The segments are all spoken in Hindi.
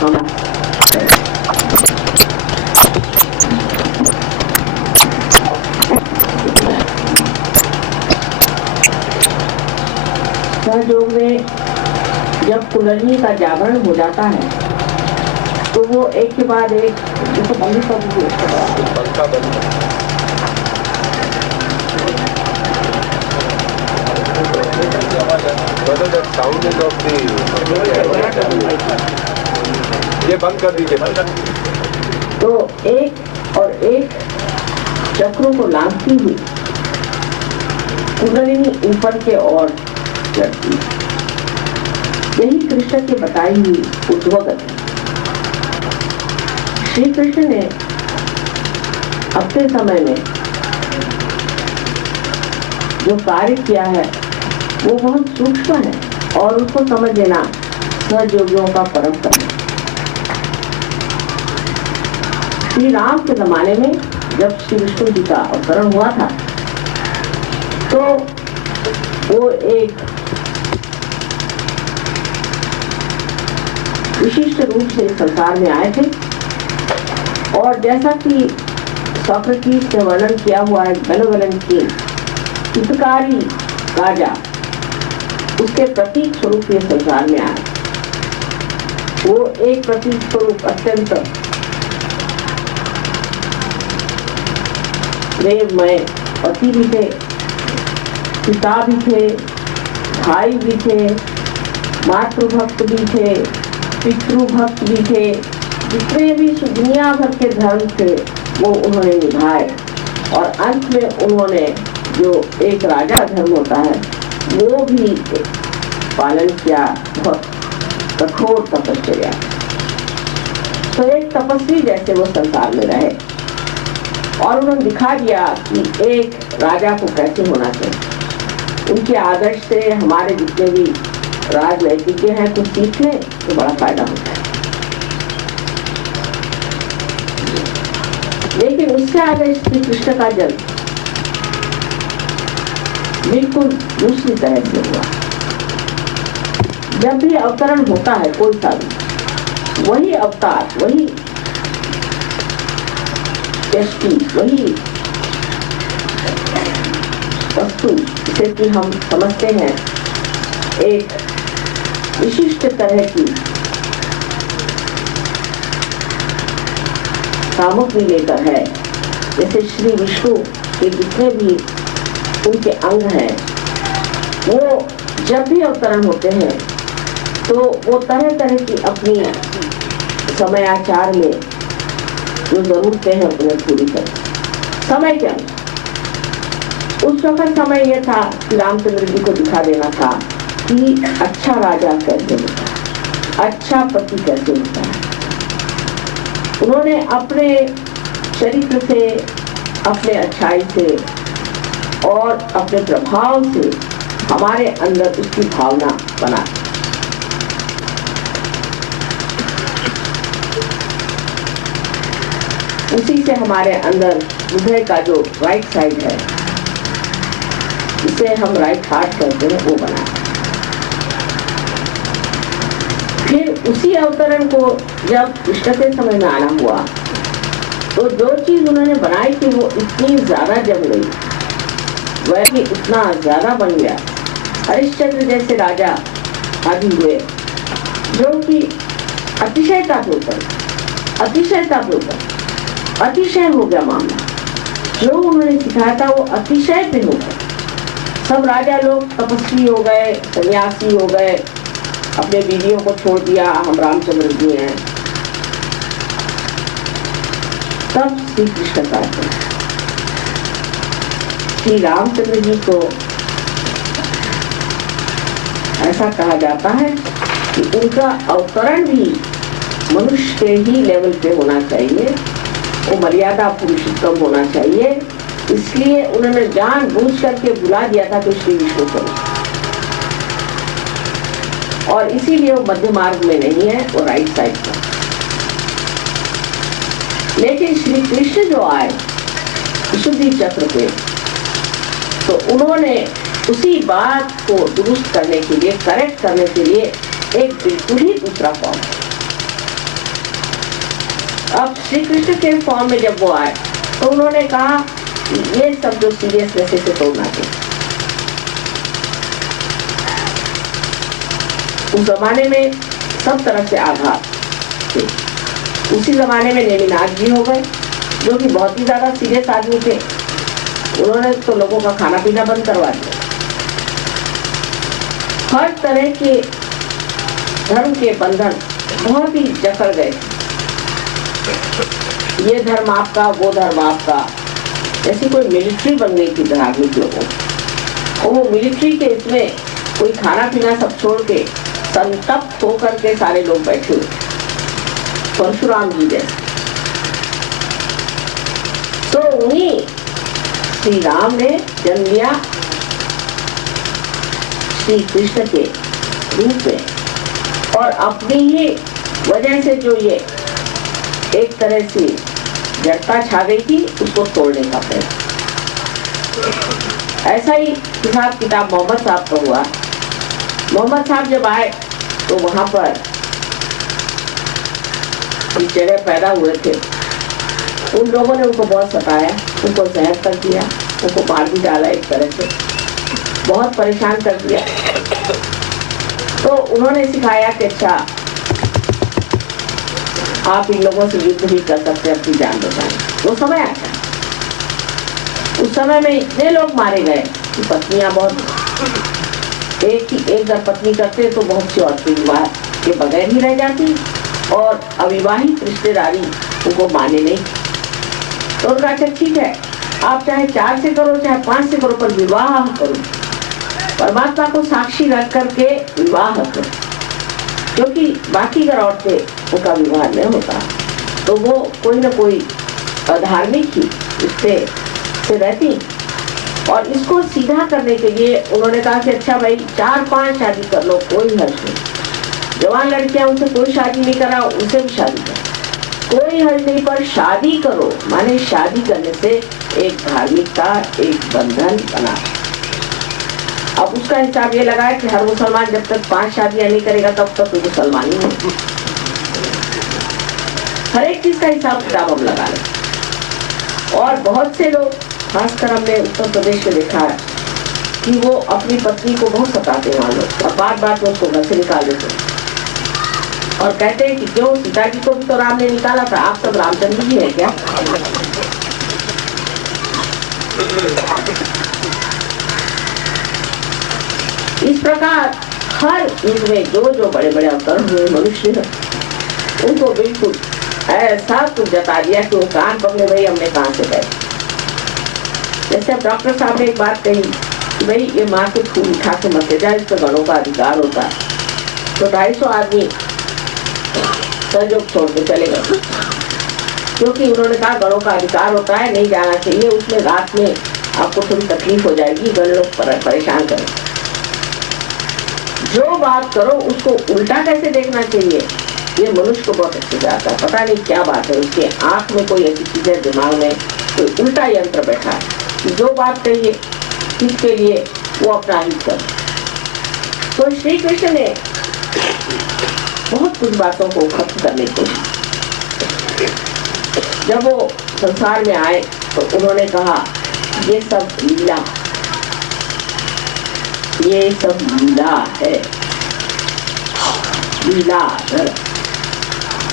हम सहयोग में जब कुंडलिनी का जागरण हो जाता है तो वो एक के बाद एक जैसे बंद कर ये बंद कर दीजिए। तो एक और एक चक्रों को लांघती हुई कुंडलिनी ऊपर के ओर चढ़ती। यही कृष्ण की बताई हुई उद्वगत। श्री कृष्ण ने अपने समय में जो कार्य किया है वो बहुत सूक्ष्म है और उसको समझ लेना सहयोगियों का परम कर्म। श्री राम के जमाने में जब श्री विष्णु जी का अवतरण हुआ था तो वो एक विशिष्ट रूप से संसार में आए थे और जैसा कि सोक्रेटिस ने वर्णन किया हुआ है बेनेवोलेंट किंग, हितकारी राजा, उसके प्रतीक स्वरूप ये संसार में आए। वो एक प्रतीक स्वरूप अत्यंत प्रेममय पति भी थे, पिता भी थे, भाई भी थे, मातृभक्त भी थे, पितृभक्त भी थे। जितने भी दुनिया भर के धर्म थे वो उन्होंने निभाए और अंत में उन्होंने जो एक राजा धर्म होता है वो भी पालन किया, बहुत कठोर तपस्या। तो एक तपस्वी जैसे वो संसार में रहे और उन्होंने दिखा दिया कि एक राजा को कैसे होना चाहिए। उनके आदर्श से हमारे जितने भी राजनीतिज्ञ हैं कुछ सीख लें तो बड़ा फायदा होता है। लेकिन उससे आगे श्री कृष्ण का जन्म बिल्कुल दूसरी तरह से हुआ। जब भी अवतरण होता है कोई सा भी, वही अवतार, वही व्यक्ति, वही वस्तु जिसे कि हम समझते हैं एक विशिष्ट तरह की सामग्री लेकर है। जैसे श्री विष्णु के जितने भी उनके अंग हैं वो जब भी अवतरण होते हैं तो वो तरह तरह की अपनी समयाचार में जो जरूरतें हैं उन्हें पूरी करें। समय के अनुसार उस वक्त समय यह था कि रामचंद्र जी को दिखा देना था कि अच्छा राजा कैसे होता है, अच्छा पति कैसे होता है। उन्होंने अपने चरित्र से, अपने अच्छाई से और अपने प्रभाव से हमारे अंदर उसकी भावना बना। उसी से हमारे अंदर हृदय का जो राइट साइड है, जिसे हम राइट हार्ट कहते हैं, वो बना। फिर उसी अवतरण को जब कृष्ण के समय में आना हुआ तो जो चीज उन्होंने बनाई थी वो इतनी ज्यादा जम गई, वह भी उतना ज्यादा बन गया। हरिश्चंद्र जैसे राजा आदि हुए जो कि अतिशयता के ऊपर अतिशय हो गया मामला। जो उन्होंने सिखाया था वो अतिशय पे हो गया। सब राजा लोग तपस्वी हो गए, सन्यासी हो गए, अपने बीवियों को छोड़ दिया, हम रामचंद्र जी हैं। तब श्री कृष्ण का श्री रामचंद्र जी को ऐसा कहा जाता है कि उनका अवतरण भी मनुष्य के ही लेवल पे होना चाहिए, वो मर्यादा पुरुषोत्तम होना चाहिए। इसलिए उन्होंने जानबूझ करके बुला दिया था कि श्री विष्णु स्वरूप, और इसीलिए वो मध्य मार्ग में नहीं है, वो राइट साइड पर। लेकिन श्री कृष्ण जो आए विशुद्धि चक्र पे, तो उन्होंने उसी बात को दुरुस्त करने के लिए, करेक्ट करने के लिए एक बिल्कुल ही दूसरा फॉर्म, अब श्री कृष्ण के फॉर्म में जब वो आए तो उन्होंने कहा ये सब जो सीरियसनेस से तोड़ना चाहिए। उस जमाने में सब तरफ से आघात थे। उसी जमाने में नेमिनाथ जी हो गए जो कि बहुत ही ज्यादा सीरियस आदमी थे। उन्होंने तो लोगों का खाना पीना बंद करवा दिया। हर तरह के धर्म के बंधन बहुत ही जकड़ गए। ये धर्म आपका, वो धर्म आपका, ऐसी कोई मिलिट्री बन गई थी धार्मिक लोगों। और वो मिलिट्री के इसमें कोई खाना पीना सब छोड़ के संतप्त होकर के सारे लोग बैठे हुए परशुराम जी जैसे। तो उन्हीं श्री राम ने जन्म लिया श्री कृष्ण के रूप में, और अपनी ही वजह से जो ये एक तरह से जड़ता छा गई थी उसको तोड़ने का प्रयास। ऐसा ही हिसाब किताब मोहम्मद साहब का हुआ। मोहम्मद साहब जब आए तो वहां पर इस जगह पैदा हुए थे, उन लोगों ने उनको बहुत सताया, उनको जहर कर दिया, उनको मार भी डाला, एक तरह से बहुत परेशान कर दिया। तो उन्होंने सिखाया कि अच्छा आप इन लोगों से युद्ध भी कर सकते, अपनी जान बचाने। वो समय आता है, उस समय में इतने लोग मारे गए कि पत्नियां बहुत एक दर पत्नी करते तो बहुत सी औरतें विवाह के बगैर ही रह जाती, और अविवाहित रिश्तेदारी उनको माने नहीं। तो उनका अच्छा ठीक है, आप चाहे 4 से करो चाहे 5 से करो, पर विवाह करो, परमात्मा को साक्षी रख करके विवाह करो, क्योंकि बाकी अगर औरतें उनका विवाह नहीं होता तो वो कोई ना कोई अधार्मिक ही रिश्ते से रहती। और इसको सीधा करने के लिए उन्होंने कहा कि अच्छा भाई 4-5 शादी कर लो, कोई हर्ष नहीं। जवान लड़कियां उनसे कोई शादी नहीं करा, उनसे भी शादी करो, कोई हर्ष नहीं, पर शादी करो। माने शादी करने से एक धार्मिकता, एक बंधन बना। अब उसका हिसाब ये लगा है कि हर मुसलमान जब तक 5 शादियां नहीं करेगा तब तक वो मुसलमान ही है। हर एक चीज का हिसाब किताब हम लगा लें। और बहुत से लोग, खासकर हमने उत्तर प्रदेश में देखा है कि वो अपनी पत्नी को बहुत सताते हैं लोग, और बार-बार तो उसको घर से निकाल देते हैं और कहते हैं कि क्यों, सीता जी को भी तो राम ने निकाला था, आप सब रामचंद्र जी है क्या? इस प्रकार हर युग में जो बड़े बड़े अवतरण हुए मनुष्य हैं, उनको बिल्कुल ऐसा कुछ जता दिया कि वो कान पकड़े, भाई हमने कहां से गए। जैसे अब डॉक्टर साहब ने एक बात कही कि भाई ये माँ के खून उठा के मत ले जाए, इस पर गणों का अधिकार होता है। तो 250 आदमी सहयोग छोड़ के चले गए, क्योंकि उन्होंने कहा गणों का अधिकार होता है, नहीं जाना चाहिए, उसमें रात में आपको थोड़ी तकलीफ हो जाएगी, गण लोग परेशान करें। जो बात करो उसको उल्टा कैसे देखना चाहिए, ये मनुष्य को बहुत अच्छे से आता है। पता नहीं क्या बात है, उसके आंख में कोई ऐसी चीज है, दिमाग में कोई उल्टा यंत्र बैठा है कि जो बात कहिए इसके लिए वो अपना हित कर। तो श्री कृष्ण ने बहुत कुछ बातों को खत्म करने की कोशिश। जब वो संसार में आए तो उन्होंने कहा ये सब लीला, ये सब लीला है, लीला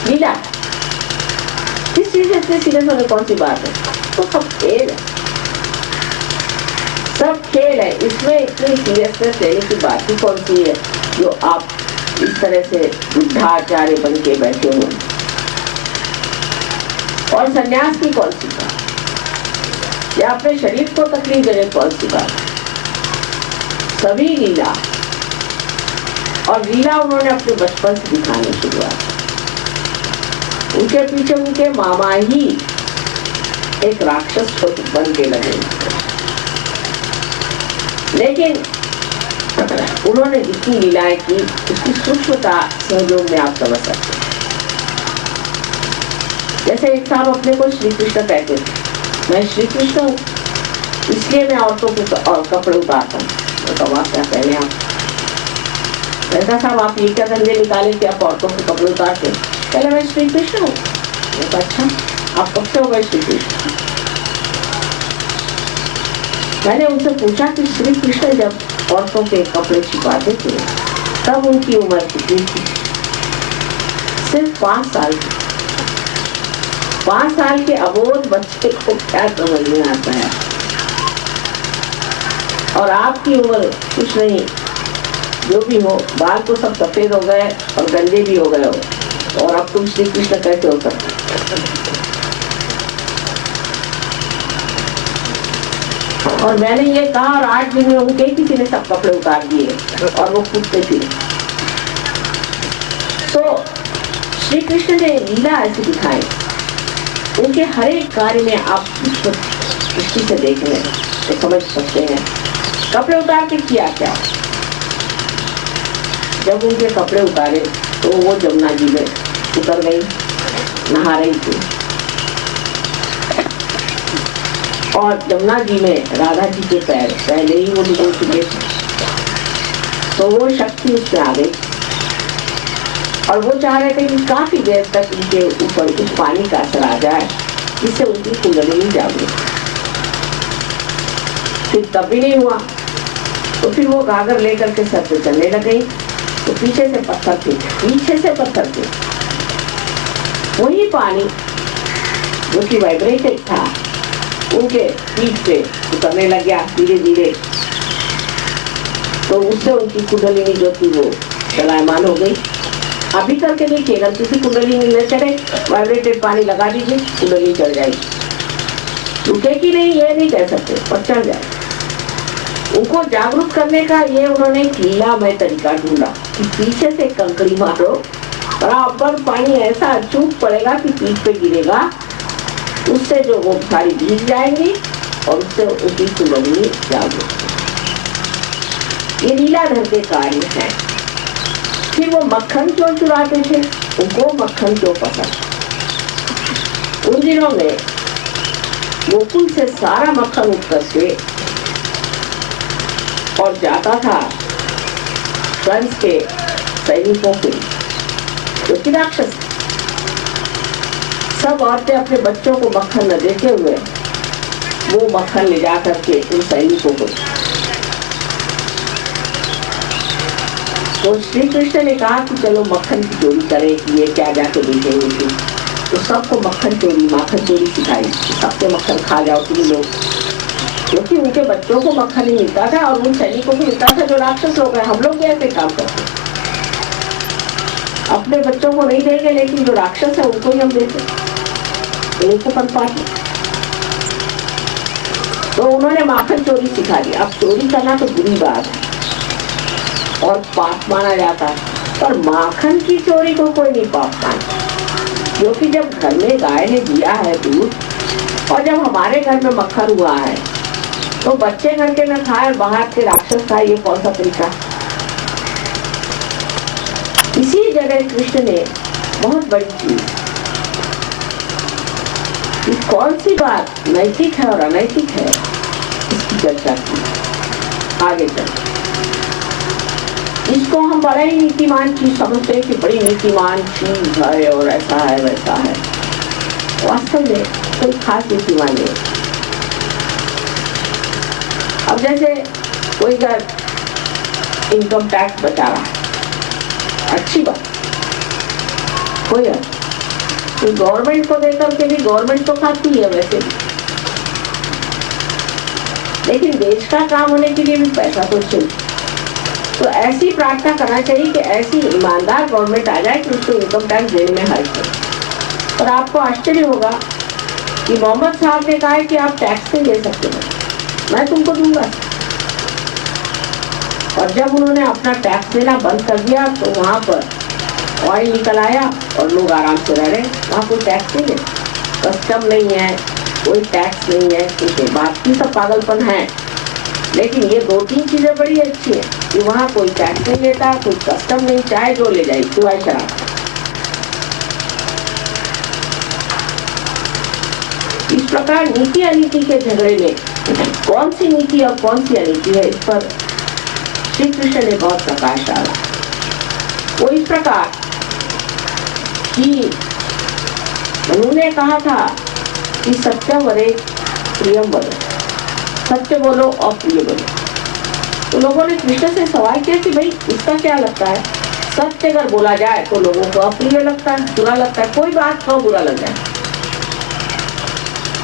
लीला। किस चीज से इतने सीरियस होने कौन सी बात है? तो सब खेल है, सब खेल है, इसमें इतनी सीरियसनेस लेने की बात ही कौन सी है जो आप इस तरह से बुद्धाचार्य बन के बैठे हो। और सन्यास की कौन सी बात, या अपने शरीर को तकलीफ देने कौन सी बात? सभी लीला। और लीला उन्होंने अपने बचपन से दिखाने की शुरुआत। उनके पीछे उनके मामा ही एक राक्षस बन के लगे, लेकिन उन्होंने जितनी लीलाएं की उसकी सूक्ष्मता सहयोग में आप समझ सकते हैं। जैसे एक साहब अपने को श्री कृष्ण कहते थे, मैं श्री कृष्ण हूँ इसलिए मैं औरतों को और कपड़े उतारता हूँ। तो आप क्या पहने आप? ऐसा साहब आप ये क्या धंधे निकाले कि आप औरतों के कपड़े उतारते? पहले मैं श्री कृष्ण हूँ, अच्छा आप कब से हो गए श्री कृष्ण? मैंने उनसे पूछा कि श्री कृष्ण जब औरतों के कपड़े छिपाते थे तब उनकी उम्र कितनी थी? सिर्फ 5 साल की। 5 साल के अबोध बच्चे को क्या समझ में आता है? और आपकी उम्र कुछ नहीं, जो भी हो, बाल तो सब सफेद हो गए और गंदे भी हो गए हो, और अब तुम श्री कृष्ण कैसे हो सकते? और मैंने ये कहा और 8 दिन में उनके किसी ने सब कपड़े उतार दिए और वो कूदते फिरे। तो श्री कृष्ण ने लीला ऐसी दिखाई, उनके हर एक कार्य में आप दृष्टि से देख लें तो समझ सकते हैं कपड़े उतार के किया क्या। जब उनके कपड़े उतारे तो वो जमुना जी में उतर गई, नहा रही थी, और जमुना जी में राधा जी के पैर पहले ही वो डूब चुके थे, तो वो शक्ति उसमें आ गई और वो चाह रहे थे कि काफी देर तक उनके ऊपर उस पानी का असर आ जाए जिससे उनकी कुंडली जागृत। फिर तब भी नहीं हुआ तो फिर वो गागर लेकर के सर पे चलने लगे, तो पीछे से पत्थर थे, वही पानी जो कि वाइब्रेटेड था उनके पीठ पे उतरने लग गया धीरे धीरे, तो उससे उनकी कुंडलिनी जो थी वो चलायमान हो गई। अभी करके देखिए, अगर किसी कुंडलिनी न चढ़े, वाइब्रेटेड पानी लगा दीजिए, कुंडलिनी चढ़ जाएगी। रुकेगी नहीं ये नहीं कह सकते, पर चढ़ जाए। उनको जागरूक करने का ये उन्होंने एक लीलामय तरीका ढूंढा कि पीछे से कंकड़ी मारो, बराबर पानी ऐसा अचूक पड़ेगा कि पीठ पे गिरेगा, उससे जो वो सारी भीग जाएंगी और उससे उनकी कुंडलिनी जागरूक। ये लीलाधर के कार्य हैं। फिर वो मक्खन क्यों चुराते थे? उनको मक्खन क्यों पसंद? उन दिनों में गोकुल से सारा मक्खन उठ करके और जाता था कंस के सैनिकों के, जो कि राक्षस। सब औरतें अपने बच्चों को मक्खन न देते हुए वो मक्खन ले जा करके उन सैनिकों को। तो श्री कृष्ण ने कहा कि चलो मक्खन की चोरी करें कि ये क्या जाके देखेंगे। तो सबको मक्खन चोरी, माखन चोरी सिखाई, सबसे मक्खन खा जाओ तुम लोग, क्योंकि उनके बच्चों को मक्खन नहीं मिलता था और उन सैनिकों को मिलता था जो राक्षस लोग हैं। हम लोग ऐसे काम करते, अपने बच्चों को नहीं देंगे, लेकिन जो राक्षस है उनको ही हम देते, उनको पनपाते। तो उन्होंने माखन चोरी सिखा दी। अब चोरी करना तो बुरी बात है और पाप माना जाता है, पर माखन की चोरी को कोई नहीं पाप मानता, क्योंकि जब घर में गाय ने दिया है दूध और जब हमारे घर में मक्खन हुआ है, तो बच्चे घर के न खाए और बाहर के राक्षस खाए, ये कौन सा तरीका? इसी जगह कृष्ण ने बहुत बड़ी चीज, कौन सी बात नैतिक है और अनैतिक है, इसकी चर्चा की। आगे चल, इसको हम बड़ा ही नीतिमान चीज समझते हैं कि बड़ी नीतिमान चीज है और ऐसा है वैसा है। वास्तव में कोई खास नीतिमान नहीं। अब जैसे कोई घर इनकम टैक्स बचा रहा है, अच्छी बात, कोई है तो गवर्नमेंट को देकर के भी गवर्नमेंट तो खाती है वैसे, लेकिन देश का काम होने के लिए भी पैसा तो चाहिए। तो ऐसी प्रार्थना करना चाहिए कि ऐसी ईमानदार गवर्नमेंट आ जाए कि उसको इनकम टैक्स देने में हर्ज हो। और आपको आश्चर्य होगा कि मोहम्मद साहब ने कहा है कि आप टैक्स नहीं दे सकते, मैं तुमको दूंगा। और जब उन्होंने अपना टैक्स देना बंद कर दिया तो वहां पर ऑयल निकल आया और लोग आराम से रह रहे। वहां कोई टैक्स नहीं है, कस्टम नहीं है, कोई टैक्स नहीं है, कुछ बाकी सब पागलपन है। लेकिन ये 2-3 चीजें बड़ी अच्छी है कि वहां कोई टैक्स नहीं लेता, कोई कस्टम नहीं, चाहे जो ले जाए, सिवाय शराब। इस प्रकार नीति अनीति के झगड़े में कौन सी नीति और कौन सी अनीति है, इस पर श्री कृष्ण ने बहुत प्रकाश डाला। वो इस प्रकार कि मनु ने कहा था कि सत्यम वदेत् प्रियम वदेत्, सत्य बोलो और प्रिय बोलो। तो लोगों ने कृष्ण से सवाल किया कि भाई इसका क्या लगता है, सत्य अगर बोला जाए तो लोगों को अप्रिय लगता है, बुरा लगता है, कोई बात क्यों बुरा लग जाए?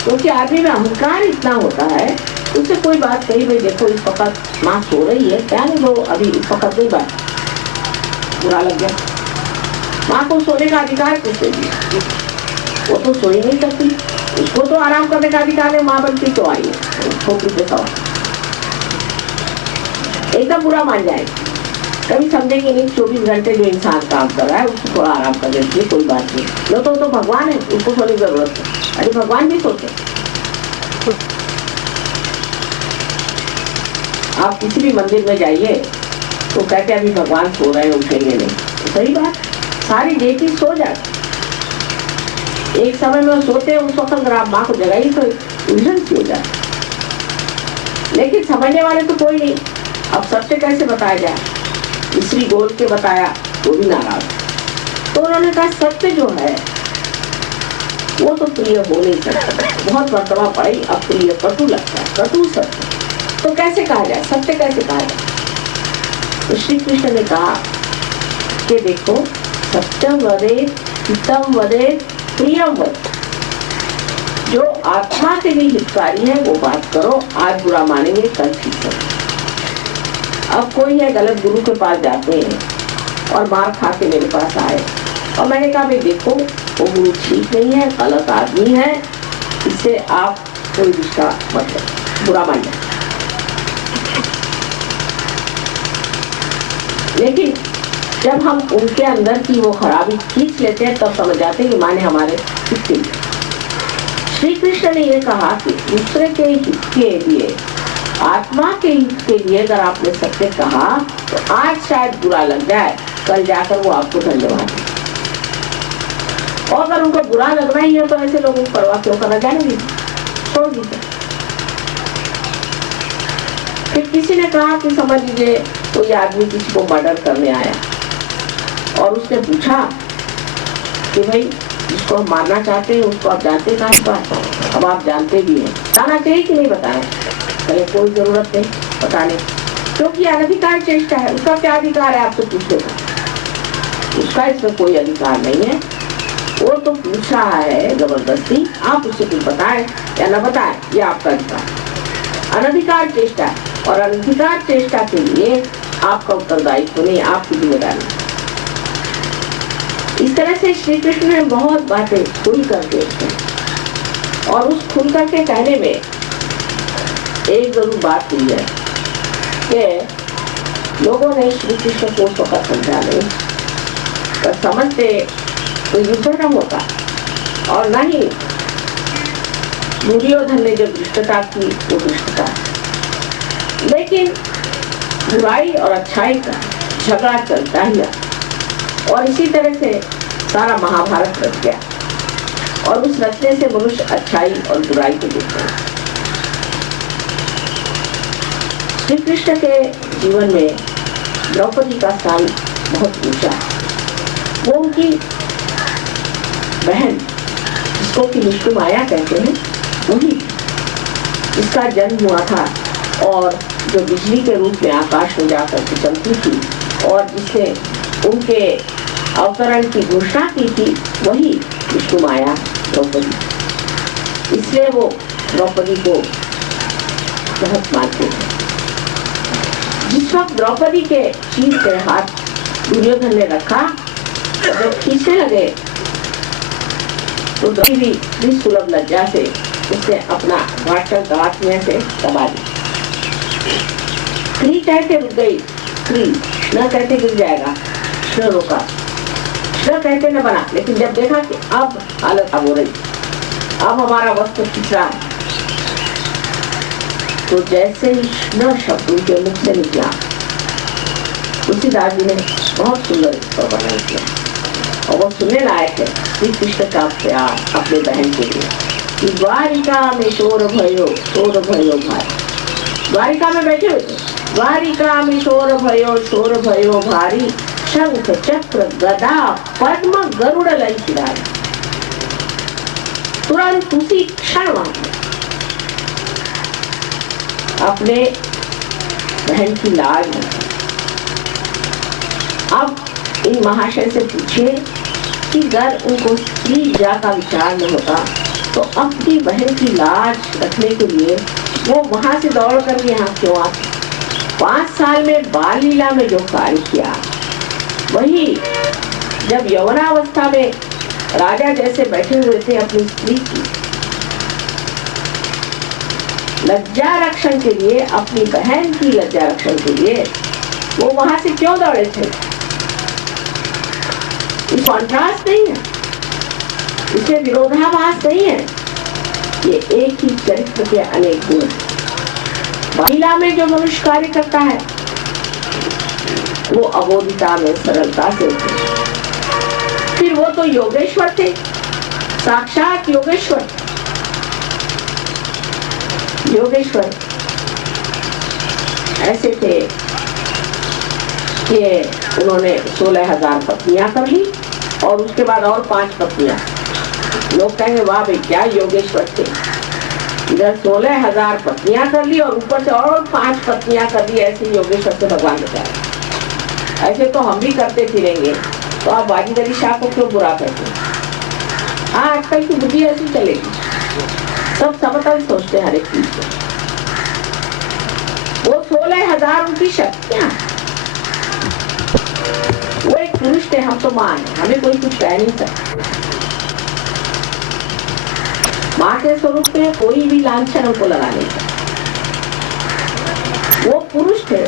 क्योंकि आदमी में अहंकार इतना होता है, उससे कोई बात कही, भाई देखो इस वक्त माँ सो रही है, क्या नहीं वो अभी इस वक्त नहीं बात, बुरा लग गया। माँ को सोने का अधिकार किसने दिया? वो तो सो ही नहीं सकती, उसको तो आराम करने का अधिकार है, माँ बनती तो आई है खोपड़ी पे सवाल, एकदम बुरा मान जाएगी। कभी समझेंगे नहीं 24 घंटे जो इंसान काम कर रहा है उसको थोड़ा आराम कर देती है, कोई बात नहीं, वो तो भगवान है, उसको सोने की जरूरत है। अरे भगवान भी सोते, आप किसी भी मंदिर में जाइए तो कहते हैं अभी भगवान सो रहे हैं, उठेंगे नहीं, तो सही बात, सारी देवी सो जाती, एक समय में सोते हैं, उस वक्त अगर आप माँ को जगाई तो उलझन सी हो जाती, लेकिन समझने वाले तो कोई नहीं। अब सत्य कैसे बताया जाए, इसलिए बोल के बताया वो भी नाराज, तो उन्होंने कहा सत्य जो है वो तो प्रिय हो नहीं सकता, बहुत मर्तबा पड़ी, अप्रिय कटु लगता है, कटु सत्य, तो कैसे कहा जाए, सत्य कैसे कहा जाए? तो श्री कृष्ण ने कहा कि देखो सत्यम वदेत् हितम वदेत् प्रियम वदेत्, जो आत्मा के लिए हितकारी है वो बात करो, आज बुरा मानेंगे कल ठीक है। अब कोई है गलत गुरु के पास जाते हैं और मार खा के मेरे पास आए और मैंने कहा भाई देखो वो गुरु ठीक नहीं है, गलत आदमी है, इससे आप कोई रिश्ता मत लो, बुरा मान जाए। लेकिन जब हम उनके अंदर की वो खराबी खींच लेते हैं तब समझ जाते हैं कि माने हमारे हित के लिए। श्री कृष्ण ने ये कहा कि दूसरे के हित के लिए, आत्मा के हित के लिए अगर आपने सत्य कहा तो आज शायद बुरा लग जाए, कल जाकर वो आपको धन्यवाद दे। और अगर उनको बुरा लगना ही है तो ऐसे लोगों को परवाह क्यों करना, जाने दीजिए, छोड़ दीजिए। फिर किसी ने कहा कि समझ लीजिए कोई आदमी किसी को मर्डर करने आया और उसने पूछा कि भाई जिसको हम मारना चाहते हैं उसको आप जानते कहाँ पर? अब आप जानते भी हैं, बताना चाहिए कि नहीं बताना? पहले कोई जरूरत नहीं बताने, क्योंकि अनधिकार चेष्टा है, उसका क्या अधिकार है आपसे पूछने का? उसका इसमें कोई अधिकार नहीं है, वो तो पूछ रहा है जबरदस्ती, आप उससे कुछ बताएं या न बताएं, ये आपका अधिकार। अनधिकार चेष्टा है और अनधिकार चेष्टा के लिए आपका उत्तरदायित्व नहीं, आपकी जिम्मेदारी। इस तरह से श्री कृष्ण ने बहुत बातें खुल करके और उस खुल करके कहने में एक जरूर बात हुई है कि लोगों ने श्री कृष्ण को उस वक्त समझा नहीं, पर समझते तो युद्ध न होता और न ही दुर्योधन ने जो दुष्टता की वो दुष्टता, लेकिन बुराई और अच्छाई का झगड़ा चलता ही और इसी तरह से सारा महाभारत रच गया और उस रचने से मनुष्य अच्छाई और बुराई को देखते हैं। श्री कृष्ण के जीवन में द्रौपदी का स्थान बहुत ऊंचा है। वो उनकी बहन जिसको कि विष्णु माया कहते हैं, वही इसका जन्म हुआ था और जो बिजली के रूप में आकाश में जाकर के चलती थी और जिसने उनके अवतरण की घोषणा की थी, वही विष्णु माया द्रौपदी। इसलिए वो द्रौपदी को बहुत मानते थे। जिस वक्त द्रौपदी के चीर के हाथ दुर्योधन ने रखा, जब खींचने लगे तो द्रौपदी सुलभ लज्जा से उसने अपना वाटल दांत में से दबा दी। क्री कहते रुक गई, क्री न कहते गिर जाएगा, न रोका, न कहते न बना, लेकिन जब देखा कि अब हालत खराब हो रही, अब हमारा वस्त्र खिंच रहा है, तो जैसे ही न शब्द उनके मुख से निकला, तुलसीदास जी ने बहुत सुंदर इसको वर्णन किया और वो सुनने लायक है। श्री कृष्ण का प्यार अपने बहन के लिए कि द्वारिका में शोर भयो भाई, द्वारिका में बैठे हुए थे, द्वारिका में शोर भयो भारी, शंख चक्र गदा पद्म गरुड़ लई खिलारी। तुरंत उसी क्षण वहां अपने बहन की लाज में। अब इन महाशय से पूछिए कि अगर उनको स्त्री विद्या का विचार न होता तो अपनी बहन की लाज रखने के लिए वो वहां से दौड़ कर यहाँ क्यों आते? 5 साल में बाल लीला में जो कार्य किया, वही जब यौवनावस्था में राजा जैसे बैठे हुए थे अपनी स्त्री की लज्जा रक्षण के लिए, अपनी बहन की लज्जा रक्षण के लिए वो वहां से क्यों दौड़े थे? ये कॉन्ट्रास्ट नहीं है, इसमें विरोधाभास नहीं है, ये एक ही चरित्र के अनेक गुण। महिला में जो मनुष्य कार्य करता है वो अबोधिता में सरलता से होते। फिर वो तो योगेश्वर थे, साक्षात योगेश्वर। योगेश्वर ऐसे थे कि उन्होंने 16,000 पत्नियां कर ली और उसके बाद और 5 पत्नियां। लोग कहेंगे वाह भाई क्या योगेश्वर थे, इधर 16,000 पत्नियां कर ली और ऊपर से और 5 पत्नियां कर ली। ऐसे योगेश्वर से भगवान बताए। ऐसे तो हम भी करते फिरेंगे, तो आप बाजीगरी शाह को क्यों बुरा करते? हाँ, आजकल की बुद्धि ऐसी चलेगी, सब समतल सोचते हर एक चीज को। वो 16,000 उनकी शक्तियां, वो एक पुरुष थे, हम तो मां है, हमें कोई कुछ कह नहीं सकता। मां के स्वरूप में कोई भी लांछन हमको लगा नहीं सकता। वो पुरुष थे,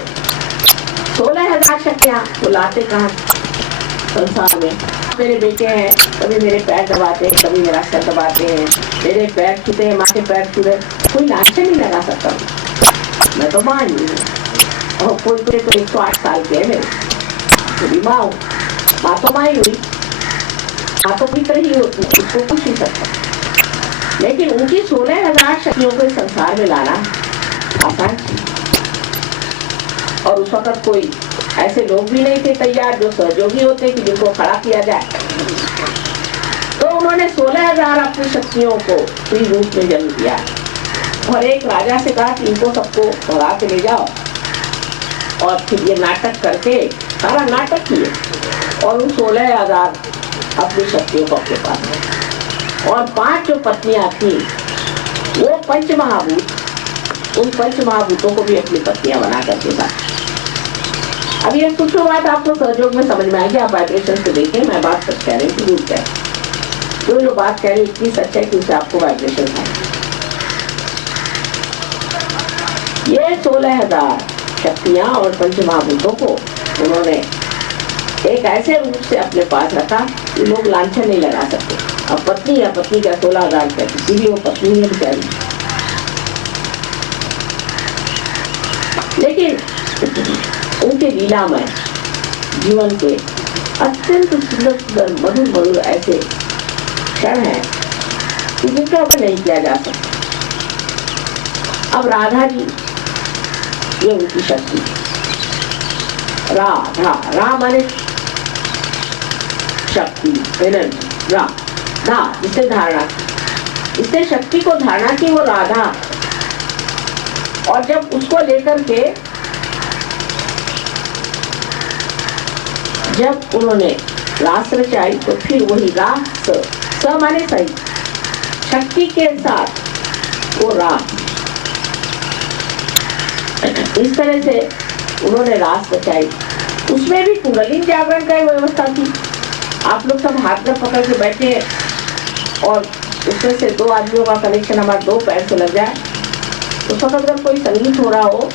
16,000 शक्तियां वो लाते कहाँ संसार में। मेरे बेटे हैं, कभी मेरे पैर दबाते हैं, कभी मेरा सर दबाते हैं, मेरे पैर छूते हैं, माँ के पैर छूते, कोई लांछन नहीं लगा सकता। मैं तो मां ही हूँ और कोई तो 108 साल के है मेरे, माँ हूँ, माँ तो माँ ही हुई, माँ तो पितर ही होती, उसको कुछ नहीं सकता। लेकिन उनकी 16,000 शक्तियों को संसार में लाना आसान थी। और उस वक्त कोई ऐसे लोग भी नहीं थे तैयार जो सहयोगी होते कि जिनको खड़ा किया जाए। तो उन्होंने 16,000 अपनी शक्तियों को स्त्री रूप में जन्म दिया और एक राजा से कहा कि इनको सबको भगा के ले जाओ और फिर ये नाटक करके, सारा नाटक किए और उन 16,000 अपनी शक्तियों को अपने पास। और 5 जो पत्नियां थी वो पंचमहाभूत, उन पंचमहाभूतों को भी अपनी पत्नियां बना करके साथ। अब ये कुछ बात आपको सहयोग में समझ में आएगी, आप वाइब्रेशन से देखें, मैं बात सच कह रही हूँ, झूठ है जो बात कह रही इतनी सच है कि उससे आपको वाइब्रेशन है। ये 16,000 शक्तियां और पंचमहाभूतों को उन्होंने एक ऐसे रूप से अपने पास रखा कि लोग लांछन नहीं लगा सकते। अब पत्नी या पत्नी का 16,000 का किसी भी वो पत्नी है बेचारी। लेकिन उनके लीलामय जीवन के अत्यंत सुंदर सुंदर मधुर मधुर ऐसे क्षण हैं कि जिनका ऊपर नहीं किया जा सकता। अब राधा जी, ये उनकी शक्ति, रा माने शक्ति, एनर्जी, धा जिसने धारणा की, इसने शक्ति को धारणा की, वो राधा। और जब उसको लेकर के जब उन्होंने रास रचाई तो फिर वही रास, स माने सही, शक्ति के साथ वो रास, इस तरह से उन्होंने रास रचाई। उसमें भी कुंडलिनी जागरण का व्यवस्था थी। आप लोग सब हाथ में पकड़ के बैठे और उसमें से 2 आदमियों का कनेक्शन हमारे 2 पैर से लग जाए, उस वक्त अगर कोई संगीत हो रहा हो,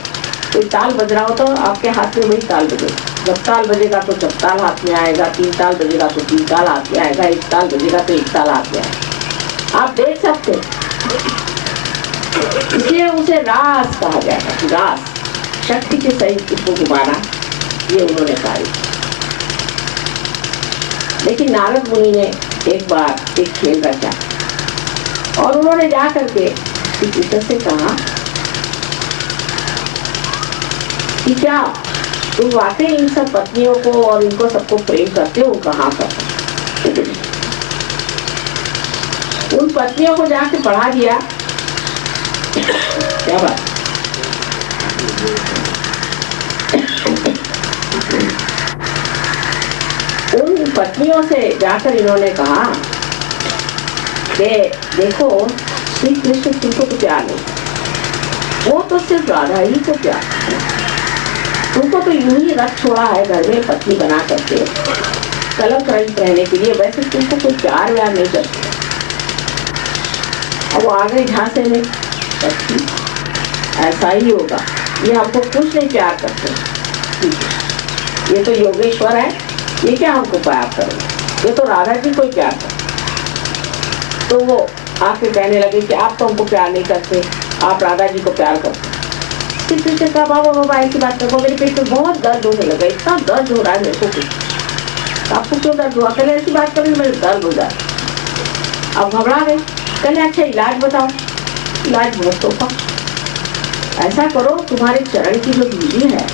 कोई ताल बज रहा हो, तो आपके हाथ में वही ताल बजेगा। जब ताल बजेगा तो जब ताल हाथ में आएगा, 3 ताल बजेगा तो 3 ताल हाथ में आएगा, 1 ताल बजेगा तो 1 ताल हाथ में आएगा। आप देख सकते, इसलिए उसे रास कहा जाएगा। रास, शक्ति के सहित उसको घुमाना, ये उन्होंने कार्य। लेकिन नारद मुनि ने एक बार एक खेल रचा और उन्होंने जा करके श्री कृष्ण से कहा कि क्या तुम वाकई इन सब पत्नियों को और इनको सबको प्रेम करते हो? कहाँ करते? उन पत्नियों को जाके पढ़ा दिया। क्या बात, उन पत्नियों से जाकर इन्होंने कहा कि देखो श्री कृष्ण तुमको तो प्यार नहीं, वो तो सिर्फ राधा ही को प्यार, तुमको तो यूं ही रख छोड़ा है घर में पत्नी बना करके कलंक रहित रहने के लिए, वैसे तुमको कोई प्यार व्यार नहीं करते। अब वो आ गई झांसे में, ऐसा ही होगा, ये हमको कुछ नहीं प्यार करते, ये तो योगेश्वर है, ये क्या हमको प्यार करेंगे, ये तो राधा जी को प्यार करते। तो वो आके कहने लगे कि आप तो हमको प्यार नहीं करते, आप राधा जी को प्यार करते। श्री कृष्ण का बाबा बाबा ऐसी बात करो, मेरे पेट में बहुत दर्द होने लगा, इतना दर्द हो रहा है मेरे को, कुछ आपको क्यों दर्द हुआ? कहले ऐसी बात करें मेरे दर्द हो जाए। अब घबरा गई, कहले अच्छा इलाज बताओ। इलाज बहुत तोहफा, ऐसा करो तुम्हारे चरण की जो धूली है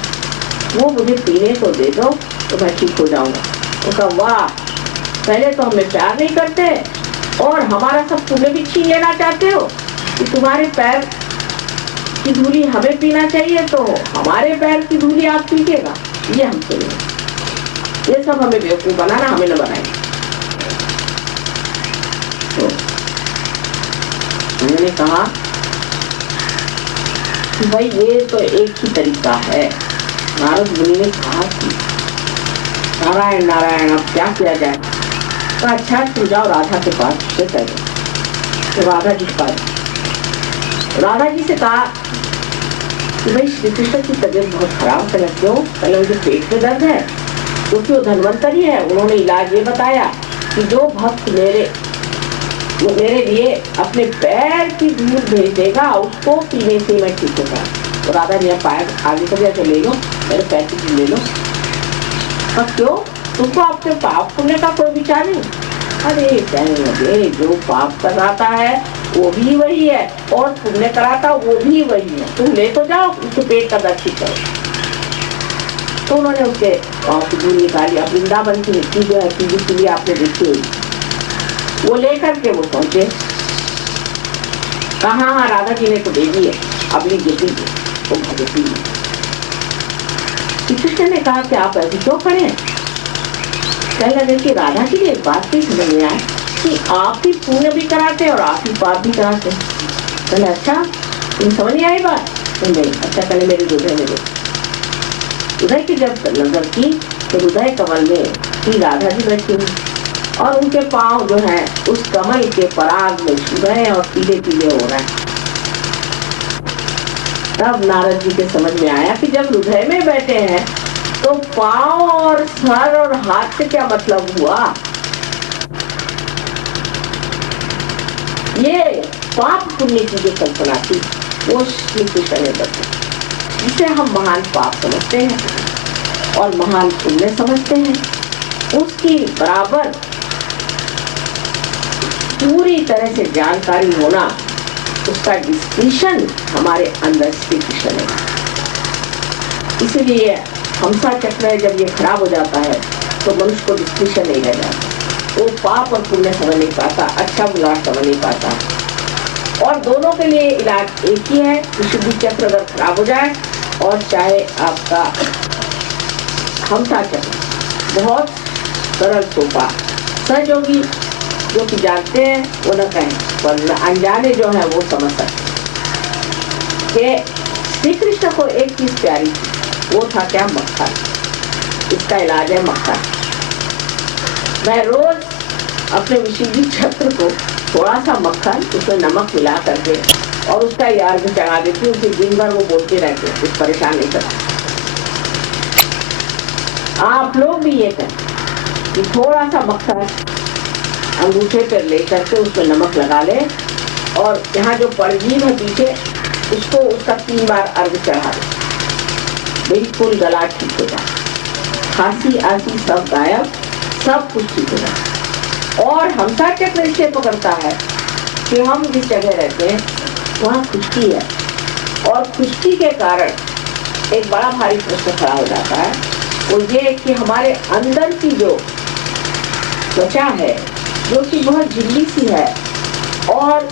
वो मुझे पीने को दे दो तो मैं ठीक हो जाऊंगा। वो कहा वाह, पहले तो हमें प्यार नहीं करते और हमारा सब तुम्हें भी छीन लेना चाहते हो कि तुम्हारे पैर की धूली हमें पीना चाहिए तो हमारे पैर की धूली आप पीजिएगा, ये हमसे नहीं, ये सब हमें बेवकूफ बनाना, हमें न बनाएंगे। तो उन्होंने कहा कि भाई ये तो एक ही तरीका है। नारद मुनि ने कहा कि नारायण नारायण अब क्या किया जाए? तो अच्छा तुम जाओ राधा के पास से कह दो। तो राधा जी के पास, राधा जी से कहा कि भाई श्री कृष्ण की तबीयत बहुत खराब है, क्यों? पहले उनके पेट में दर्द है, क्योंकि वो धन्वंतरी है। उन्होंने इलाज ये बताया कि जो भक्त मेरे लिए अपने पैर की धूल भेज देगा उसको पीने से मैं ठीक होगा। तो राधा जी पैर आगे कर दिया, ले लो मेरे पैर की धूल ले लो। पर क्यों? तुमको आपके पाप पुण्य का कोई विचार नहीं? अरे कहने लगे जो पाप कराता है वो भी वही है और पुण्य कराता वो भी वही है, तुम ले तो जाओ उसके पेट का दर्द ठीक करो। तो उन्होंने उसके पाँव की धूल निकाली। अब वृंदावन की मिट्टी जो है पीली पीली आपने देखी हुई, वो लेकर के वो पहुंचे, कहा हाँ राधा जी ने तो दे दी है, अब लीजिए पीजिए। वो भगवती श्री कृष्ण ने कहा कि आप ऐसे क्यों खड़े हैं? कहने लगे कि राधा जी ने एक बात नहीं समझ में आया कि आप ही पुण्य भी कराते और आप ही पाप भी कराते। कहले अच्छा तुम समझ नहीं आई बात? नहीं। अच्छा कहले मेरे हृदय में देखो। हृदय की जब नजर की तो हृदय कमल में श्री राधा जी बैठी हुई और उनके पांव जो है उस कमल के पराग में छू रहे हैं और पीले पीले हो रहे हैं। तब नारद जी के समझ में आया कि जब हृदय में बैठे हैं तो पांव और सर और हाथ से क्या मतलब हुआ? ये पाप पुण्य की जो कल्पना थी वो श्री कृष्ण ने बताई, जिसे हम महान पाप समझते हैं और महान पुण्य समझते हैं, उसकी बराबर पूरी तरह से जानकारी होना, उसका डिस्क्रिप्शन हमारे अंदर श्री कृष्ण ने। इसीलिए हमसा चक्र जब ये खराब हो जाता है तो मनुष्य को डिस्क्रिप्शन नहीं रह जाता, वो पाप और पुण्य समझ नहीं पाता, अच्छा बुरा समझ नहीं पाता। और दोनों के लिए इलाज एक ही है कि शुद्धि चक्र अगर खराब हो जाए और चाहे आपका हमसा चक्र बहुत सरल सोपा, सहयोगी जो कि जानते हैं वो न कहें पर अनजाने जो है वो समझ सकते कि श्री कृष्ण को एक चीज प्यारी थी, वो था क्या? मक्खन। इसका इलाज है मक्खन। मैं रोज अपने विशुद्धि चक्र को थोड़ा सा मक्खन उसमें नमक मिला करके और उसका याद चढ़ा देती हूँ, फिर दिन भर वो बोलते रहते हैं, कुछ परेशान नहीं करते। आप लोग भी ये करें कि थोड़ा सा मक्खन अंगूठे पर ले करके उसमें नमक लगा ले और यहाँ जो परजीव है पीछे उसको उसका 3 बार अर्घ चढ़ा दे, बिल्कुल गला ठीक हो जाए, खांसी आसी सब गायब, सब कुछ ठीक हो जाए। और हमसा चक्र इससे पकड़ता है कि हम जिस जगह रहते हैं वहाँ खुश्की है और खुश्की के कारण एक बड़ा भारी प्रश्न खड़ा हो जाता है, वो ये कि हमारे अंदर की जो त्वचा है जो कि बहुत झिल्ली सी है और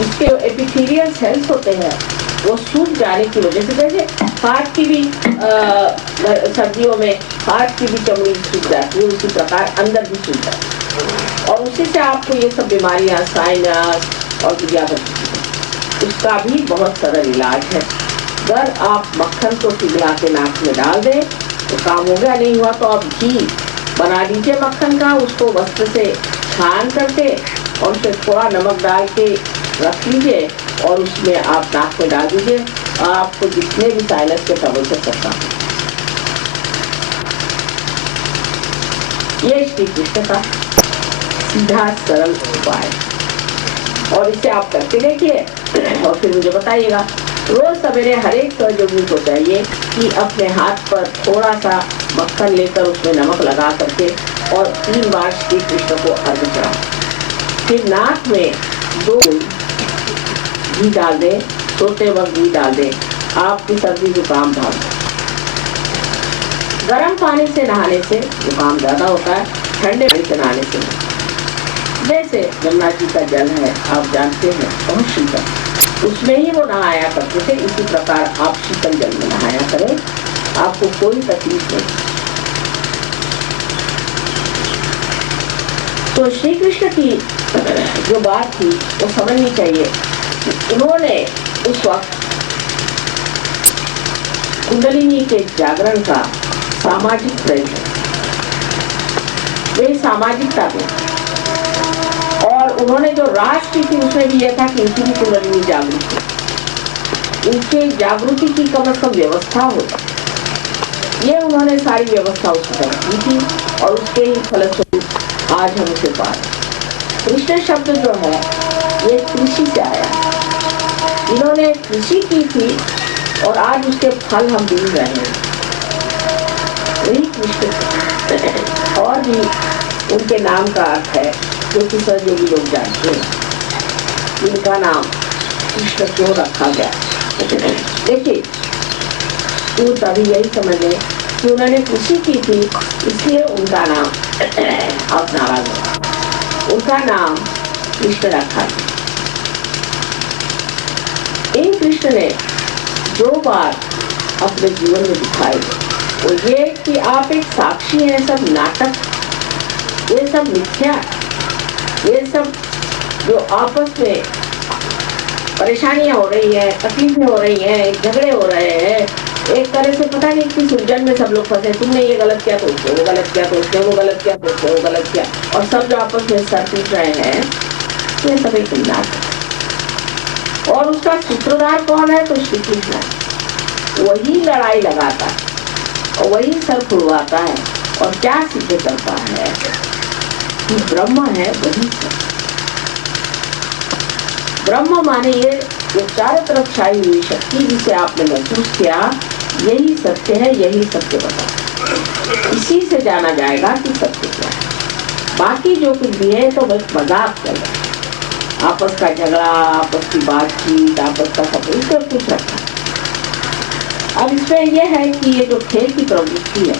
इसके एपिथेलियल सेल्स होते हैं वो सूख जाने की वजह से, जैसे हार्ट की भी सर्दियों में हार्ट की भी चमड़ी सूख जाती है, उसी प्रकार अंदर भी सूख जाती है और उसी से आपको ये सब बीमारियां साइनस और गिरियावत, उसका भी बहुत सरल इलाज है। अगर आप मक्खन को पिघला के नाक में डाल दें तो काम हो गया, नहीं हुआ तो आप घी बना लीजिए मक्खन का, उसको वस्त्र से छान करके और उसे थोड़ा नमक डाल के रख लीजिए और उसमें आप नाक में डाल दीजिए, आपको जितने भी साइनस के ट्रबल से सकता है। ये श्री कृष्ण का सीधा सरल उपाय और इसे आप करके देखिए और फिर मुझे बताइएगा। रोज सवेरे हर एक सहयोगी को चाहिए कि अपने हाथ पर थोड़ा सा मक्खन लेकर उसमें नमक लगा करके और 3 बार श्री कृष्ण को अर्घ चढ़ाएं, फिर नाक में 2 घी डाल दें, सोते वक्त घी डाल दें, आपकी सर्दी जुकाम भाग। गर्म पानी से नहाने से जुकाम ज्यादा होता है, ठंडे पानी से नहाने से। जैसे गंगा जी का जल है आप जानते हैं बहुत शीतल, उसमें ही वो नहाया करते थे, इसी प्रकार आप शीतल जल में नहाया करें, आपको कोई तकलीफ नहीं। तो श्री कृष्ण की जो बात थी वो समझनी चाहिए। उन्होंने उस वक्त कुंडलिनी के जागरण का सामाजिक प्रयोजन, वे सामाजिकता में, और उन्होंने जो रास की थी उसमें भी यह था कि उनकी भी कुंडलिनी जागृति, उनके जागृति की कम से कम व्यवस्था हो, ये उन्होंने सारी व्यवस्था उस समय की थी और उसके ही फलस्वरूप आज हम उसे पा रहे। कृष्ण शब्द जो है ये कृषि से आया, इन्होंने कृषि की थी और आज उसके फल हम मिल रहे हैं, वही कृष्ण। और भी उनके नाम का अर्थ है जो कि सहयोगी लोग जानते हैं, इनका नाम कृष्ण क्यों रखा गया। देखिए तो तभी यही समझ लें कि उन्होंने कृषि की थी इसलिए उनका नाम अब नाराज है, उनका नाम कृष्ण रखा गया। इन कृष्ण ने 2 बार अपने जीवन में दिखाई वो ये कि आप एक साक्षी हैं, सब नाटक, ये सब मिथ्या, ये सब जो आपस में परेशानियां हो रही है, तकलीफें हो रही हैं, झगड़े हो रहे हैं, एक तरह से पता नहीं किस उलझन में सब लोग फंसे, तुमने ये गलत किया तो उसने वो गलत किया तो उसने वो गलत किया तो उसने वो गलत किया, और सब जो आपस में सर पीट रहे हैं, ये सब एक नाटक। और उसका सूत्रधार कौन है? तो श्री कृष्ण, वही लड़ाई लगाता है और वही सर खुलवाता है और क्या सिद्ध करता है कि ब्रह्म है वही सत्य। ब्रह्म माने ये जो चारों तरफ छाई हुई शक्ति जिसे आपने महसूस किया, यही सत्य है, यही सत्य बता, इसी से जाना जाएगा कि सत्य क्या है। बाकी जो कुछ भी है तो बस मजाक चल रहा है, आपस का झगड़ा, आपस की बातचीत, आपस का सब कुछ रखा। अब इसमें यह है कि ये जो खेल की प्रवृत्ति है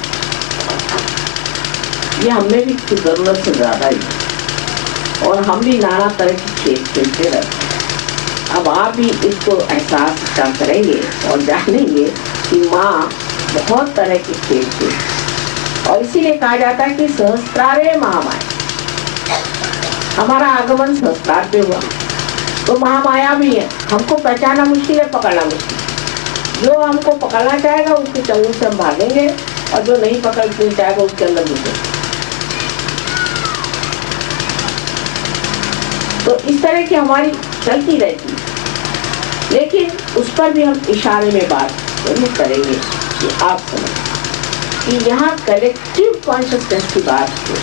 ये हमें भी जरूरत से ज्यादा ही है और हम भी नाना तरह की खेल खेलते रहते हैं। अब आप भी इसको एहसास करेंगे और जानेंगे कि माँ बहुत तरह के खेल खेलती और इसीलिए कहा जाता है कि सहस्त्रारे महामाया, हमारा आगमन सहस्त्रार पे हुआ तो महामाया भी है, हमको पहचाना मुश्किल है, पकड़ना मुश्किल। जो हमको पकड़ना चाहेगा उसके चंगुल से हम भागेंगे और जो नहीं पकड़ना चाहेगा उसके अंदर घुसेंगे। तो इस तरह की हमारी चलती रहती है, लेकिन उस पर भी हम इशारे में बात जरूर करेंगे कि आप समझ कि यहाँ कलेक्टिव कॉन्शियसनेस की बात है।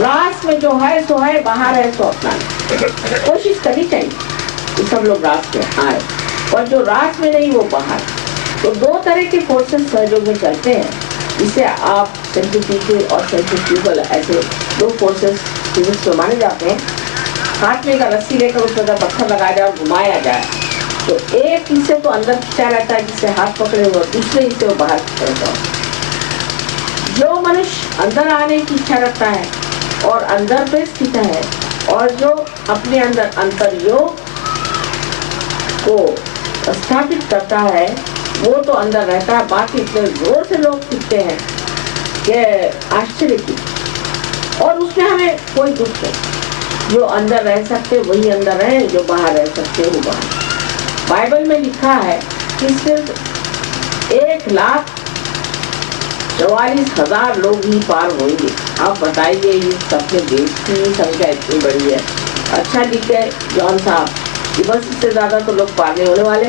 रास में जो है सो है, बाहर है सो अपना कोशिश करनी चाहिए कि सब लोग रास में आए, और जो रास में नहीं वो बाहर। तो 2 तरह के फोर्सेस सहयोग में चलते हैं, जिसे आप सेंट्रीफ्यूगल और सेंट्रीफ्यूगल ऐसे 2 फोर्सेस फिजिक्स में माने जाते हैं। हाथ में का रस्सी लेकर उसमें अगर पत्थर लगाया जाए और घुमाया जाए तो एक हिस्से तो अंदर खींचा रहता है जिससे हाथ पकड़े हुए, दूसरे हिस्से वो बाहर खींचा रहता है। जो मनुष्य अंदर आने की इच्छा रखता है और अंदर पे स्थित है और जो अपने अंदर अंतर्योग को स्थापित करता है वो तो अंदर रहता है, बाकी इतने जोर से लोग सीखते हैं कि आश्चर्य की। और उसमें हमें कोई दुख नहीं, जो अंदर रह सकते वही अंदर रहे, जो बाहर रह सकते वो बाहर। बाइबल में लिखा है कि सिर्फ 1,44,000 लोग ही पार होंगे। आप बताइए इस अपने देश की संख्या इतनी बड़ी है। अच्छा लिखे जॉन साहब कि बस इससे ज्यादा तो लोग पार नहीं होने वाले,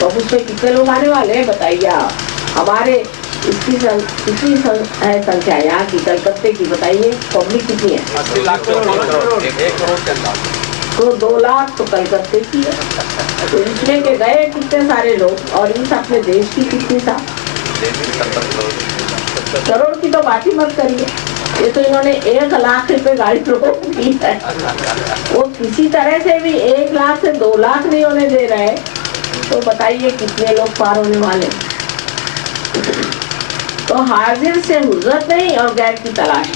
तो उसमें कितने लोग आने वाले हैं बताइए आप। हमारे इसकी कितनी है संख्या यहाँ की, कलकत्ते की बताइए, पब्लिक कितनी है? 80 लाख तो 1 करोड़ के अंदाज। तो 2 लाख तो कलकत्ते की है, तो इसमें के गए कितने सारे लोग, और इस अपने देश की कितनी सा करोड़ की तो बात ही मत करिए। ये तो इन्होंने 1 लाख रुपए गाड़ी रोक दी है, वो किसी तरह से भी 1 लाख से 2 लाख नहीं होने दे रहे, तो बताइए कितने लोग पार होने वाले। तो हाजिर से हुज्जत नहीं और गैर की तलाश।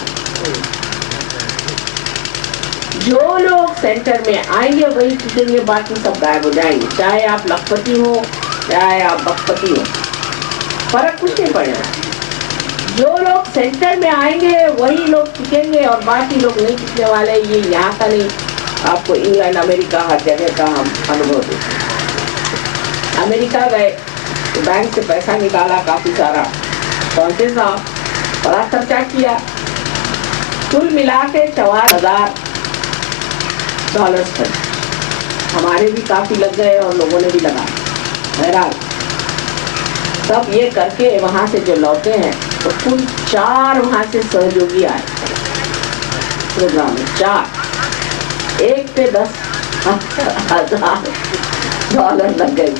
जो लोग सेंटर में आएंगे वही टिकेंगे, बाकी सब गायब हो जाएंगे। चाहे आप लखपति हो चाहे आप बखपति हो, फर्क कुछ नहीं पड़ेगा। जो लोग सेंटर में आएंगे वही लोग टिकेंगे और बाकी लोग नहीं टिकने वाले। ये यहाँ का नहीं, आपको इंग्लैंड अमेरिका हर जगह का हम अनुभव देते हैं। अमेरिका गए तो बैंक से पैसा निकाला काफी सारा, पहुंचे साहब बड़ा खर्चा किया, कुल मिला के $4,000 खर्च। हमारे भी काफी लग गए और लोगों ने भी लगा। बहरहाल तब ये करके वहां से जो लौटे हैं तो कुल 4 वहां से सहयोगी आए प्रोग्राम में, 4, एक पे $10,000 लग गए।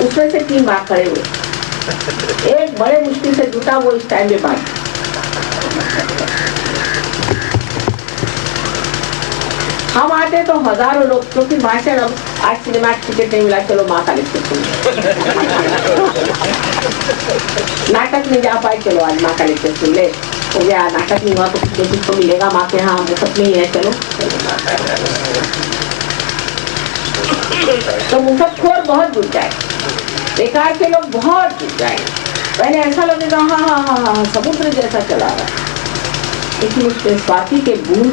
उसमें से 3 भाग खड़े हुए, एक बड़े मुश्किल से जुटा, वो इस टाइम में बात। हम आते तो हजारों लोग, क्योंकि भाषण हम आज सिनेमा टिकट नहीं मिला, चलो माँ का लिखते नाटक नहीं जा पाए, चलो आज माँ का लिखते सुन ले, हो गया। नाटक नहीं हुआ तो कुछ तो मिलेगा माँ के, हाँ मुफ्त नहीं है, चलो। तो मुफ्त खोर बहुत जुट जाए, बेकार के लोग बहुत जुट जाए। पहले ऐसा लगेगा हाँ हाँ हाँ हाँ समुद्र जैसा चला रहा है, लेकिन उसके स्वाति के बूंद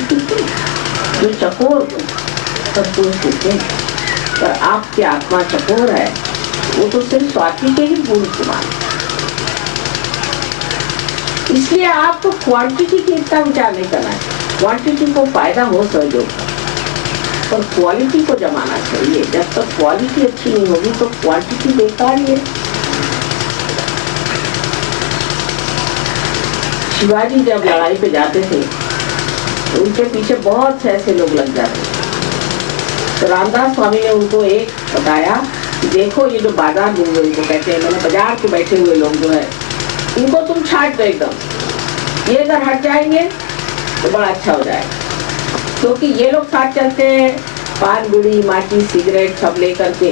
जो चकोर होते हैं, पर आपकी आत्मा चकोर है, वो तो सिर्फ स्वाति के ही बूंद समान। इसलिए आपको क्वांटिटी की इतना विचार नहीं करना है, क्वांटिटी को फायदा हो सहयोग, पर क्वालिटी को जमाना चाहिए। जब तक क्वालिटी अच्छी नहीं होगी तो क्वांटिटी बेकार ही है। शिवाजी जब लड़ाई पे जाते थे तो उनके पीछे बहुत से ऐसे लोग लग जाते, तो रामदास स्वामी ने उनको एक बताया कि देखो ये जो बाजार घूम रहे इनको कहते हैं, मतलब बाजार के बैठे हुए लोग जो है, इनको तुम छाट दो एकदम, ये अगर हट जाएंगे तो बड़ा अच्छा हो जाएगा। क्योंकि ये लोग साथ चलते हैं पान बीड़ी माची सिगरेट सब लेकर के,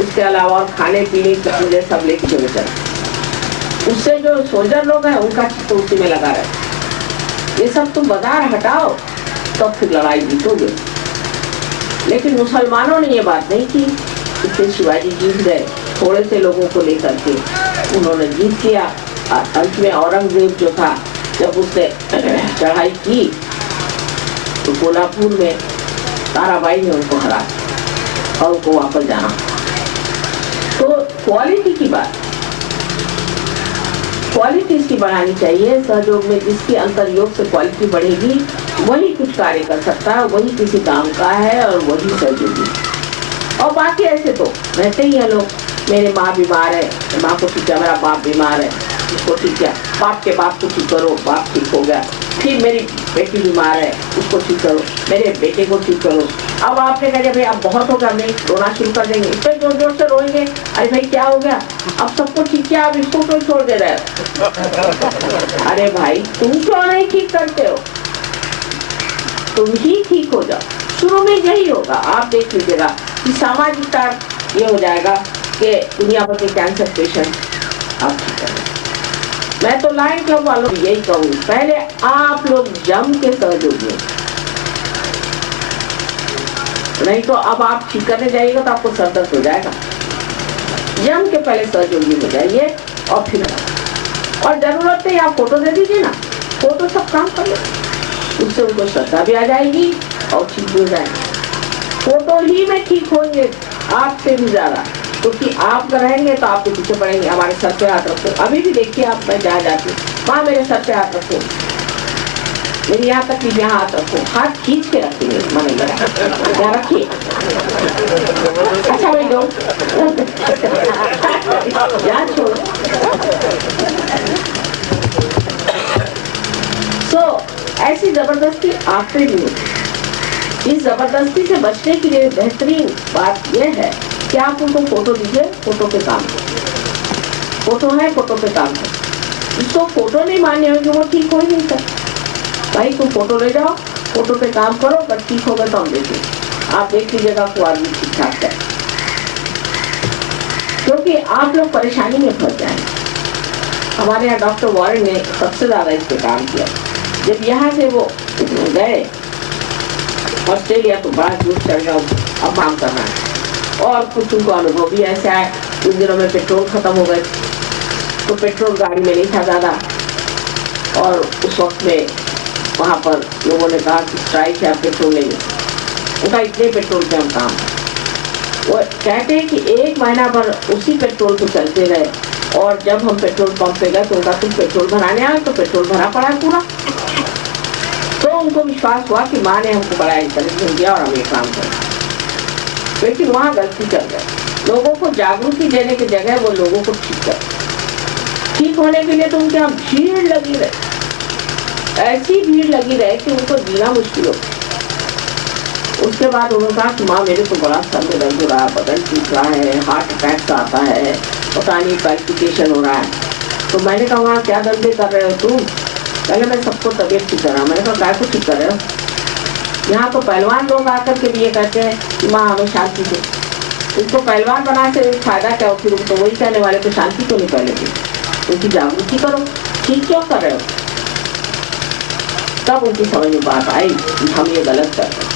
उसके अलावा खाने पीने की चीजें सब लेके चले चलते। उससे जो सोल्जर लोग हैं उनका चित्त उसी में लगा रहे। ये सब तुम बाजार हटाओ तो फिर लड़ाई जीतोगे। लेकिन मुसलमानों ने ये बात नहीं की, इससे शिवाजी जीत गए। थोड़े से लोगों को लेकर के उन्होंने जीत किया। अंत में औरंगजेब जो था, जब उसने चढ़ाई की तो कोल्हापुर में ताराबाई ने उनको हरा और उनको वापस जाना। तो क्वालिटी की बात, क्वालिटी इसकी बढ़ानी चाहिए। सहयोग में जिसकी अंतर्योग से क्वालिटी बढ़ेगी वही कुछ कार्य कर सकता है, वही किसी काम का है और वही सहयोगी। और बाकी ऐसे तो रहते ही हैं लोग, मेरे माँ बीमार है, माँ को ठीक है, मेरा बाप बीमार है, उसको ठीक है, बाप के बाप को ठीक करो, बाप ठीक हो गया। फिर मेरी बेटी बीमार है, उसको ठीक करो, मेरे बेटे को ठीक करो। अब आपने कहा भाई अब बहुत होगा, मैं रोना शुरू कर देंगे, इतने जोर जोर से रोएंगे, अरे भाई क्या हो गया, अब सबको ठीक किया, अब इसको क्यों छोड़ दे रहे हो? अरे भाई तुम क्यों नहीं ठीक करते हो, तुम ही ठीक हो जाओ। शुरू में यही होगा, आप देख लीजिएगा कि सामाजिकता ये हो जाएगा कि दुनिया भर के कैंसर पेशेंट आप ठीक करें। मैं तो लाइन क्लब वालों को यही कहूँ, पहले आप लोग जम के सहयोगी, नहीं तो अब आप ठीक करने जाइएगा तो आपको सर दर्द हो जाएगा। जम के पहले सर्जरी हो जाइए और फिर और जरूरत है आप फोटो दे दीजिए ना, फोटो सब काम कर ले, उससे उनको श्रद्धा भी आ जाएगी और ठीक भी हो जाएगा। फोटो ही में ठीक होंगे आपसे भी ज्यादा, क्योंकि आप रहेंगे तो आपके पीछे पड़ेंगे। हमारे सर पे हाथ रखो, अभी भी देखिए आप, मैं जहाँ जाती हूँ वहाँ मेरे सर पे हाथ रखो, मेरी यहाँ तक भी यहाँ हाथ रखो, हाथ खींच के रखेंगे मन यहाँ रखिए। अच्छा भाई दो यहाँ छोड़ो। ऐसी जबरदस्ती आपसे भी होती। इस जबरदस्ती से बचने के लिए बेहतरीन बात यह है कि आप उनको फोटो दीजिए, फोटो पे काम करो। फोटो है, फोटो पे काम करो। जिसको फोटो नहीं मान्य होगी वो ठीक हो ही नहीं सकता। भाई तुम फोटो ले जाओ, फोटो पे काम करो, अगर ठीक होगा तो हम देखेंगे। आप देख लीजिएगा वो आदमी ठीक ठाक है, क्योंकि आप लोग परेशानी में फंस जाएंगे। हमारे यहाँ डॉक्टर वॉरेन ने सबसे ज्यादा इस पे काम किया। जब यहाँ से वो गए ऑस्ट्रेलिया तो बड़ा जोश चढ़ गया, अब काम करना है। और कुछ उनको अनुभव भी ऐसा है, उन दिनों में पेट्रोल खत्म हो गए तो पेट्रोल गाड़ी में नहीं था ज्यादा, और उस वक्त में वहाँ पर लोगों ने कहा कि स्ट्राइक है, पेट्रोल नहीं है। उनका इतने पेट्रोल पे हम काम, वो कहते हैं कि 1 महीना भर उसी पेट्रोल को चलते रहे, और जब हम पेट्रोल पंप पे गए तो उनका तुम पेट्रोल भराने आए तो पेट्रोल भरा पड़ा है पूरा। तो उनको विश्वास हुआ कि माँ ने हमको बड़ा इंटेलिजेंस दिया और हम ये काम करें। लेकिन वहाँ गलती कर गए। लोगों को जागरूकता देने की जगह वो लोगों को ठीक होने के लिए तो उनके यहाँ भीड़ लगी रहे, ऐसी भीड़ लगी रहे कि उनको जीना मुश्किल हो। उसके बाद उन्होंने कहा कि माँ मेरे को बड़ा सर में दर्द हो रहा है, बदन टूट रहा है, हार्ट अटैक आता है, पता नहीं पैल्पिटेशन हो रहा है। तो मैंने कहा वहाँ क्या धंधे कर रहे हो तुम? पहले मैं सबको तबीयत ठीक कर रहा हूँ। मैंने कहा काय को ठीक कर रहे हो? यहाँ तो पहलवान लोग आकर के भी ये कहते हैं कि माँ हमें शांति दे। उसको पहलवान बना से फायदा क्या हो? फिर तो वही कहने वाले तो शांति क्यों नहीं पहले थी, उनकी जागृति करो, ठीक क्यों कर रहे हो? तब उनकी समझ में बात आई कि हम ये गलत कर रहे हैं।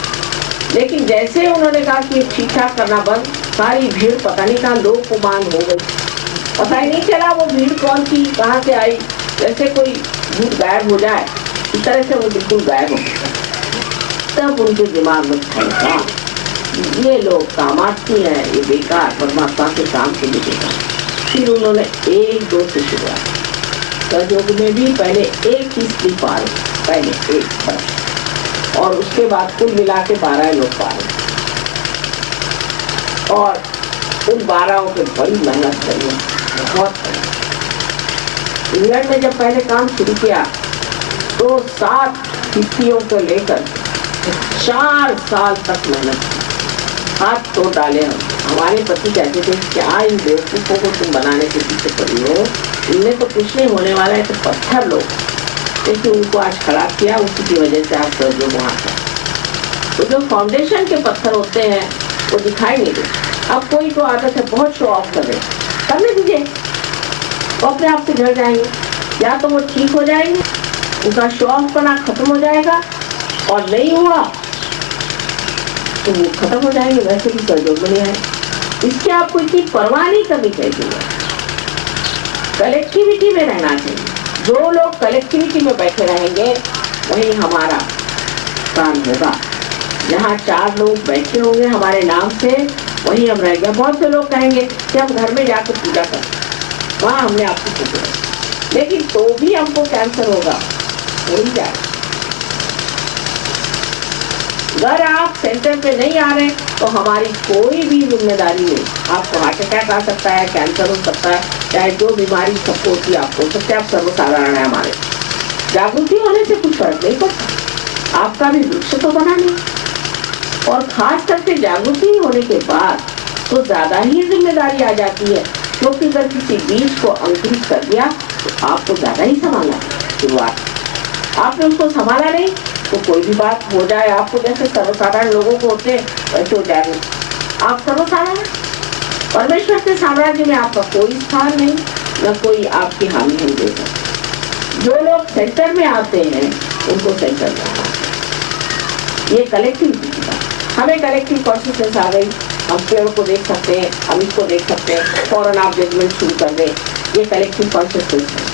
लेकिन जैसे उन्होंने कहा कि ठीक ठाक करना बंद, सारी भीड़ पता नहीं कहाँ लोग कुमान हो गई, पता ही नहीं चला वो भीड़ कौन थी, कहाँ से आई। जैसे कोई भूत गायब हो जाए इस तरह से वो बिल्कुल गायब हो। तब उनके दिमाग में था ये लोग कामार्थी हैं, ये बेकार परमात्मा के काम के लिए बेकार। फिर उन्होंने 1-2 से शुरुआत, सहयोग में भी पहले 1 ही स्त्री पाल, पहले 1 बस, और उसके बाद कुल मिला के 12 लोग पाले, और उन 12 पे बड़ी मेहनत करी, बहुत। इंग्लैंड में जब पहले काम शुरू किया तो 7 हिस्सियों को लेकर 4 साल तक मेहनत, हाथ तोड़ डाले हम। हमारे पति कहते थे क्या इन बेवकूफों को तुम बनाने के पीछे पड़ी हो, इनमें तो कुछ नहीं होने वाला है, तो पत्थर लो। लेकिन उनको आज खराब किया, उसी की वजह से आप जो वहाँ था। तो जो फाउंडेशन के पत्थर होते हैं वो दिखाई नहीं देते। अब कोई को आदत है बहुत शो ऑफ कर करने दीजिए, वो अपने आप से झड़ जाएंगे, या तो वो ठीक हो जाएंगे, उनका शो ऑफ करना खत्म हो जाएगा, और नहीं हुआ तो वो खत्म हो जाएंगे, वैसे भी सहयोग में नहीं आए। इसकी आपको इतनी परवाह नहीं करनी चाहिए, कलेक्टिविटी में रहना चाहिए। जो लोग कलेक्टिविटी में बैठे रहेंगे वही हमारा काम होगा। जहाँ 4 लोग बैठे होंगे हमारे नाम से, वही हम रहेंगे। बहुत से लोग कहेंगे कि हम घर में जाकर पूजा करें, वहाँ हमने आपको पूजा, लेकिन तो भी हमको कैंसर होगा, हो ही जाएगा। अगर आप सेंटर पे नहीं आ रहे तो हमारी कोई भी जिम्मेदारी नहीं। आपको हार्ट अटैक आ सकता है, कैंसर हो सकता है, चाहे जो बीमारी सबको होती है आपको हो सकता है, आप सर्वसाधारण है। हमारे जागृति होने से कुछ फर्क नहीं पड़ता, आपका भी वृक्ष तो बना नहीं। और खास करके जागृति होने के बाद तो ज्यादा ही जिम्मेदारी आ जाती है, क्योंकि अगर किसी बीज को अंकुरित कर दिया तो आपको ज्यादा ही संभालना है। शुरुआत आपने उसको संभाला नहीं तो कोई भी बात हो जाए आपको, जैसे सर्वसाधारण लोगों को होते वैसे हो जाए। आप सर्वसाधारण, परमेश्वर के साम्राज्य में आपका कोई स्थान नहीं, न कोई आपकी हानि हम दे सकते। जो लोग सेंटर में आते हैं उनको सेंटर में आना, ये कलेक्टिविटी की बात। हमें कलेक्टिव कॉन्शियसनेस आ गई, हम पेड़ को देख सकते हैं, हम इसको देख सकते हैं, फौरन आप जजमेंट शुरू कर दें, ये कलेक्टिव कॉन्शियसनेस है।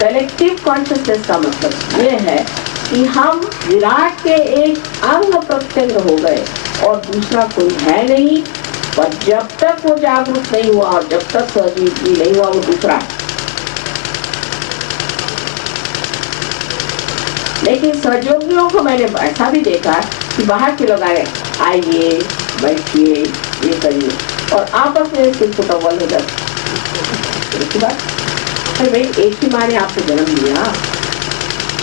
कलेक्टिव कॉन्शियसनेस का मतलब ये है कि हम विराट के एक अंग प्रत्यंग हो गए और दूसरा कोई है नहीं, पर जब तक वो जागरूक नहीं हुआ और जब तक सहजीवी नहीं हुआ वो दूसरा है। लेकिन सहयोगियों को मैंने ऐसा भी देखा कि बाहर के लोग आए, आइए बैठिए ये करिए, और आपस में सिर्फ टॉवल हो जाती बात। अरे भाई, एक ही माँ ने आपको जन्म दिया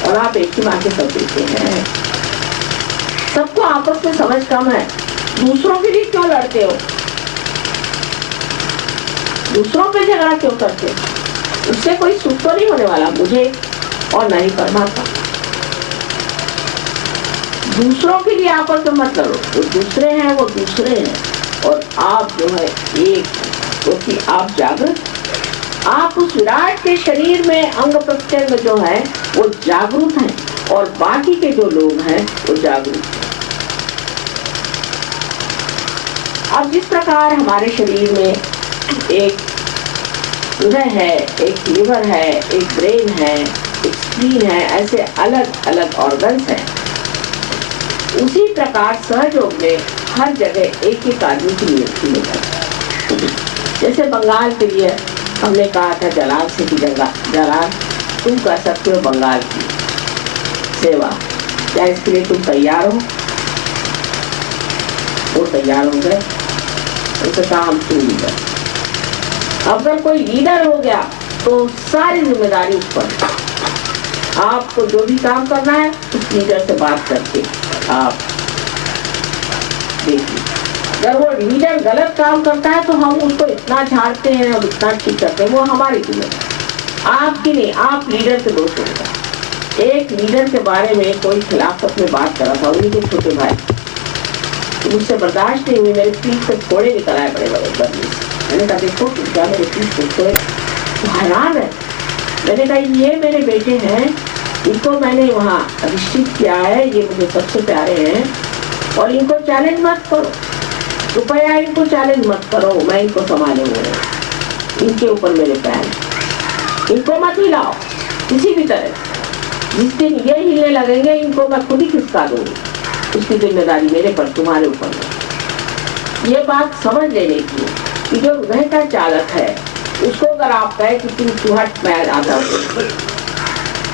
और आप एक ही माँ के सब बेटे हैं। सबको आपस में समझ कम है, दूसरों के लिए क्यों लड़ते हो, दूसरों पे झगड़ा क्यों करते हो? उससे कोई सुख तो नहीं होने वाला मुझे और नहीं परमात्मा। दूसरों के लिए आपस में मत लड़ो, जो दूसरे हैं वो दूसरे हैं और आप जो है एक, क्योंकि आप जागृत, आप उस विराट के शरीर में अंग प्रत्यंग जो है वो जागरूक हैं और बाकी के जो लोग हैं वो जागरूक हैं। अब जिस प्रकार हमारे शरीर में एक हृदय है, एक लिवर है, एक ब्रेन है, एक स्प्लीन है, ऐसे अलग अलग ऑर्गन्स हैं, उसी प्रकार सहयोग में हर जगह एक एक आदमी की नियुक्ति हो जाती है। जैसे बंगाल के लिए हमने कहा था जलाल से कि जलाल तुम कर सकते हो बंगाल की सेवा, क्या इसके लिए तुम तैयार हो? वो तैयार हो गए, उसे कहा हम क्यों लीडर। अगर कोई लीडर हो गया तो सारी जिम्मेदारी उस पर, आपको जो भी काम करना है उस लीडर से बात करके आप देखिए। अगर वो लीडर गलत काम करता है तो हम उसको इतना झाड़ते हैं और इतना ठीक करते हैं, वो हमारी जिम्मेदारी, आपकी नहीं। आप लीडर के दोस्त होगा। एक लीडर के बारे में कोई खिलाफत में बात कर रहा था, उन्हीं के छोटे भाई, मुझसे बर्दाश्त नहीं हुई, मेरे पीठ पे फोड़े निकल आए बड़े बड़े बदले। मैंने कहा देखो क्या मेरे पीठ पे फोड़े, हैरान है। मैंने कहा ये मेरे बेटे हैं, इनको मैंने वहाँ अधिष्ठित किया है, ये मुझे सबसे प्यारे हैं और इनको चैलेंज मत करो, कृपया इनको चैलेंज मत करो, मैं इनको संभालूंगा, इनके ऊपर मेरे पैर, इनको मत हिलाओ किसी भी तरह। जिस दिन ये हिलने लगेंगे इनको मैं खुद ही खिसका दूंगी, उसकी जिम्मेदारी मेरे पर, तुम्हारे ऊपर नहीं। ये बात समझ लेने की कि जो हृदय का चालक है उसको अगर आप कहे कि तुम हट मैं आता हूँ,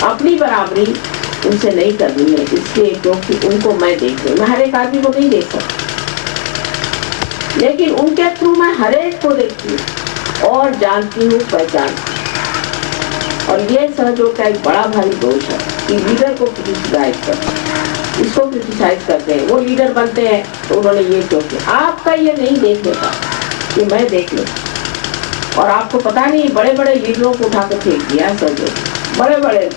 अपनी बराबरी उनसे नहीं करनी है, इसलिए क्योंकि उनको मैं देख रही हूँ। मैं हर एक आदमी को नहीं देख सकती, लेकिन उनके थ्रू मैं हर एक को देखती हूँ और जानती हूँ, पहचानती हूँ। और ये सहयोग का एक बड़ा भारी दोष है कि लीडर को क्रिटिसाइज करते हैं, इसको क्रिटिसाइज करते हैं, वो लीडर बनते हैं तो उन्होंने ये क्यों किया। आपका ये नहीं देखने का कि मैं देख लूँ, और आपको पता नहीं बड़े बड़े लीडरों को उठा कर फेंक दिया सहयोग। बड़े बड़े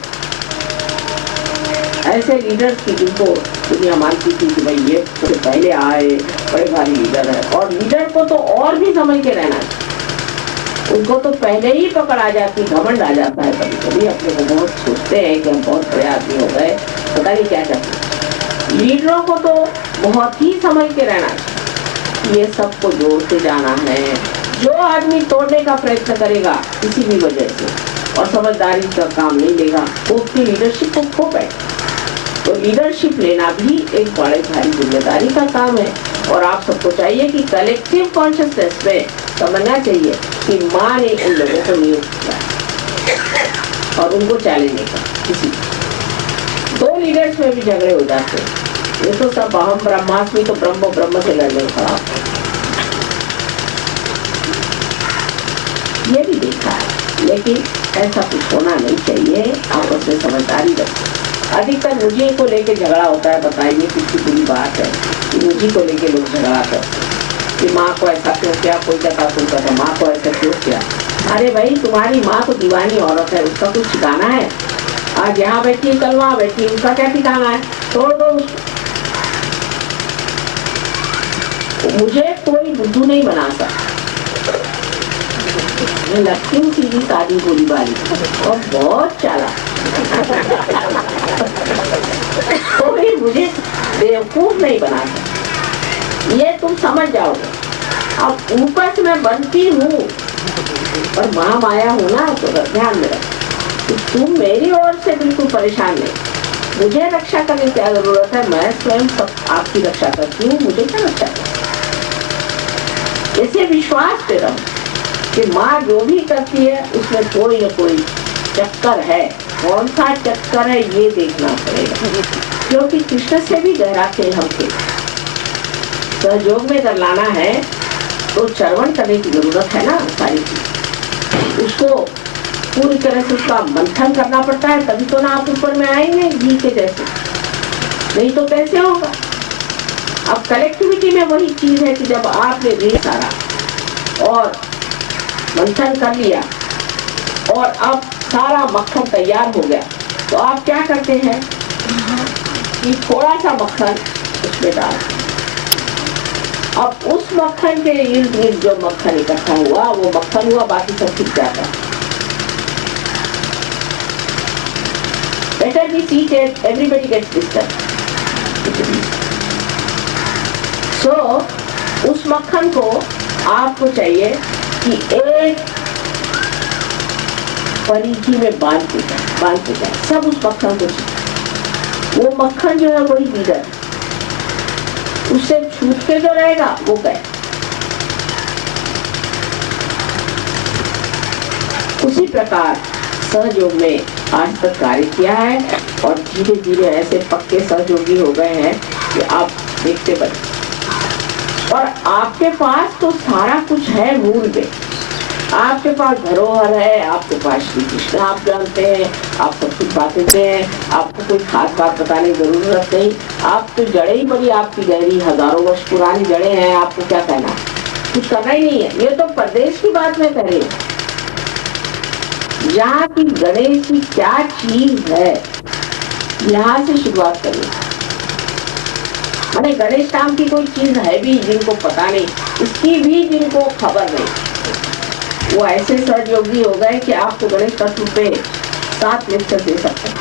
ऐसे लीडर्स की जिनको दुनिया मानती थी कि भाई ये तो पहले आए, बड़े भारी लीडर है, और लीडर को तो और भी समझ के रहना है, उनको तो पहले ही पकड़ आ जाती, घमंड आ जाता है। कभी कभी अपने को बहुत सोचते हैं कि हम बहुत बड़े आदमी हो गए, पता नहीं क्या चाहते। लीडरों को तो बहुत ही समझ के रहना है, ये सबको जोड़ते जाना है। जो आदमी तोड़ने का प्रयत्न करेगा किसी भी वजह से और समझदारी का काम नहीं लेगा, वो उसकी लीडरशिप को खो बैठे। तो लीडरशिप लेना भी एक बड़े भारी जिम्मेदारी का काम है, और आप सबको चाहिए कि कलेक्टिव कॉन्शियसनेस में समझना चाहिए कि माँ ने उन लोगों को नियुक्त किया और उनको चैलेंज नहीं करना किसी। दो लीडर्स में भी झगड़े हो जाते हैं, ये तो सब अहम ब्रह्मास्मि, तो ब्रह्म ब्रह्म से लड़ने खड़ा, ये भी देखा है। लेकिन ऐसा कुछ होना नहीं चाहिए, आपस में समझदारी रखें। अधिकतर मुझे को लेके झगड़ा होता है, बताइए कितनी बुरी बात है कि मुझे को लेके लोग झगड़ा करते हैं कि माँ को ऐसा क्यों किया, कोई कहता कोई कहता माँ को ऐसा क्यों किया। अरे भाई, तुम्हारी माँ तो दीवानी औरत है, उसका कुछ ठिकाना है? आज यहाँ बैठी है, कल वहाँ बैठी है, उसका क्या ठिकाना है? छोड़ दो उसको। मुझे कोई बुद्धू नहीं बना सकता, मैं लगती हूँ सीधी सादी गोली बारी और बहुत चालाक, कोई मुझे बेवकूफ नहीं बना सकता। ये तुम समझ जाओगे। अब ऊपर से मैं बनती हूँ और महामाया हूँ ना, तो ध्यान में रखो तुम मेरी ओर से बिल्कुल परेशान नहीं। मुझे रक्षा करने की क्या जरूरत है, मैं स्वयं सब आपकी रक्षा करती हूँ, मुझे क्या रक्षा करती। इसे विश्वास पे रहो कि माँ जो भी करती है उसमें कोई न कोई चक्कर है। कौन सा चक्कर है ये देखना पड़ेगा, क्योंकि कृष्ण से भी गहरा खेल हम खेल। सहयोग में अगर लाना है तो श्रवण करने की जरूरत है ना, सारी चीज उसको पूरी तरह से उसका मंथन करना पड़ता है, तभी तो ना आप ऊपर में आएंगे घी के जैसे, नहीं तो कैसे होगा। अब कलेक्टिविटी में वही चीज है कि जब आपने ढेर सारा और मंथन कर लिया और अब सारा मक्खन तैयार हो गया, तो आप क्या करते हैं कि थोड़ा सा मक्खन उसमें डाल, अब उस मक्खन के इर्द गिर्द जो मक्खन इकट्ठा हुआ वो मक्खन हुआ, बाकी सब ठीक जाता है। Better be seated, everybody gets disturbed. So, उस मक्खन को आपको चाहिए कि एक परिधि में बांधते जाए सब उस मक्खन को। वो मक्खन जो है वही लीडर, उससे छूट के जो रहेगा वो गए। उसी प्रकार सहयोग में आज तक कार्य किया है और धीरे धीरे ऐसे पक्के सहयोगी हो गए हैं कि आप देखते बने। और आपके पास तो सारा कुछ है मूल में, आपके पास धरोहर है, आपके पास श्री कृष्ण आप जानते हैं, आप सब कुछ बातें हैं, आपको कोई खास बात बताने की जरूरत नहीं। आप तो जड़ें ही बड़ी आपकी गहरी, हजारों वर्ष पुरानी जड़ें हैं, आपको क्या कहना, कुछ करना ही नहीं है। ये तो प्रदेश की बात मैं कह रही हूँ, यहाँ की गणेश की क्या चीज है, यहाँ से शुरुआत करिए। मैंने गणेश नाम की कोई चीज है भी जिनको पता नहीं, इसकी भी जिनको खबर नहीं, वो ऐसे सहयोगी हो गए कि आपको गणेश तत्व पे 7 लेक्चर दे सकते हैं।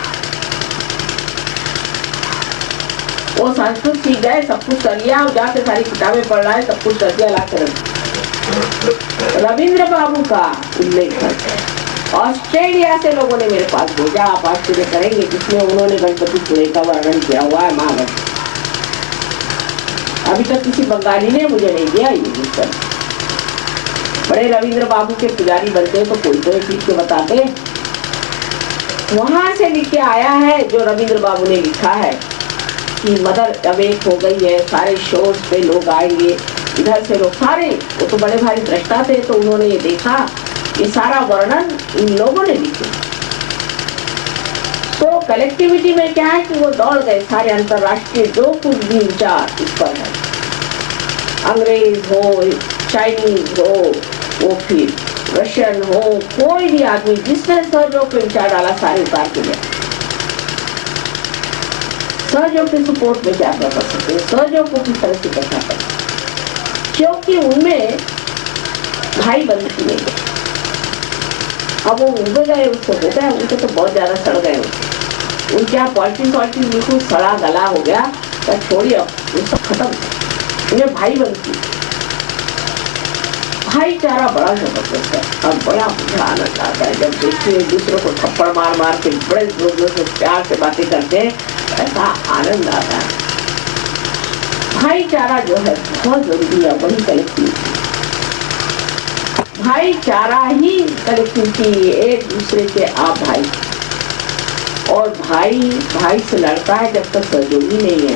वो संस्कृत सीख गए, सब कुछ कर लिया, और जाके सारी किताबें पढ़ रहा है, सब कुछ कर दिया, ला कर रविंद्र बाबू का उल्लेख है। ऑस्ट्रेलिया से लोगों ने मेरे पास भेजा, आप आश्चर्य करेंगे, जिसमें उन्होंने गणपति पुणे का वर्णन किया हुआ है महाभारत। अभी तक किसी बंगाली ने मुझे नहीं दिया ये उत्तर। बड़े रविंद्र बाबू के पुजारी बनते तो कोई तो एक लिख के बताते। वहां से लिख के आया है जो रविंद्र बाबू ने लिखा है कि मदर अवेक हो गई है, सारे शोज पे लोग आएंगे, इधर से लोग सारे, वो तो बड़े भारी दृष्टा थे, तो उन्होंने ये देखा, ये सारा वर्णन इन लोगों ने लिखा। तो कलेक्टिविटी में क्या है कि वो दौड़ गए सारे अंतरराष्ट्रीय जो कुछ भी विचार इस पर है, अंग्रेज हो, चाइनीज हो, वो फिर रशियन हो, कोई भी आदमी जिसने सहयोग पे विचार डाला सारे उतार के गए। सहयोग के सपोर्ट में क्या कर सकते हैं, सहयोग को किस तरह से करना पड़ता, क्योंकि उनमें भाई बंधती नहीं है। अब वो उग गए, उसको हो गया, उनके तो बहुत ज्यादा सड़ गए, उनके यहाँ पॉलिटिक्स बिल्कुल सड़ा गला हो गया, तो छोड़िए अब वो सब खत्म। उन्हें भाई बनती, भाईचारा बड़ा जबरदस्त है और बड़ा मुझे आनंद आता है जब देखिए एक दूसरे को थप्पड़ मार मार के बड़े जोर से प्यार से बातें करते हैं, ऐसा आनंद आता है। भाईचारा जो है बहुत जरूरी है, वही कलेक्टिविटी, भाईचारा ही कलेक्टिविटी, एक दूसरे के आप भाई, और भाई भाई से लड़ता है जब तक सहयोगी नहीं है,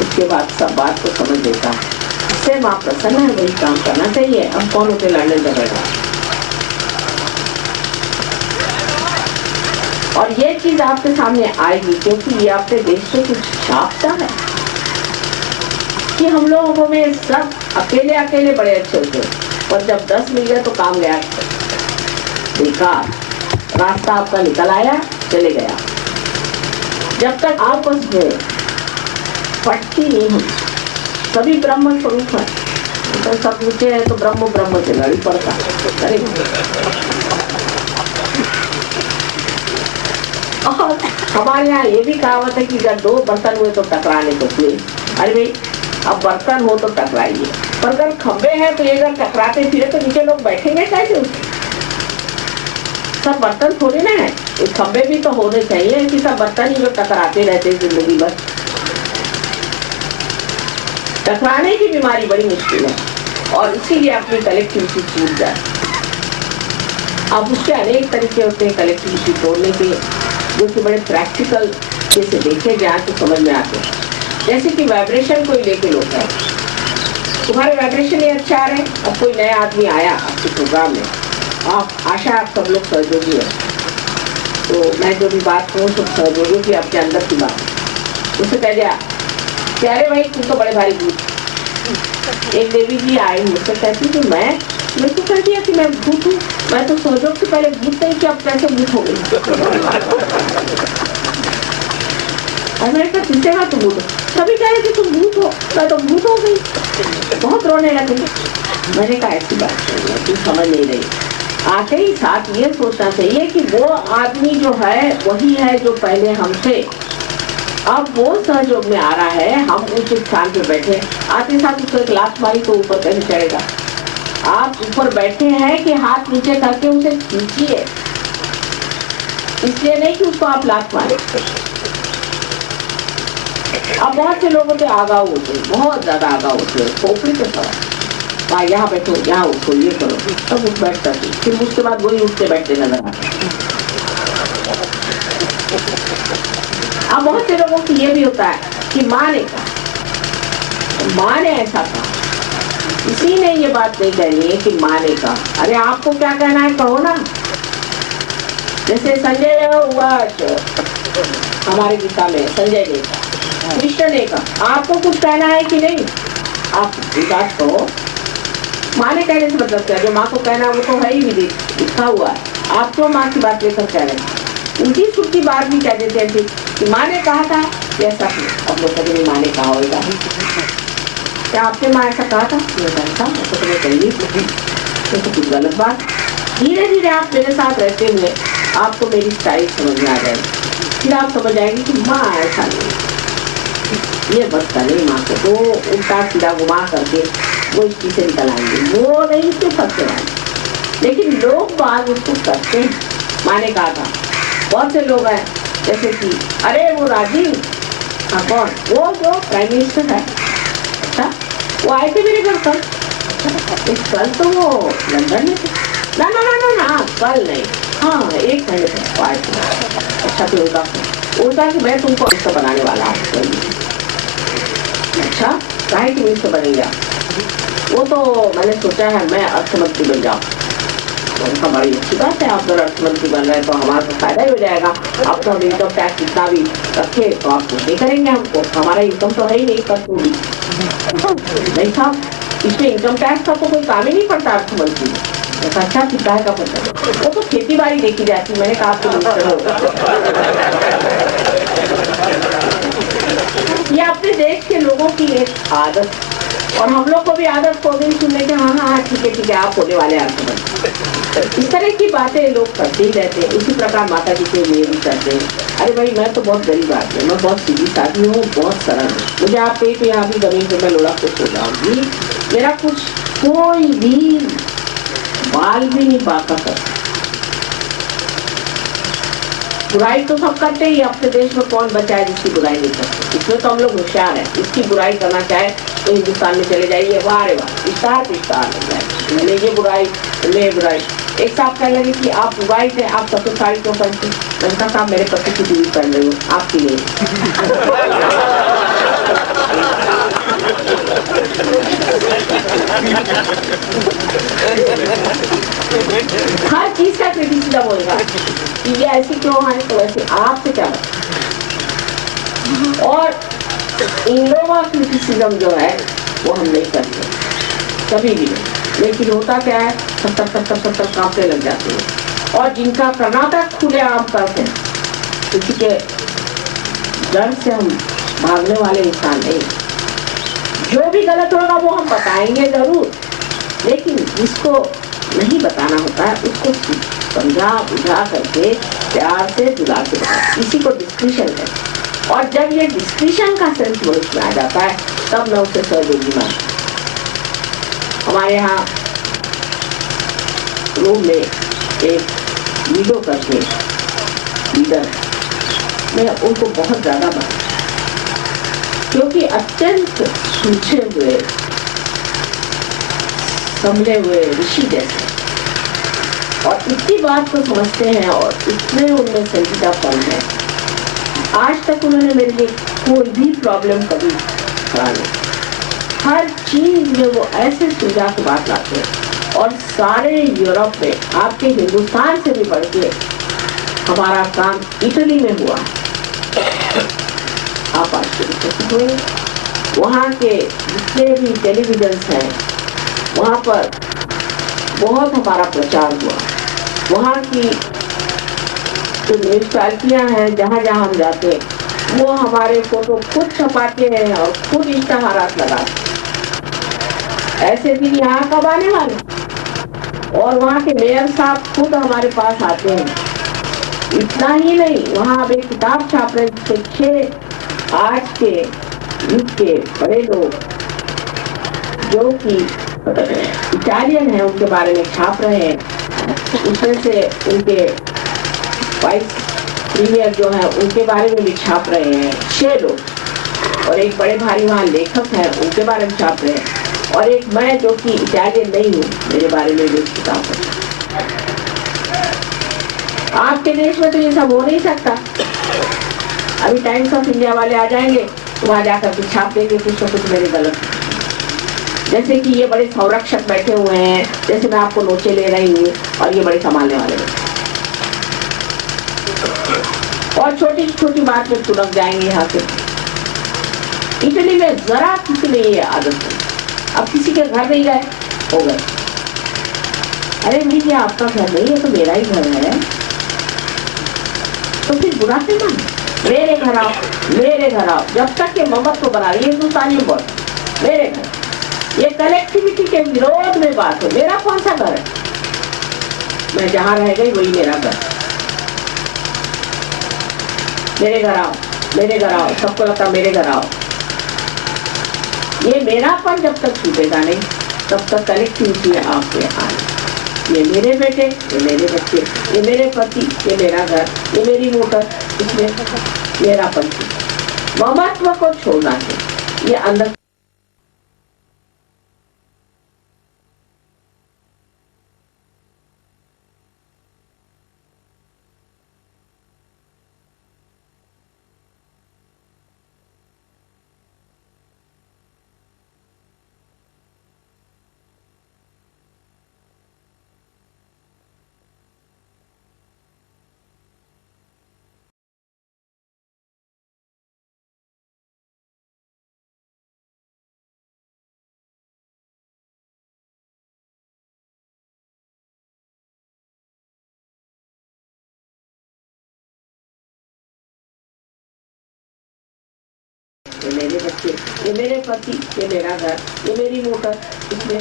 उसके बाद सब बात को समझ लेता है, इससे माँ प्रसन्न है, वही काम करना चाहिए। अब कौन उसे लड़ने लगेगा। और ये चीज आपके सामने आएगी क्योंकि ये आपके देश से कुछ छापता है कि हम लोगों में सब अकेले अकेले बड़े अच्छे होते हैं, और जब 10 मिल गए तो काम गया, बेकार, रास्ता आपका निकल आया, चले गया। जब तक आपस में पटती नहीं हो, सभी ब्रह्म स्वरूप है, तो सब नीचे है तो ब्रह्म ब्रह्म से लड़ी पड़ता। और हमारे यहाँ ये भी कहावत है कि अगर 2 बर्तन हुए तो टकराने को हुए। अरे भाई अब बर्तन हो तो टकराइए, पर अगर खंबे हैं तो ये अगर टकराते फिरे तो नीचे लोग बैठेंगे कैसे उसमें? सब बर्तन थोड़ी ना है, खंबे भी तो होने चाहिए कि सब बर्तन ही जो टकराते रहते जिंदगी भर। टकराने की बीमारी बड़ी मुश्किल है और इसीलिए अपनी कलेक्टिविटी टूट जाए। अब उसके अनेक तरीके होते हैं कलेक्टिविटी तोड़ने के, जो कि बड़े प्रैक्टिकल जैसे देखे जाए तो समझ में आते हैं। जैसे कि वाइब्रेशन कोई लेके लोग हैं, तुम्हारे वाइब्रेशन ही अच्छा आ रहे हैं। अब कोई नया आदमी आया आपके प्रोग्राम में, आप आशा आप सब लोग सहयोगी है, तो मैं जो भी बात कहूँ सब सहयोगियों की आपके अंदर की बात, उससे कह दिया कि अरे भाई तुम तो बड़े भारी भूत। एक देवी जी आई मुझसे कहती कि मैं तो कह दिया कि मैं भूत हूँ, मैं तो सहयोग से पहले भूत नहीं कि अब कैसे भूत हो गई। मैंने कहा किससे कहा तुम भूत हो? सभी कह रहे कि तुम भूत हो, मैं तो भूत हो गई, बहुत रोने लगे। मैंने कहा ऐसी बात नहीं है, तू समझ नहीं रही। आते ही साथ ये सोचना चाहिए कि वो आदमी जो है वही है जो पहले हम थे, अब वो सहयोग में आ रहा है, हम ऊंचे स्थान पे बैठे, आते साथ उसको एक लात मारी तो ऊपर कैसे चढ़ेगा? आप ऊपर बैठे हैं कि हाथ नीचे करके उसे खींचिए, इसलिए नहीं कि उसको आप लात मारे। अब बहुत से लोगों के आगाव होते हैं, बहुत ज्यादा आगाव होते हैं, खोपड़ी के सवाल, हाँ यहाँ बैठो, यहाँ उठो, ये करो, सब उठ बैठता थी, फिर उसके बाद वही उठते बैठते नजर आते। अब बहुत से लोगों की ये भी होता है कि माँ ने कहा, माँ ने ऐसा कहा, इसी ने ये बात नहीं कहनी है कि माँ ने कहा। अरे आपको क्या कहना है कहो ना। जैसे संजय हुआ हमारे गीता में, संजय ने कहा, कृष्ण ने कहा, आपको कुछ कहना है कि नहीं? आप बात कहो। माँ ने कहने से मतलब क्या? जो माँ को कहना वो तो है ही विदित, लिखा हुआ है। आप क्यों माँ की बात लेकर कह रहे हैं? उनकी सुनती बात भी कह देते हैं कि माँ ने कहा था, ऐसा अब लोग कहते हैं माँ ने कहा होगा। क्या आपने माँ ऐसा कहा था? ऐसा तो तुम्हें कही तो कुछ गलत बात। धीरे धीरे आप मेरे साथ रहते हुए आपको मेरी स्टाइल समझ में आ जाएगी, फिर आप समझ आएंगे कि माँ ऐसा नहीं, ये बस करें माँ को तो उल्टा सीधा घुमा करके वो इस चीज से निकल आएंगे, वो नहीं इसके फंसते आएंगे। लेकिन लोग बात उसको करते हैं। माँ ने कहा था, बहुत से लोग हैं जैसे कि अरे वो राजीव, हाँ कौन? वो जो प्राइम मिनिस्टर है, अच्छा वो आए थे मेरे घर कल। कल तो वो लंदन में थे। ना ना ना ना ना कल नहीं, हाँ 1 महीने तक आए थे। अच्छा फिर उनका कि मैं तुमको मिनिस्टर बनाने वाला हूँ। अच्छा काहे की मिनिस्टर बनेगा? वो तो मैंने सोचा है मैं अर्थमंत्री बन जाऊँ। तो उनका बड़ी अच्छी बात है, आप अगर अर्थमंत्री बन रहे हैं तो हमारा तो फायदा ही हो जाएगा। अब तो हम इनकम टैक्स जितना भी रखे तो आप कुछ नहीं करेंगे हमको, हमारा इनकम तो है ही नहीं कर पूरी। नहीं साहब, इसमें इनकम टैक्स का तो कोई काम ही नहीं पड़ता अर्थमंत्री में। अच्छा कितना का पड़ता है? वो तो खेती बाड़ी देखी जाती। मैंने कहा आपको मिनिस्टर हो। ये अपने देश के लोगों की एक आदत, और हम लोग को भी आदत हो गई सुनने के, हाँ हाँ ठीक है आप होने वाले अर्थमंत्री। इस तरह की बातें लोग करते ही रहते हैं। इसी प्रकार माता जी के लिए भी करते हैं। अरे भाई मैं तो बहुत गरीब आदमी हूँ, मैं बहुत सीधी साधी हूँ, बहुत सरल हूँ। मुझे आप कहीं तो यहाँ भी जमीन पे मैं लोड़ा पे सो जाऊंगी, मेरा कुछ कोई भी बाल भी नहीं बाका करता। बुराई तो सब करते ही, अपने देश में कौन बचा है जिसकी बुराई नहीं करते? इसमें तो हम लोग होशियार हैं। इसकी बुराई करना चाहे तो हिंदुस्तान में चले जाइए, वाह रे वाह, विस्तार विस्तार हो जाए, मैंने ये बुराई ले बुराई। एक साहब कहने लगे कि आप बुराई थे, आप सफेद साड़ी क्यों पहनते? मैंने कहा साहब मेरे पति की दूरी पहन रही हूँ, आपकी नहीं। हर चीज का क्रिटिसिज्म होगा कि ये ऐसी क्यों है तो वैसे, आपसे क्या बात? और इन लोगों का क्रिटिसिज्म जो है वो हम नहीं करते कभी भी नहीं। लेकिन होता क्या है, सत्तर कांपने लग जाते हैं। और जिनका कर्नाटक खुले आम करते हैं, किसी के डर से हम भागने वाले इंसान नहीं। जो भी गलत होगा वो हम बताएंगे जरूर, लेकिन जिसको नहीं बताना होता है उसको समझा बुझा करके प्यार से जुड़ा के बताए, इसी को डिस्कशन है। और जब ये डिस्कशन का सेंस मनुष्य में आ जाता है तब मैं उसे सहयोगी मानती। हमारे यहाँ रूम में एक वीडियो करके लीडर, मैं उनको बहुत ज्यादा मानती क्योंकि अत्यंत सूझे हुए, संभले हुए ऋषि जैसे, और इतनी बात को समझते हैं और इतने उनमें संजीदापन है। आज तक उन्होंने मेरे लिए कोई भी प्रॉब्लम कभी खड़ा नहीं। हर चीज में वो ऐसे सुलझा के बात लाते हैं, और सारे यूरोप में आपके हिंदुस्तान से भी बढ़ के हमारा काम इटली में हुआ। आप आश्चर्यचकित हुए, वहाँ के जितने भी टेलीविजन हैं वहाँ पर बहुत हमारा प्रचार हुआ। वहाँ की जो म्यूनिसिपैलिटियाँ हैं, जहाँ जहाँ हम जाते वो हमारे फोटो खुद छपाते हैं और खुद इश्तहारात लगाते। ऐसे दिन यहाँ कब आने वाले? और वहाँ के मेयर साहब खुद हमारे पास आते हैं। इतना ही नहीं, वहाँ अब एक किताब छाप रहे हैं, 6 आज के युग के बड़े लोग जो कि इटालियन है उनके बारे में छाप रहे हैं। उसमें से उनके वाइस प्रीमियर जो है उनके बारे में भी छाप रहे हैं 6 लोग, और एक बड़े भारी वहाँ लेखक हैं उनके बारे में छाप रहे हैं, और एक मैं जो कि इटालियन नहीं हूँ मेरे बारे में भी किताब है। आपके देश में तो ये सब हो नहीं सकता। अभी टाइम्स ऑफ इंडिया वाले आ जाएंगे तो वहां जाकर के छाप देंगे कुछ ना कुछ मेरे गलत, जैसे कि ये बड़े संरक्षक बैठे हुए हैं, जैसे मैं आपको नोचे ले रही हूँ और ये बड़े संभालने वाले बैठे, और छोटी छोटी बात में तुरंत जाएंगे यहाँ से। इटली में जरा किसी में ये आदत नहीं। अब किसी के घर नहीं गए, हो गए, अरे भैया आपका घर नहीं है तो मेरा ही घर है, तो फिर बुरा क्यों मान? मेरे घर आओ, मेरे घर आओ, जब तक ये ममत्व बना रही है हिंदुस्तानी बोल मेरे घर। ये कलेक्टिविटी के विरोध में बात है। मेरा कौन सा घर है? मैं जहां रह गई वही मेरा घर। मेरे घर आओ, मेरे घर आओ, सबको लगता मेरे घर आओ। ये मेरापन जब तक छूटेगा नहीं तब तक कलेक्टिविटी आपके आए। ये मेरे बेटे, ये मेरे बच्चे, ये मेरे पति, ये मेरा घर, ये मेरी मोटर, इसमें मेरापन ममत्व को छोड़ना है। ये अंदर ये मेरे बच्चे, ये मेरे पति, ये मेरा घर, ये मेरी मोटर, इसमें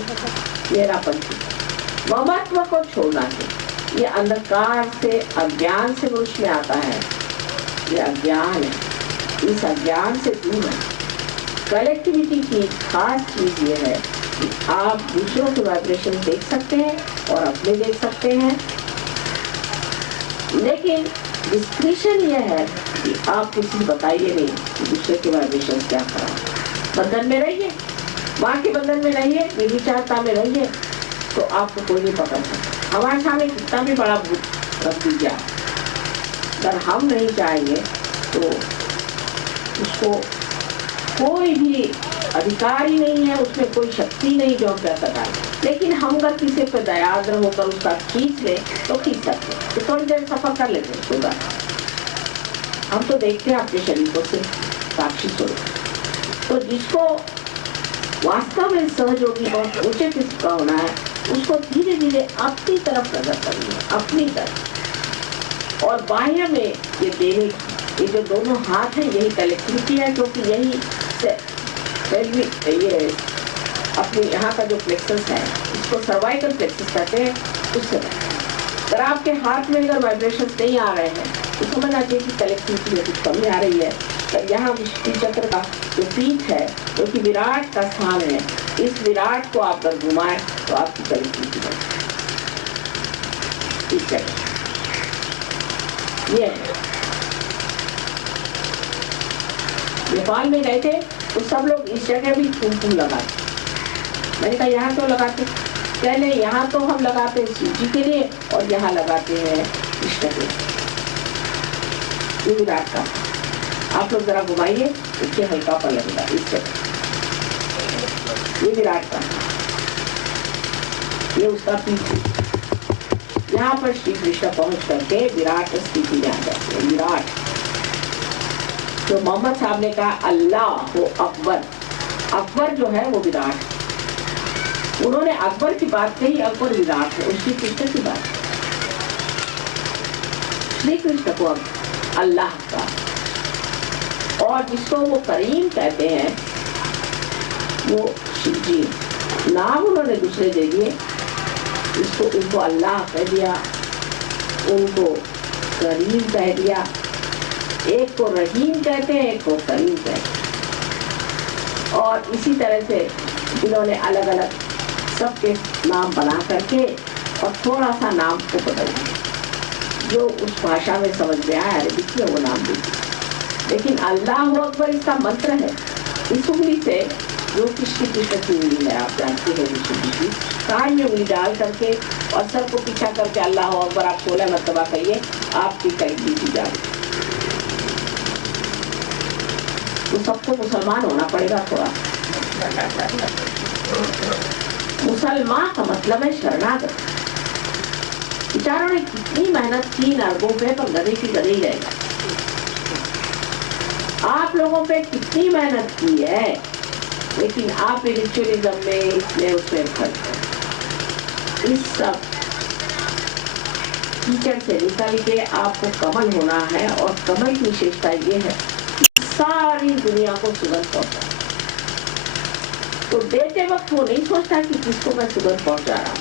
मेरा पंथी। ममत्व को छोड़ना है। ये अंधकार से, अज्ञान से मनुष्य में आता है। ये अज्ञान है, इस अज्ञान से दूर है। कलेक्टिविटी की खास चीज ये है कि आप दूसरों के वाइब्रेशन देख सकते हैं और अपने देख सकते हैं, लेकिन डिस्क्रिप्शन यह है कि आप किसी को बताइए नहीं कि दूसरे के वाइब्रेशन क्या करा। बंधन में रहिए, माँ के बंधन में रहिए, निर्विचारता में रहिए, तो आपको कोई नहीं पकड़ सकता। हमारे सामने कितना भी बड़ा भूत रख दीजिए, अगर हम नहीं चाहेंगे तो उसको कोई भी अधिकार ही नहीं है, उसमें कोई शक्ति नहीं जो हम कर सका। लेकिन हम अगर किसी पर दयाद्र होकर उसका खींच ले तो खींच सकते, तो थोड़ी देर सफर कर लेते हैं। सुबह हम तो देखते हैं अपने शरीर को सिर्फ साक्षी स्वरूप। तो जिसको वास्तव में सहयोगी बहुत ऊंचे किस्म का होना है, उसको धीरे धीरे अपनी तरफ नजर करनी है, अपनी तरफ। और बाह्य में ये देने, ये जो दोनों हाथ है यही कलेक्टिविटी है, क्योंकि यही ये अपनी यहाँ का जो प्लेक्सस है इसको सर्वाइकल प्लेक्सस कहते हैं। उससे अगर आपके हाथ में अगर वाइब्रेशन नहीं आ रहे हैं तो समझना चाहिए कि कलेक्टिविटी में कुछ कमी आ रही है। तब यहाँ विष्णु चक्र का जो पीठ है जो कि विराट का स्थान है, इस विराट को आप अगर घुमाएं तो आपकी कलेक्टिविटी बढ़ेगी। ठीक है, ये है। नेपाल में गए थे तो सब लोग इस जगह भी कुमकुम लगाते। मैंने कहा यहाँ क्यों लगाते? पहले यहाँ तो हम लगाते हैं शिव जी के लिए और यहाँ लगाते हैं कृष्ण के लिए। ये विराट का, आप लोग जरा घुमाइए, इससे हल्का पा लगेगा इस जगह। ये विराट का, ये उसका पीठ। यहाँ पर श्री कृष्ण पहुंच करके विराट स्थिति में आ जाते हैं। विराट तो मोहम्मद साहब ने कहा अल्लाह हो अकबर, अकबर जो है वो विराट। उन्होंने अकबर की बात कही, अकबर विराट है। श्री कृष्ण की बात, श्री कृष्ण को अल्लाह का, और जिसको वो करीम कहते हैं वो शिव जी। नाम उन्होंने दूसरे दे दिए, इसको उनको अल्लाह कह दिया, उनको करीम कह दिया। एक को रहीम कहते हैं, एक को करीम कहते हैं। और इसी तरह से इन्होंने अलग अलग सबके नाम बना करके और थोड़ा सा नाम को बदल दिया, जो उस भाषा में समझ में आया अरबिक में वो नाम दे दिया। लेकिन अल्लाह अकबर इसका मंत्र है। इस उंगली से जो कि श्री कृष्ण की उंगली है, आप जानते हैं विष्णु जी की, कान में उंगली डाल करके और सर को पीछा करके अल्लाह अकबर आप 16 मरतबा कहिए, आपकी कलेक्टिविटी जाएगी। तो सबको मुसलमान होना पड़ेगा थोड़ा। मुसलमान का मतलब है शरणागत। बेचारों ने कितनी मेहनत की अरबों पे, पर गधे की गधे ही रहेगा। आप लोगों पे कितनी मेहनत की है, लेकिन आप रिचुअलिज्म में इसमें उसमें खर्च कर, इस सब कीचड़ से निकल के आपको कमल होना है। और कमल की विशेषता ये है सारी दुनिया को सुगंध पहुंचा। तो देते वक्त वो नहीं सोचता कि किसको मैं सुगंध पहुंचा रहा हूं,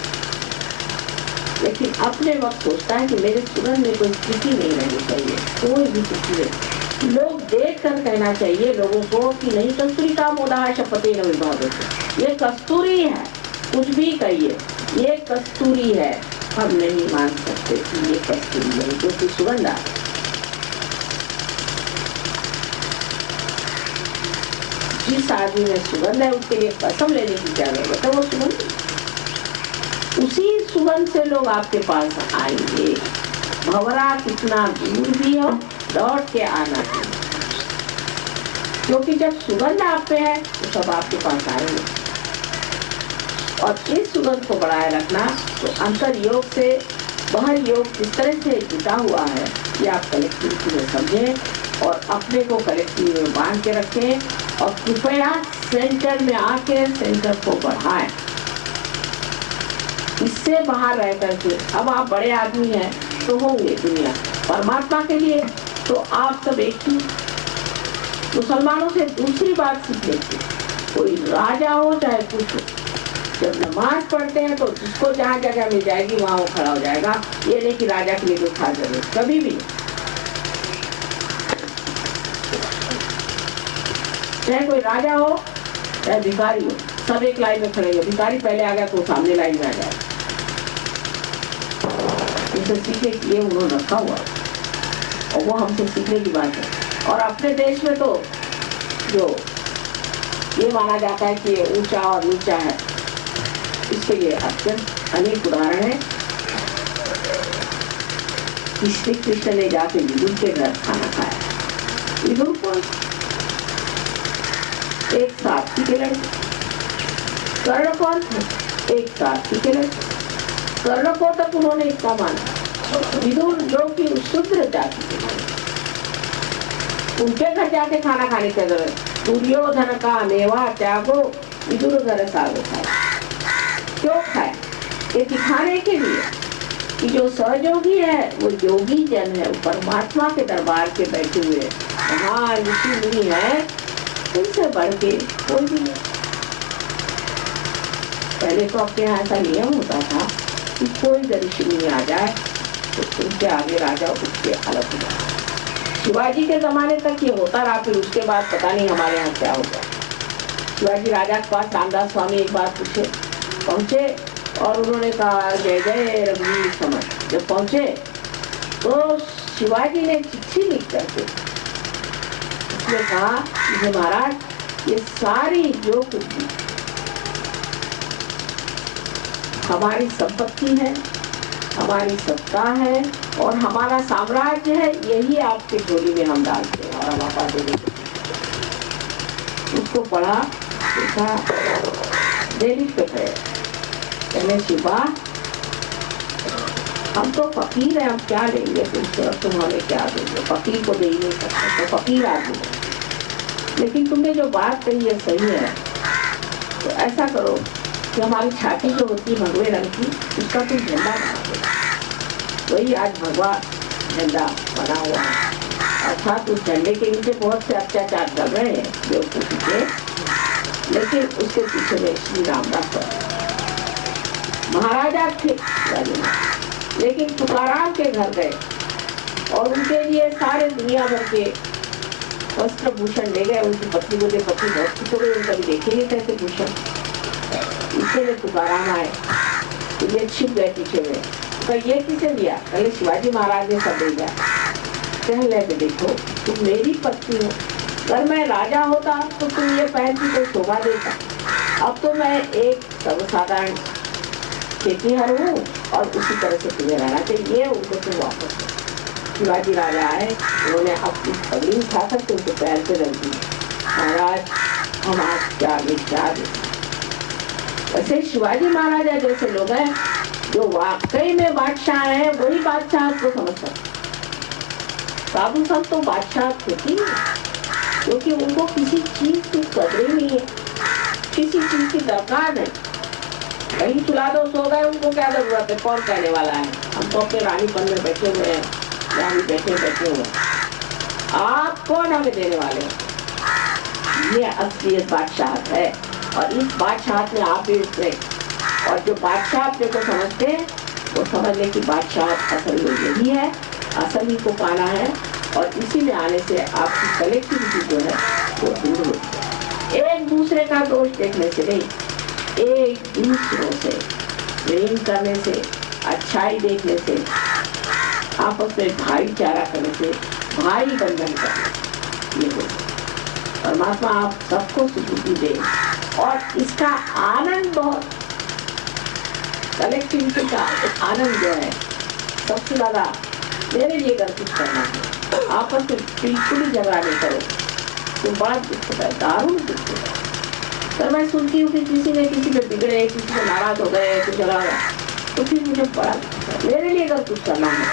लेकिन अपने वक्त सोचता है कि मेरे सुगंध में कोई त्रुटि नहीं रहनी चाहिए, कोई भी त्रुटि नहीं। लोग देख कर कहना चाहिए लोगों को कि नहीं कस्तूरी का मोदा शपथे न विभाग, ये कस्तूरी है, कुछ भी कहिए ये कस्तूरी है। हम नहीं मान सकते कि ये कस्तूरी है, क्योंकि सुगंध आ, जिस आदमी में सुगंध है उसके लिए कसम लेने की क्या जरूरत है? वो सुगंध, उसी सुगंध से लोग आपके पास आएंगे। भंवरा कितना दूर भी हो, लौट के आना चाहिए, क्योंकि जब सुगंध आप पे है तो सब आपके पास आएंगे। और इस सुगंध को बढ़ाए रखना, तो अंतर योग से बाहर योग किस तरह से जुटा हुआ है ये आप कलेक्टिविटी में समझें और अपने को कलेक्टिव में बांध के रखें। और कृपया सेंटर में आके सेंटर को बढ़ाएं। इससे बाहर रह करके, अब आप बड़े आदमी हैं तो होंगे दुनिया परमात्मा के लिए, तो आप सब एक ही। मुसलमानों से दूसरी बात सीख लेते, कोई राजा हो चाहे कुछ हो, जब नमाज पढ़ते हैं तो जिसको जहाँ जगह मिल जाएगी वहाँ वो खड़ा हो जाएगा। ये नहीं कि राजा के लिए कोई खास जरूरत, कभी भी। चाहे कोई राजा हो चाहे भिखारी हो, सब एक लाइन में खड़े हो। भिखारी पहले आ गया तो सामने लाइन में आ जाए। उनसे सीखे कि ये उन्होंने रखा हुआ और वो हमसे सीखने की बात है। और अपने देश में तो जो ये माना जाता है कि ये ऊंचा और नीचा है, इसके लिए अत्यंत अनेक उदाहरण है। श्री कृष्ण ने जाके विदुर के घर खाना खाया। विदुर को एक साथी के लड़के, कर्ण कौन थे? एक साथी के लड़के। कर्ण को तक उन्होंने इतना माना। विदुर जो कि शूद्र जाति के, उनके घर जाके खाना खाने की जरूरत। दुर्योधन का मेवा त्यागो विदुर घर सागो खाए। क्यों खाए? ये दिखाने के लिए कि जो सहयोगी है वो योगी जन है, वो परमात्मा के दरबार के बैठे हुए महान ऋषि मुनि है, उनसे बढ़ के कोई भी नहीं। पहले तो अपने यहाँ ऐसा नियम होता था कि कोई ऋषि मुनि आ जाए तो उनके आगे राजा उसके अलग हो जाए। शिवाजी के जमाने तक ये होता रहा, फिर उसके बाद पता नहीं हमारे यहाँ क्या होगा। शिवाजी राजा के पास रामदास स्वामी एक बार पहुंचे और उन्होंने कहा जय जय रघुवीर समर। जब पहुंचे तो शिवाजी ने चिट्ठी लिख करके उसने कहा कि महाराज ये सारी जो कुछ हमारी संपत्ति है, हमारी सत्ता है और हमारा साम्राज्य है, यही आपके झोली में हम डालते हैं और हम आपा दे देते। उसको पढ़ा, देखा, दिल्ली पे गए, कहने शिवा हम तो फकीर हैं, हम क्या लेंगे तुमसे, तुम हमें क्या देंगे, फकीर को दे ही नहीं सकते, तो फकीर आदमी है। लेकिन तुमने जो बात कही है सही है, तो ऐसा करो कि हमारी छाती जो होती है भगवे रंग की, उसका तुम झंडा बना दो। वही आज भगवा झंडा बना हुआ है, अर्थात उस झंडे के नीचे बहुत से अत्याचार कर रहे हैं बेवकूफी के, लेकिन उसके पीछे में श्री रामदास महाराजा थे, लेकिन तुकाराम के घर गए और उनके लिए सारे दुनिया भर के वस्त्र भूषण ले गए। उनकी पत्नी को देखो, पत्नी बहुत खुश हो गई, उनका भी देखे नहीं कैसे भूषण। इसीलिए तुकाराम आए तो ये छिप गए पीछे में, तो ये किसे दिया, पहले शिवाजी महाराज ने सब दे दिया। कह लगे देखो तुम मेरी पत्नी हो, अगर मैं राजा होता तो तुम ये पहनती तो शोभा देता, अब तो मैं एक सर्वसाधारण खेतीहर हूँ और उसी तरह से तुम्हें रहना चाहिए। उनको तुम वापस शिवाजी राजा आए, उन्होंने अपनी पगड़ी उठा सकते उनके पैर पे रख दी, महाराज हम आपके आगे क्या दें। वैसे शिवाजी महाराजा जैसे लोग हैं जो वाकई में बादशाह हैं, वही बादशाह को समझ सकते। साधु संत तो बादशाह होती है क्योंकि उनको किसी चीज की कदर नहीं है, किसी चीज की दरकार नहीं। कहीं चुला दो सो गए, उनको क्या जरूरत है, कौन कहने वाला है, हम तो अपने रानीपन में बैठे हुए हैं, रानी बैठे हुए, आप कौन हमें देने वाले हैं। ये असलियत बादशाह है और इस बादशाह में आप भी उतरे, और जो बादशाह अपने को समझते हैं वो समझ लें कि बादशाह असल में यही है, असल ही को पाना है, और इसी में आने से आपकी कलेक्टिविटी जो है वो दूर होती है। एक दूसरे का दोष देखने से नहीं, एक दूसरों से प्रेम करने से, अच्छाई देखने से, आपस में भाईचारा करने से, भाई बंधन करने ये परमात्मा आप सबको सुखी दे। और इसका आनंद बहुत, कलेक्टिविटी का आनंद जो है सबसे ज्यादा मेरे लिए अगर कुछ करना है, आपस में बिल्कुल ही झगड़ा नहीं करो तो बड़ा दुख होता है, दारुण दुख होता है। पर मैं सुनती हूँ कि किसी ने किसी पे बिगड़े, किसी से नाराज हो गए, कुछ झगड़ा हुआ, तो फिर मुझे बड़ा मेरे लिए अगर कुछ करना है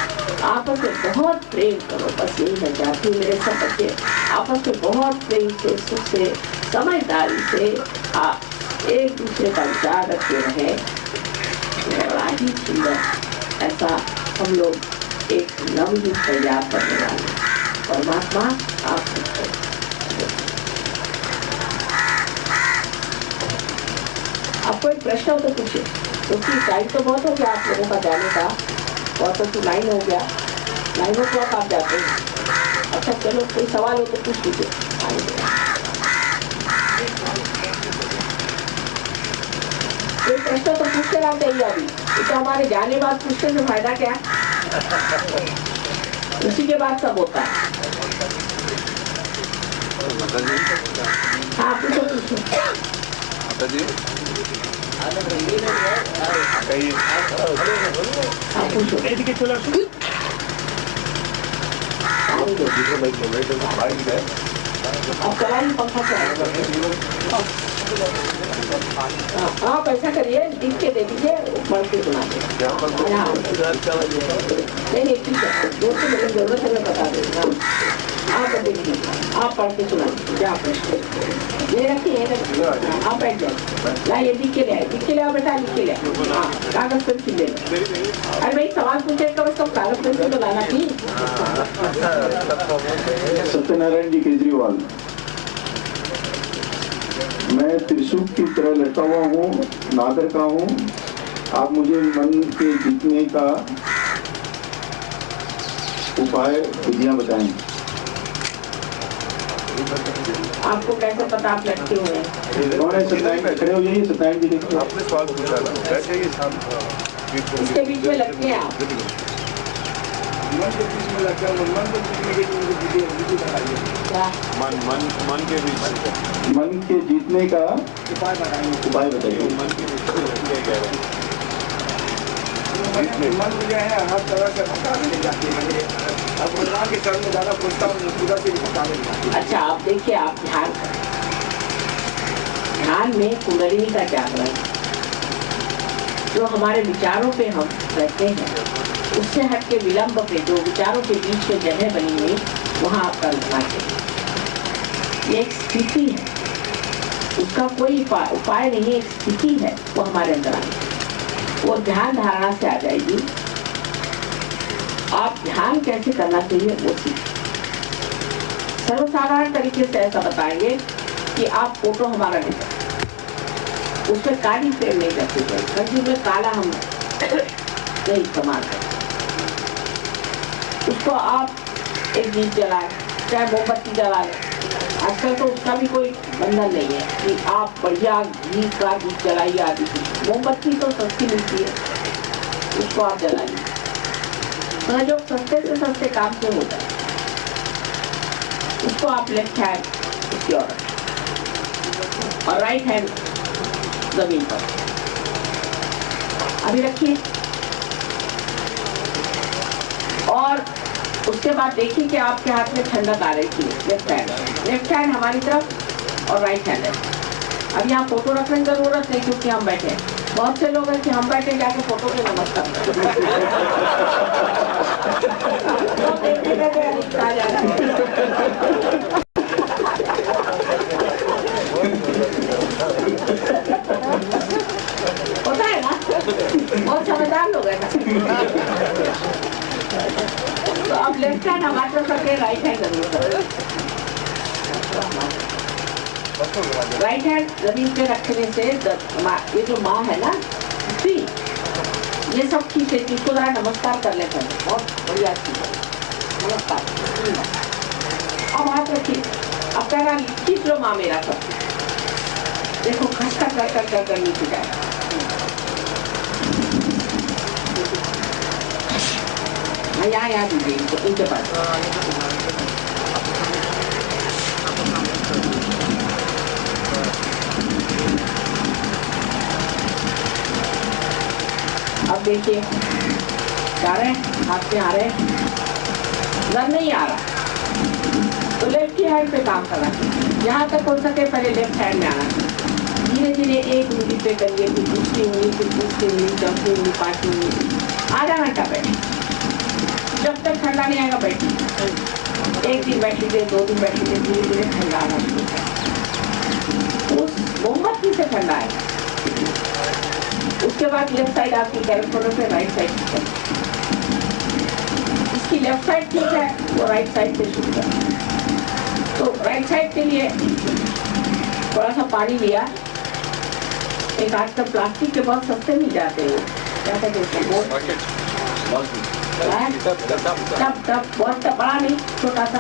आपस में बहुत प्रेम करो, बस यही मैं चाहती हूँ। मेरे सब बच्चे आपस में बहुत प्रेम से, सुख से, समझदारी से आप एक दूसरे का विचार रखते रहे, बड़ा ही सुंदर ऐसा हम लोग एक नवयुग तैयार करने वाले। परमात्मा आप सबको। आपको एक प्रश्न हो तो पूछिए, क्योंकि टाइम तो बहुत हो गया आप लोगों का जाने का, बहुत तो 9 हो गया, 9 o'clock आप जाते हैं। अच्छा चलो कोई सवाल हो तो पूछ लीजिए। कोई प्रश्न तो पूछते रहना चाहिए अभी, तो हमारे जाने बाद पूछने से फायदा क्या, उसी के बाद सब होता है। हाँ पूछो पूछो। अब चलाइए पंखा आप ऐसा करिए, लिख के दे दीजिए, पढ़ के सुना दीजिए। नहीं ठीक है, जो मेरी जरूरत है मैं बता दूँगा, आप देखिए, आप पढ़ के सुना दीजिए। ये रखिए, आप बैठ जाए, ला ये लिख के ले आओ बेटा, लिख के ले आओ। हाँ कागज पेंसिल ले लो। अरे भाई सवाल पूछे कब उसको कागज पेंसिल तो लाना थी। सत्यनारायण जी केजरीवाल, मैं त्रिशूल की तरह लटका हुआ हूँ, नादर का हूँ, आप मुझे मन के जीतने का उपाय विधियां बताएं। आपको कैसे पता आप लटके हुए हैं? कौन है सत्यनारायण? खड़े हो जाइए, सत्यनारायण जी देखिए। आपने सवाल पूछा था, बैठे ही साहब। इसके बीच में लटके हैं आप। मन के बीच में लटका, मन के बीच में क्या मन के बीच मन के जीतने का उपाय बताइए। उपाय बताइए। मन के बीच में लटके कह रहे हैं। मन जो है हर तरह से भटकाने जाती है। अब भगवान के चरण में ज्यादा पूछता हूँ, पूरा से भटकाने जाती है। अच्छा, आप देखिए, आप ध्यान में कुंडलिनी का जागरण, जो हमारे विचारों पे हम रहते हैं, उससे हट के विलंब पे जो विचारों के बीच में जगह बनी हुई, वहाँ आपका रुकना चाहिए। ये एक स्थिति है, उसका कोई उपाय नहीं है, एक स्थिति है, वो हमारे अंदर आएगी, वो ध्यान धारणा से आ जाएगी। आप ध्यान कैसे करना चाहिए वो सीखिए। सर्वसाधारण तरीके से ऐसा बताएंगे कि आप फोटो हमारा ले सकते, उसमें काली फ्रेम नहीं रखी गई, कंजूर में काला हम नहीं इस्तेमाल करते। उसको आप एक दीप जलाए, चाहे मोमबत्ती जलाए। आजकल तो उसका भी कोई बंधन नहीं है कि आप बढ़िया घी का दीप जलाइए आदि। मोमबत्ती तो सस्ती मिलती है, उसको आप जलाइए। जो सस्ते से सस्ते काम से होता है, उसको आप लेफ्ट हैंड उसकी ओर और राइट हैंड जमीन पर अभी रखिए। और उसके बाद देखिए कि आपके हाथ में ठंडक आ रही थी। लेफ्ट हैंड हमारी तरफ और राइट हैंड है। अब यहाँ फोटो रखने की जरूरत नहीं, क्योंकि हम बैठे हैं। बहुत से लोग हैं कि हम बैठे जाके फोटो के नमस्कार होता है ना, बहुत समझदार लोग हैं ना। तो अब लेफ्ट हैंड हमारे तरफ रखे, राइट हैंड जरूर। राइट हैंड जमीन पे रखने से ये जो माँ है ना, ये सब ठीक है, इसको जरा नमस्कार कर लेते हैं, बहुत बढ़िया चीज है। नमस्कार। अब हाथ रखिए, अब पैरा खींच लो माँ मेरा सब। देखो खसखस कर नीचे जाए। यहाँ दीजिए इनके पास। अब देखिए, जा रहे हैं, हाथ में आ रहे हैं, डर नहीं आ रहा, तो लेफ्ट हैंड पे काम करना चाहिए। जहाँ तक हो सके पहले लेफ्ट हैंड में आना चाहिए। धीरे धीरे एक उंगली पे करिए, फिर दूसरी उंगली, फिर तीसरी उंगली, चौथी उंगली, पांचवी उंगली, आधा घंटा बैठिए। जब तक ठंडा नहीं आएगा बैठिए। एक दिन बैठ लीजिए, 2 दिन बैठ लीजिए, धीरे धीरे ठंडा आना शुरू है। उस मोमबत्ती से ठंडा आएगा। उसके बाद लेफ्ट साइड आपकी कैलकुलेटर पे राइट साइड की, इसकी लेफ्ट साइड ठीक है, वो राइट साइड से शुरू करें। तो राइट साइड के लिए थोड़ा सा पानी लिया। एक आजकल प्लास्टिक के बहुत सस्ते मिल जाते हैं, क्या कहते हैं टब, बहुत बड़ा नहीं, छोटा सा,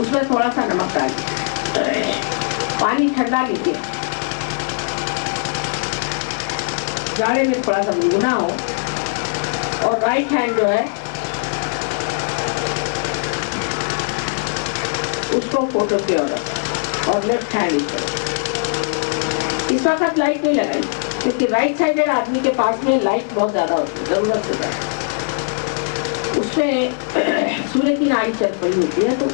उसमें थोड़ा सा नमक डालिए, पानी ठंडा लीजिए। जाड़े में थोड़ा सा गुनगुना हो, और राइट हैंड जो है उसको फोटो की ओर और लेफ्ट हैंड इस वक्त लाइट नहीं लगाई, क्योंकि राइट साइडेड आदमी के पास में लाइट बहुत ज्यादा होती है, जरूरत से ज्यादा। उसमें सूर्य की नाड़ी चल पड़ी होती है, तो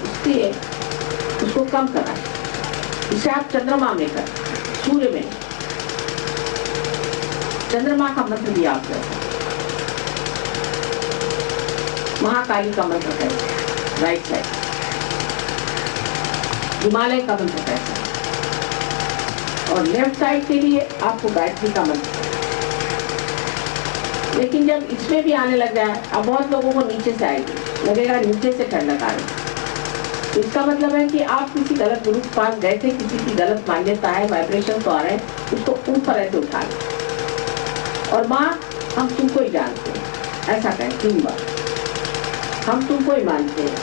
उसको कम करना है। इसे आप चंद्रमा में कर, सूर्य में। चंद्रमा का मंत्र भी आप करें, महाकाली का मंत्र करें राइट साइड, हिमालय का मंत्र करें, और लेफ्ट साइड के लिए आपको गायत्री का मंत्र। लेकिन जब इसमें भी आने लग जाए, अब बहुत लोगों को नीचे से आएगी, लगेगा नीचे से ठंडक आ रही, तो इसका मतलब है कि आप किसी गलत गुरु के पास गए थे, किसी की गलत मान्यता है, वाइब्रेशन तो आ रहे हैं, उसको ऊपर ऐसे उठा लें और माँ हम तुमको ही जानते हैं, ऐसा कहें 3 बार। हम तुमको ही मानते हैं,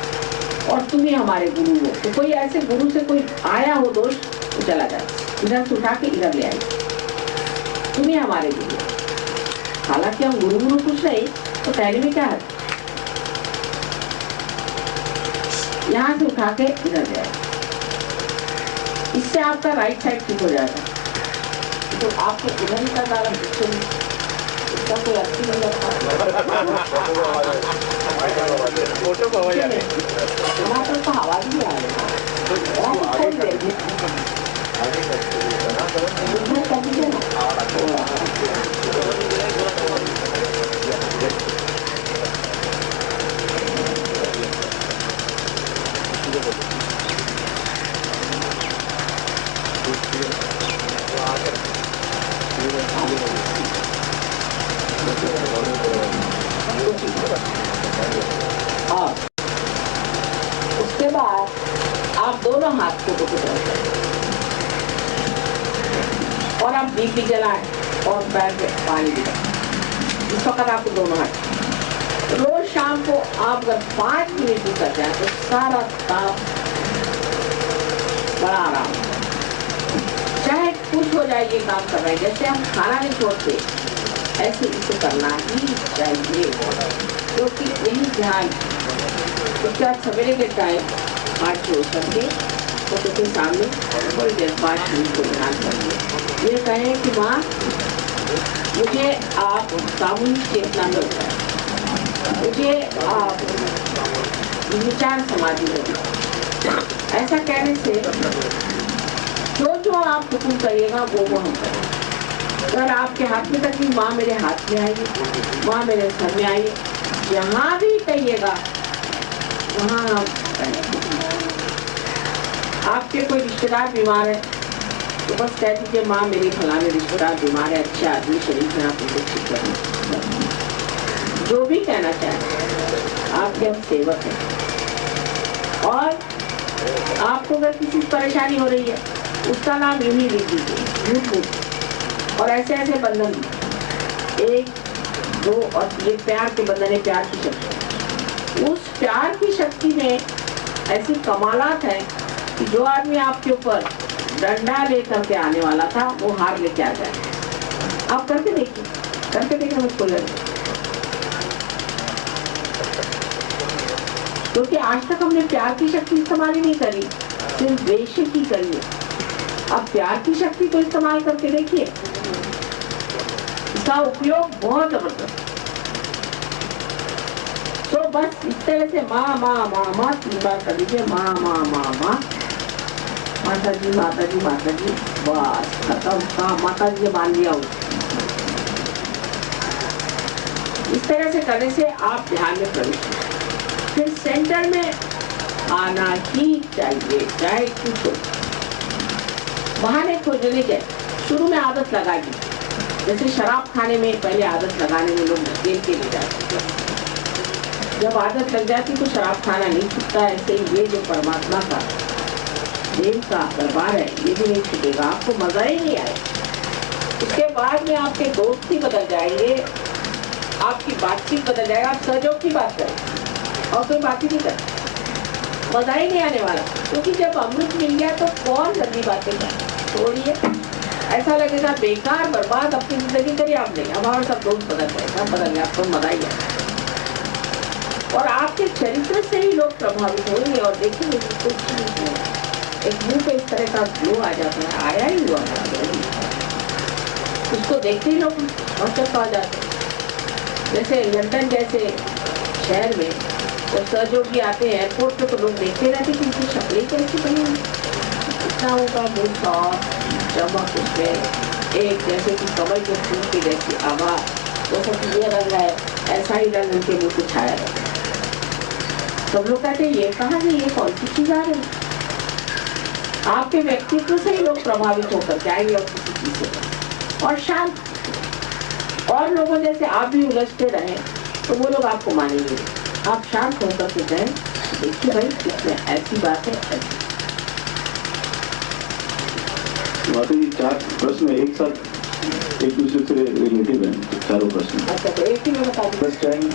और तुम ही हमारे गुरु हो। तो कोई ऐसे गुरु से कोई आया हो दोष तो चला जाए, इधर से उठा के इधर ले आए, तुम ही हमारे गुरु हो। हालांकि हम गुरु गुरु कुछ नहीं, तो कहने में क्या है, यहाँ से उठा के इधर ले आए, इससे आपका राइट साइड ठीक हो जाएगा। तो आपको इधर ही कर डाला, इसका कोई अच्छी नहीं लगता, हमारे तो हवा भी आ रही और उसके बाद आप दोनों हाथ को पकड़ें और आप दीप भी जलाएं और पैर में पानी भी डालें। इस वक्त आपको दोनों हाथ, रोज शाम को आप अगर 5 मिनट भी कर जाए तो सारा ताप बड़ा आराम, चाहे कुछ हो जाए ये काम कर रहे हैं। जैसे हम खाना नहीं छोड़ते ऐसे इसे करना ही चाहिए, क्योंकि यही ध्यान उसके बाद सवेरे के टाइम हाथ छोड़ करके फोटो के सामने थोड़ी देर 5 मिनट को ध्यान करिए। ये कहें कि माँ मुझे आप सामूहिक चेतना में उठाएं, मुझे आप विचार समाधि में। ऐसा कहने से जो जो आप हुक्म करिएगा वो हम करें। अगर आपके हाथ में तक माँ मेरे हाथ में आइए, माँ मेरे सर में आइए, जहाँ भी कहिएगा वहाँ हम करेंगे। आपके कोई रिश्तेदार बीमार है तो बस कह दीजिए माँ मेरे फलाने रिश्तेदार बीमार है, अच्छे आदमी शरीफ में, आप उनको ठीक करें। जो भी कहना चाहें, आपके हम सेवक हैं। और आपको अगर किसी परेशानी हो रही है उसका नाम यूं ही लिख दीजिए, झूठ। और ऐसे ऐसे बंधन 1, 2 और ये प्यार के बंधन है, प्यार की शक्ति। उस प्यार की शक्ति में ऐसी कमालात है कि जो आदमी आपके ऊपर डंडा लेकर के आने वाला था वो हार लेके आ जाए। आप करके देखिए मुझको लगे, क्योंकि आज तक हमने प्यार की शक्ति इस्तेमाल ही नहीं करी, सिर्फ द्वेष की करी है। अब प्यार की शक्ति को इस्तेमाल करके देखिए, इसका उपयोग बहुत जबरदस्त। तो बस इस तरह से माँ माँ माँ माँ 3 बार कर लीजिए, माँ माँ माँ माँ, माता जी माता जी माता जी, बस खत्म काम। माता जी ने मान लिया हो। इस तरह से करने से आप ध्यान में प्रवेश, फिर सेंटर में आना ही चाहिए, चाहे कुछ हो। बहाने खोजने के शुरू में आदत लगा दी, जैसे शराब खाने में पहले आदत लगाने में लोग जेल के लिए जाते, जब आदत लग जाती तो शराब खाना नहीं छूटता। ऐसे ही ये जो परमात्मा का देव का दरबार है ये भी नहीं छूटेगा, आपको मजा ही नहीं आएगा। उसके बाद में आपके दोस्त ही बदल जाएंगे, आपकी बातचीत बदल जाएगा, आप सहयोग की बात करें और कोई बात ही नहीं करें, मजा ही नहीं आने वाला। क्योंकि जब अमृत मिल गया तो कौन लंबी बातें छोड़िए, ऐसा लगेगा बेकार बर्बाद अपनी जिंदगी करिए आपने। अब हमारे सब दोस्त बदल गए, सब बदल गए, आपको मजा ही आए और आपके चरित्र से ही लोग प्रभावित होंगे और देखेंगे कि एक मुंह पे इस तरह का ग्लो आ जाता है, आया ही हुआ उसको देखते ही लोग औसत आ जाते हैं। जैसे लंदन जैसे शहर में तो सहयोगी आते हैं एयरपोर्ट पे तो लोग देखते रहते कि इनकी शक्लें कैसी बनी, इतना होगा मुँह साफ चमक, उसमें एक जैसे कि कमल के फूल की जैसी आवाज, जैसा कि ये रंग है ऐसा ही रंग उनके मुँह पे छाया रहता है। सब लोग कहते हैं ये कहाँ से, ये कौन सी चीज आ रही है। आपके व्यक्तित्व से ही लोग प्रभावित होकर जाएंगे और किसी चीज से, और शांत और लोगों जैसे आप भी उलझते रहे तो वो लोग आपको मानेंगे। आप शांत होकर के जाए, देखिए भाई इसमें ऐसी बात है ऐसी। माता जी 4 प्रश्न एक साथ एक दूसरे से रिलेटेड हैं, चारों प्रश्न। अच्छा तो एक ही में बता दीजिए। First time,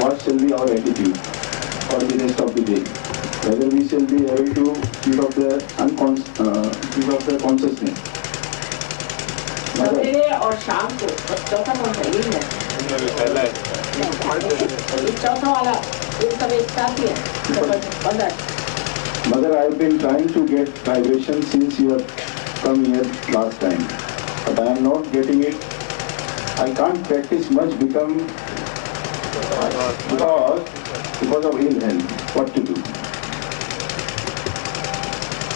what shall be our attitude for the rest of the day? whether we shall be able to keep up the consciousness. सवेरे और शाम को चौथा कौन सा यही है? चौथा वाला ये सब एक साथ ही है। Mother, I have been trying to get vibration since you have come here last time, but I am not getting it. I can't practice much because of ill health. What to do?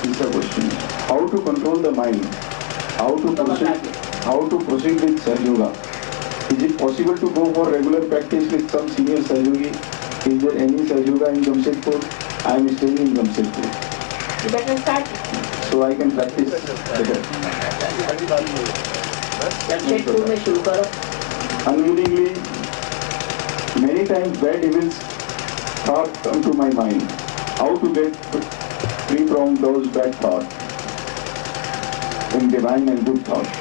Is the question. How to control the mind? How to proceed with Sahaja Yoga? Is it possible to go for regular practice with some senior Sahaja Yogi? Is there any Sahaja Yoga in Jamshedpur? I am staying in Jamshedpur. You better start. So I can practice better. Jamshedpur में शुरू करो। Unwillingly, many times bad evils thoughts come to my mind. How to get free from those bad thoughts in divine and good thoughts?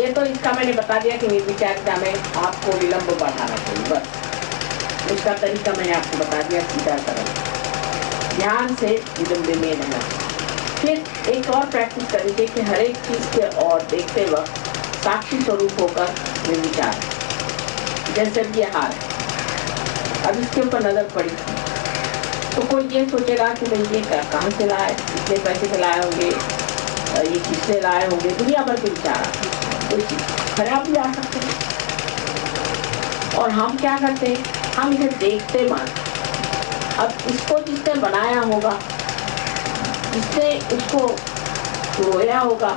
ये तो इसका मैंने बता दिया कि निर्विचारिता में आपको विलंब बढ़ाना चाहिए, बस इसका तरीका मैंने आपको बता दिया। सीधा करें, ध्यान से विलंब में रहना। फिर एक और प्रैक्टिस करनी चाहिए कि हर एक चीज के और देखते वक्त साक्षी स्वरूप होकर निर्विचार। जैसे ये हार, अब इसके ऊपर नजर पड़ी तो कोई ये सोचेगा कि भाई ये कहाँ से लाए, इतने पैसे से लाए होंगे, ये किससे लाए होंगे, दुनिया भर के विचार कोई चीज खराब भी आ सकते हैं। और हम क्या करते हैं, हम इसे देखते मान। अब इसको जिसने बनाया होगा, जिसने उसको रोया होगा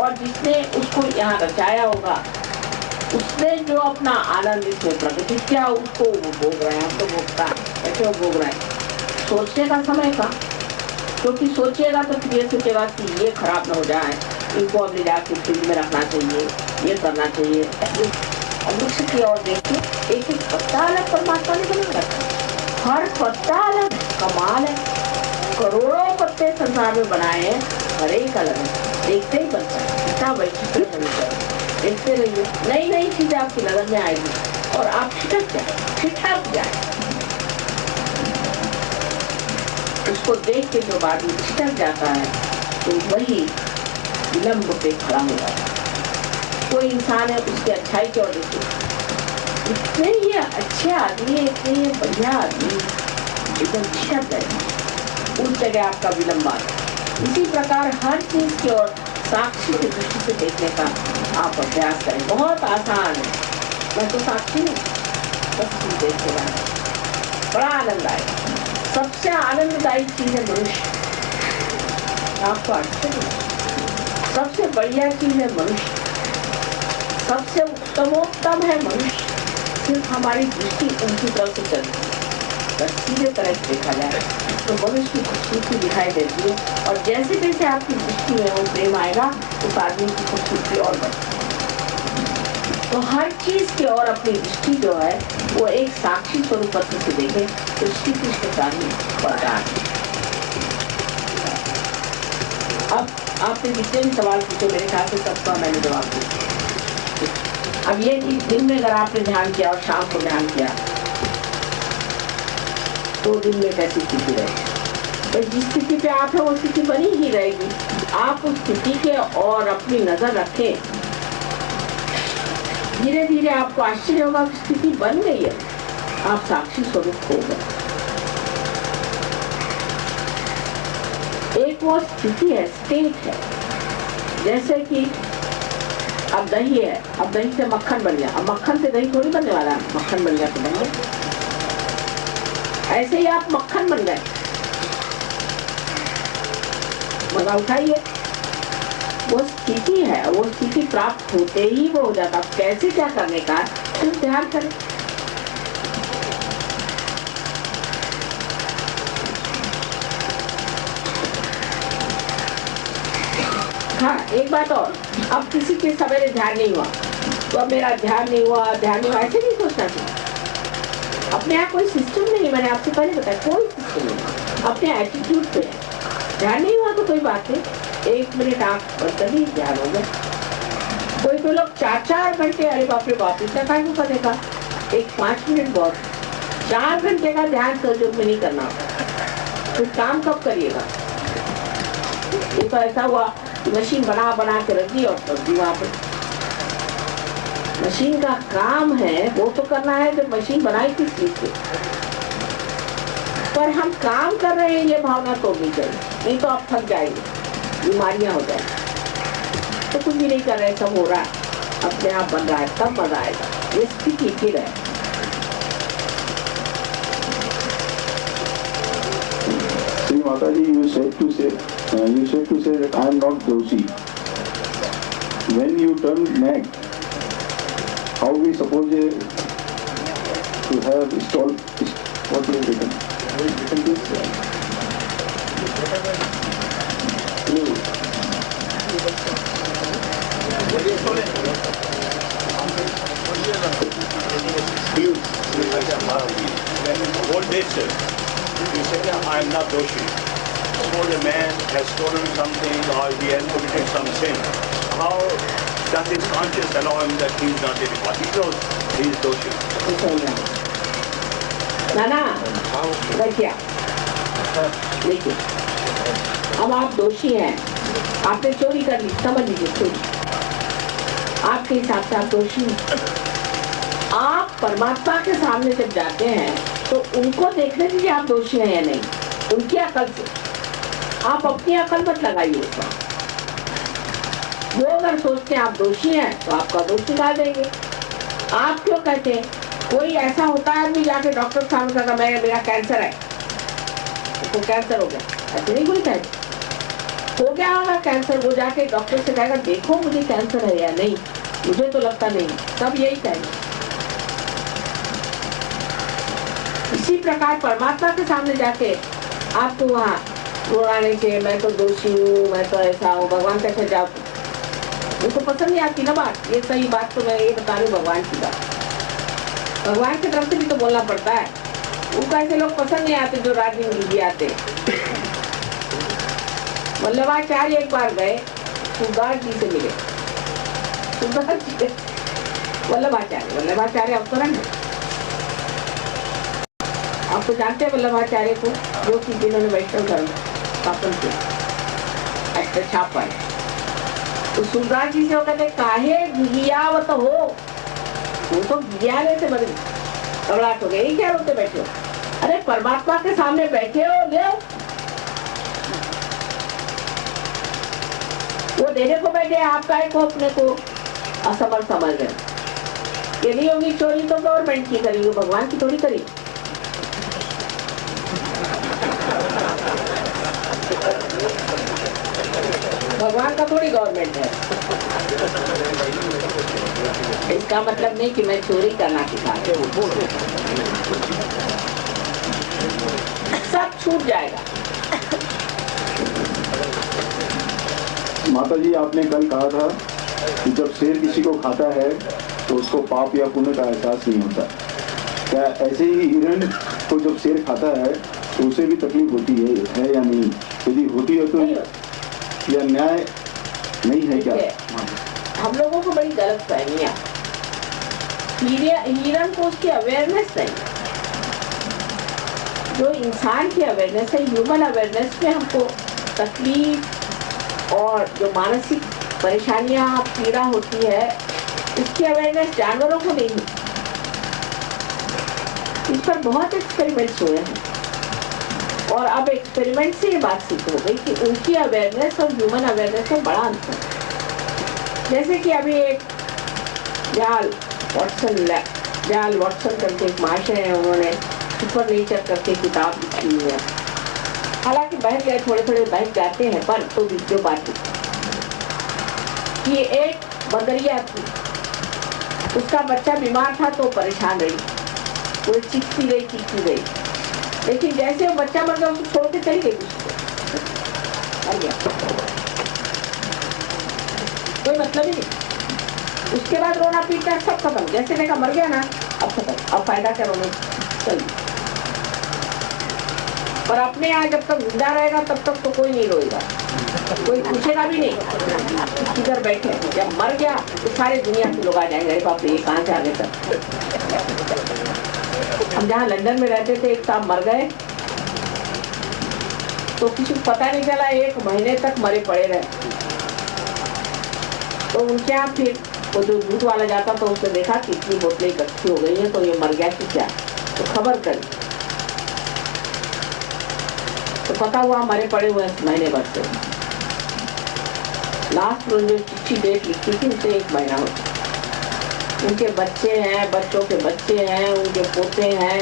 और जिसने उसको यहाँ रचाया होगा, उसने जो अपना आनंद इसमें प्रकटित किया उसको वो भोग रहे हैं। हम तो भोगता है, कैसे वो भोग रहे हैं? सोचने का समय का, क्योंकि सोचिएगा तो फिर ये सोचेगा कि ये खराब ना हो जाए, इनको अब ले जाके फ्रिज में रखना चाहिए, ये करना चाहिए। वृक्ष की ओर देखिए, एक एक पत्ता अलग परमात्मा ने बना रखा है, हर पत्ता अलग कमाल है। करोड़ों पत्ते संसार में बनाए हैं, हर एक अलग है, देखते ही बनता है। इतना वैचित्र देखते रहिए, नई नई चीजें आपकी नजर में आएगी और आप छिटक जाए। उसको देख के जो आदमी छिटक जाता है तो वही विलंब पे खड़ा हो जाता है। कोई इंसान है, उसकी अच्छाई की ओर देखिए, इतने ये अच्छे आदमी है, इतने ये बढ़िया आदमी, एकदम छिटक गए, उस जगह आपका विलंब आता है। इसी प्रकार हर चीज की ओर साक्षी की दृष्टि से देखने का आप अभ्यास करें, बहुत आसान है। मैं तो साक्षी हूँ, बस चीज देखते रहना, बड़ा आनंद आएगा। सबसे आनंददायी चीज है मनुष्य, आपको आश्चर्य, सबसे बढ़िया चीज है मनुष्य, सबसे उत्तमोत्तम है मनुष्य। सिर्फ हमारी दृष्टि उनकी तरफ से चलती है, बस सीधे तरह से देखा जाए तो मनुष्य की खूबसूरती दिखाई देती है। और जैसे जैसे आपकी दृष्टि में वो प्रेम आएगा, उस आदमी की खूबसूरती और बढ़ती है। तो हर चीज की ओर अपनी दृष्टि जो है वो एक साक्षी स्वरूप से देखे तो श्री कृष्ण का ही वरदान। अब आपने जितने भी सवाल पूछे मेरे ख्याल से सबका मैंने जवाब दिया। अब ये कि दिन में अगर आपने ध्यान किया और शाम को ध्यान किया तो दिन में कैसी स्थिति रहेगी? तो जिस स्थिति पे आप है वो स्थिति बनी ही रहेगी। आप उस स्थिति के और अपनी नजर रखें, धीरे धीरे आपको आश्चर्य होगा कि स्थिति बन गई है, आप साक्षी स्वरूप हो गए। एक वो स्थिति है, स्टेट है, जैसे कि अब दही है, अब दही से मक्खन बन गया, अब मक्खन से दही थोड़ी बनने वाला है, मक्खन बन गया तो बन गया। ऐसे ही आप मक्खन बन गए, मजा उठाइए। वो स्थिति है, वो स्थिति प्राप्त होते ही वो हो जाता। कैसे क्या करने का सिर्फ ध्यान करें। हाँ, एक बात और, अब किसी के सवेरे ध्यान नहीं हुआ तो अब मेरा ध्यान नहीं हुआ, ऐसे नहीं सोचना चाहिए। अपने यहाँ कोई सिस्टम नहीं, मैंने आपसे पहले बताया, कोई सिस्टम नहीं, अपने एटीट्यूड पे ध्यान नहीं हुआ तो कोई बात नहीं, 1 मिनट आप बदली ध्यान हो गया। कोई लोग 4-4 घंटे, अरे बाप रे बाप, इतना टाइम का देखा, 1-5 मिनट बहुत, 4 घंटे का ध्यान सहयोग में नहीं करना होता। फिर काम कब करिएगा? ये तो ऐसा हुआ कि मशीन बना बना के रख दी और तब भी वहां पे मशीन का काम है वो तो करना है, जब मशीन बनाई किस चीज से। पर हम काम कर रहे हैं ये भावना तोड़नी चाहिए, नहीं तो आप थक जाएंगे, बीमारियां हो जाएंगी। तो कुछ भी नहीं कर रहे, सब हो रहा है, अपने आप बन रहा है, तब मजा आएगा। ये स्थिति फिर है। श्री माता जी, you said to say that I am not doshi. When you turn neck, how we suppose to have installed what you have written? Have you written this? What they said, you said I am not doshi. Suppose a man has stolen something or he has committed some sin. How does his conscience allow him that he is not a devotee? He knows he is doshi. नाना देखिए, देखिए, अब आप दोषी हैं, आपने चोरी कर ली, समझ लीजिए चोरी, आपके हिसाब से आप दोषी हैं। आप परमात्मा के सामने जब जाते हैं तो उनको देखने दीजिए आप दोषी हैं या नहीं, उनकी अकल से। आप अपनी अकल मत लगाइए उसमें। वो अगर सोचते हैं आप दोषी हैं तो आपका दोष निकाल देंगे। आप क्यों कहते हैं? कोई ऐसा होता है आदमी जाके डॉक्टर के सामने कहता मैं मेरा कैंसर है, उसको कैंसर हो गया, ऐसे नहीं कोई कहते हो गया होगा कैंसर, वो जाके डॉक्टर से कहेगा देखो मुझे कैंसर है या नहीं, मुझे तो लगता नहीं, सब यही कहेंगे। इसी प्रकार परमात्मा के सामने जाके आपको वहाँ बुलाने से मैं तो दोषी हूँ, मैं तो ऐसा हूँ, भगवान कैसे जाओ, उनको पसंद नहीं आती ना बात। ये सही बात तो मैं ये बता रही हूँ, भगवान की बात, भगवान की तरफ से भी तो बोलना पड़ता है। उनको ऐसे लोग पसंद नहीं आते जो राजनीति आते। वल्लभाचार्य एक बार गए, सुखदास जी से मिले। सुखदास जी वल्लभाचार्य अवतरण है, आप तो जानते हैं वल्लभाचार्य को, जो कि जिन्होंने वैष्णव धर्म स्थापन किया, छापा है। तो सुखदास जी से वो कहते काहे गियावत हो, वो तो गियाने से बड़े घबराहट हो गई, क्या रोते बैठे हो? अरे परमात्मा के सामने बैठे हो, ले वो देने को बैठे, आपका को अपने को असमर्थ समझ रहे। ये नहीं होगी चोरी तो गवर्नमेंट की करी, भगवान की थोड़ी करी। भगवान का थोड़ी गवर्नमेंट है। इसका मतलब नहीं कि मैं चोरी करना सिखा रही हूँ, सब छूट जाएगा। माता जी, आपने कल कहा था कि जब शेर किसी को खाता है तो उसको पाप या पुण्य का एहसास नहीं होता। क्या ऐसे ही हिरण को जब शेर खाता है तो उसे भी तकलीफ होती है या नहीं? यदि होती है तो यह न्याय नहीं है क्या? हम लोगों को बड़ी गलत फहमियां, हिरण को उसकी अवेयरनेस नहीं, जो इंसान की अवेयरनेस है, ह्यूमन अवेयरनेस में हमको तकलीफ और जो मानसिक परेशानियां पीड़ा होती है, इसकी अवेयरनेस जानवरों को नहीं है। इस पर बहुत एक्सपेरिमेंट्स हुए हैं और अब एक्सपेरिमेंट से ये बात सिद्ध हो गई कि उनकी अवेयरनेस और ह्यूमन अवेयरनेस में बड़ा अंतर है। जैसे कि अभी एक जाल वॉटसन करके एक महाशय है, उन्होंने सुपर नेचर करके किताब लिखी हुई है। हालांकि बहक गए, थोड़े थोड़े बहक जाते हैं, पर तो भी जो बात कि एक बंदरिया थी, उसका बच्चा बीमार था तो परेशान रही, वो चीखती गई, लेकिन जैसे वो बच्चा मर गया उसको छोड़ के चली गई, कोई मतलब ही नहीं। उसके बाद रोना पीटना सब खत्म, जैसे देखा मर गया ना, अब खत्म, अब फायदा क्या रोने, चल। पर अपने यहाँ जब तक जिंदा रहेगा तब तक तो कोई नहीं रोएगा, कोई पूछेगा भी नहीं किधर बैठे। जब मर गया तो सारे दुनिया के लोग आ जाएंगे, अरे बाप रे ये कहाँ से आ गए सब। हम जहाँ लंदन में रहते थे, एक साहब मर गए, तो किसी को पता नहीं चला, 1 महीने तक मरे पड़े रहे। तो उनके यहाँ फिर वो जो दूध वाला जाता तो उसने देखा कि इतनी बोतलें इकट्ठी हो गई है, तो ये मर गया कि क्या, तो खबर करी तो पता हुआ मरे पड़े हुए महीने भर से। लास्ट में जो चिट्ठी डेट लिखी थी उसे 1 महीना हो, उनके बच्चे हैं, बच्चों के बच्चे हैं, उनके पोते हैं।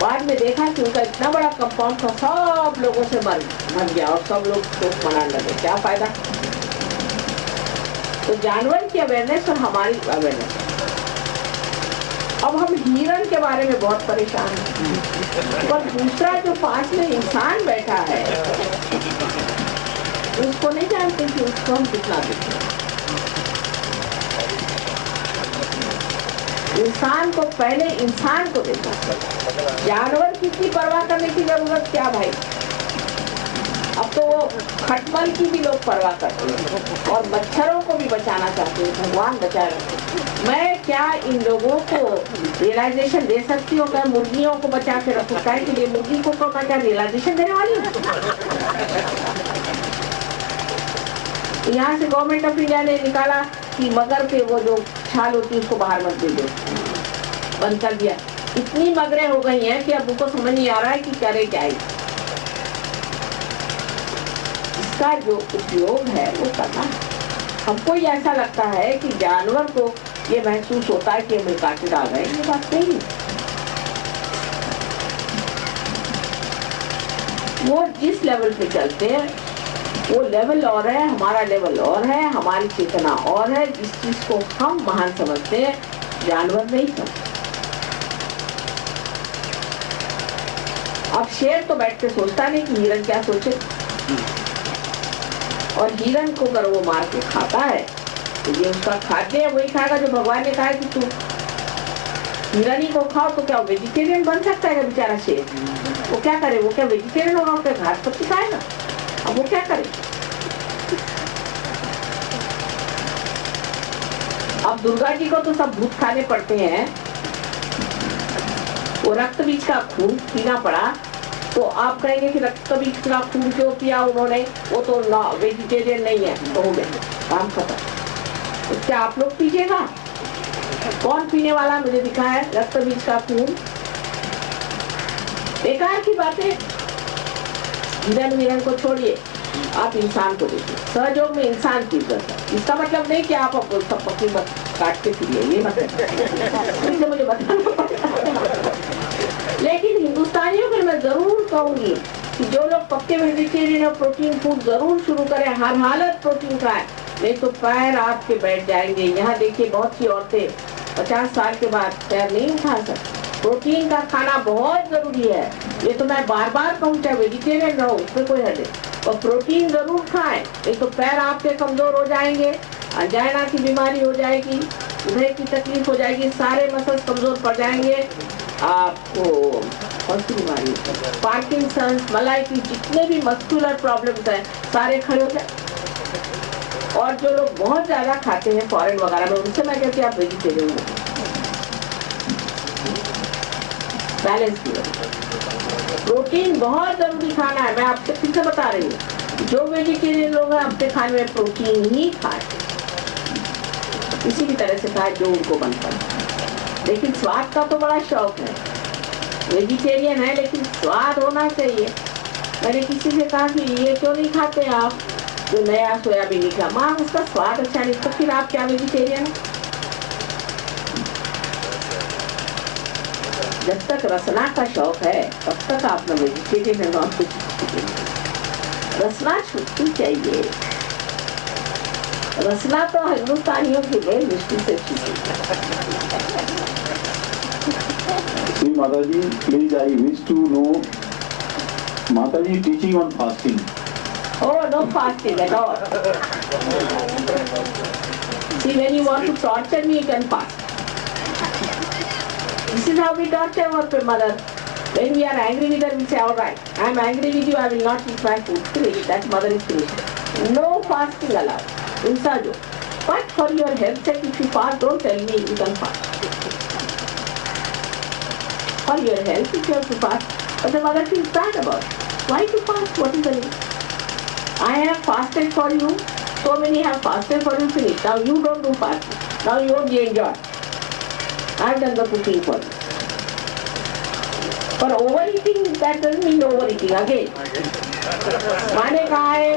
बाद में देखा कि उनका इतना बड़ा कंपाउंड था, सब लोगों से मर गया और सब लोग शोक मनाने लगे। क्या फायदा? तो जानवर की अवेयरनेस और हमारी अवेयरनेस। अब हम हिरन के बारे में बहुत परेशान हैं, पर दूसरा जो पास में इंसान बैठा है उसको नहीं जानते कि उसको हम कितना देते हैं। इंसान को पहले इंसान को देखना चाहिए। जानवर की इतनी परवाह करने की जरूरत क्या भाई? अब तो वो खटमल की भी लोग परवाह करते हैं और मच्छरों को भी बचाना चाहते हैं। भगवान बचाए। मैं क्या इन लोगों को रियलाइजेशन दे सकती हूँ? मैं मुर्गियों को बचा के रखूँ, क्या के लिए मुर्गी को मैं क्या रियलाइजेशन देने वाली हूँ? यहाँ से गवर्नमेंट ऑफ इंडिया ने निकाला कि मगर के वो जो छाल होती है उसको बाहर मत दीजिए, बंद कर दिया। इतनी मगरें हो गई हैं कि अब उनको समझ नहीं आ रहा है कि करे क्या है। इसका जो उपयोग है वो करना। हमको ही ऐसा लगता है कि जानवर को ये महसूस होता है कि हमें काटे डाल रहे हैं, ये बात नहीं। वो जिस लेवल पे चलते हैं वो लेवल और है, हमारा लेवल और है, हमारी चेतना और है। जिस चीज को हम महान समझते हैं जानवर नहीं समझते। अब शेर तो बैठ के सोचता नहीं कि हिरन क्या सोचे, और हिरन को अगर वो मार के खाता है तो ये उसका खाद्य है, वही खाएगा जो भगवान ने कहा है कि तू हिरन ही को खाओ। तो क्या वेजिटेरियन बन सकता है बेचारा शेर? वो क्या करे? वो क्या वेजिटेरियन होगा? उसके घास पत्ती खाएगा? अब वो क्या करे? अब दुर्गा जी को तो सब भूत खाने पड़ते हैं, वो रक्त बीज का खून पीना पड़ा, तो आप कहेंगे कि रक्त बीज का खून क्यों पिया उन्होंने? वो तो वेजिटेरियन नहीं है, तो हो गया काम खत्म। तो क्या आप लोग पीजिएगा? कौन पीने वाला मुझे दिखा है रक्त बीज का खून? बेकार की बातें। हिरन को छोड़िए, आप इंसान को देखिए। सहयोग में इंसान की इज्जत है। इसका मतलब नहीं कि आप सब पक्की मत काट के फिरिए, ये मतलब मुझे बताना पड़ता। लेकिन हिंदुस्तानियों को मैं जरूर कहूंगी कि जो लोग पक्के वेजिटेरियन और प्रोटीन फूड जरूर शुरू करें, हर हालत प्रोटीन खाएं, नहीं तो पैर आपके बैठ जाएंगे। यहाँ देखिए बहुत सी औरतें 50 साल के बाद पैर नहीं उठा सकती। प्रोटीन का खाना बहुत जरूरी है। ये तो मैं बार बार कहूँ, चाहे वेजिटेरियन रहो उसमें कोई हद नहीं, और प्रोटीन जरूर खाएं, नहीं तो पैर आपके कमजोर हो जाएंगे, अंजाइना की बीमारी हो जाएगी, हृदय की तकलीफ हो जाएगी, सारे मसल्स कमजोर पड़ जाएंगे। आपको कौन सी बीमारी? पार्किंसंस, मलाई की जितने भी मस्कुलर प्रॉब्लम्स हैं सारे खड़े हो जाए। और जो लोग बहुत ज्यादा खाते हैं फॉरेन वगैरह में, उनसे मैं कहती हूँ आप वेजिटेरियन हो, बैलेंस की। प्रोटीन बहुत जरूरी खाना है। मैं आपसे फिर से बता रही हूँ, जो वेजिटेरियन लोग हैं अपने खाने में प्रोटीन ही खाएं, इसी की तरह से खाएं जो उनको बनता है। लेकिन स्वाद का तो बड़ा शौक है। वेजिटेरियन है लेकिन स्वाद होना चाहिए। मैंने किसी से कहा कि ये क्यों नहीं खाते आप जो नया सोयाबीन निकला? माँ उसका स्वाद अच्छा नहीं, तो फिर आप क्या वेजिटेरियन है? जब तक रसना का शौक है तब तक आप ना वेजिटेरियन है, नॉन वेजिटेरियन। रसना छुट्टी चाहिए। रसना तो हिंदुस्तानियों के लिए मुश्किल से See Mataji, please I wish to know Mataji teaching on fasting. Oh, no fasting at all. See, when you want to torture me, you can fast. This is how we torture our mother. When we are angry with her, we say, all right, I am angry with you, I will not eat my food. Finish. That mother is finished. No fasting allowed. Insajo. But for your health sake, if you fast, don't tell me you can fast. For your health, if you have to fast, but the mother feels bad about it. Why to fast? What is the need? I have fasted for you. So many have fasted for you. Finish. Now you don't do fasting. Now you only enjoy. I have done the cooking for you. पर overeating, that doesn't mean overeating again. माने कहा है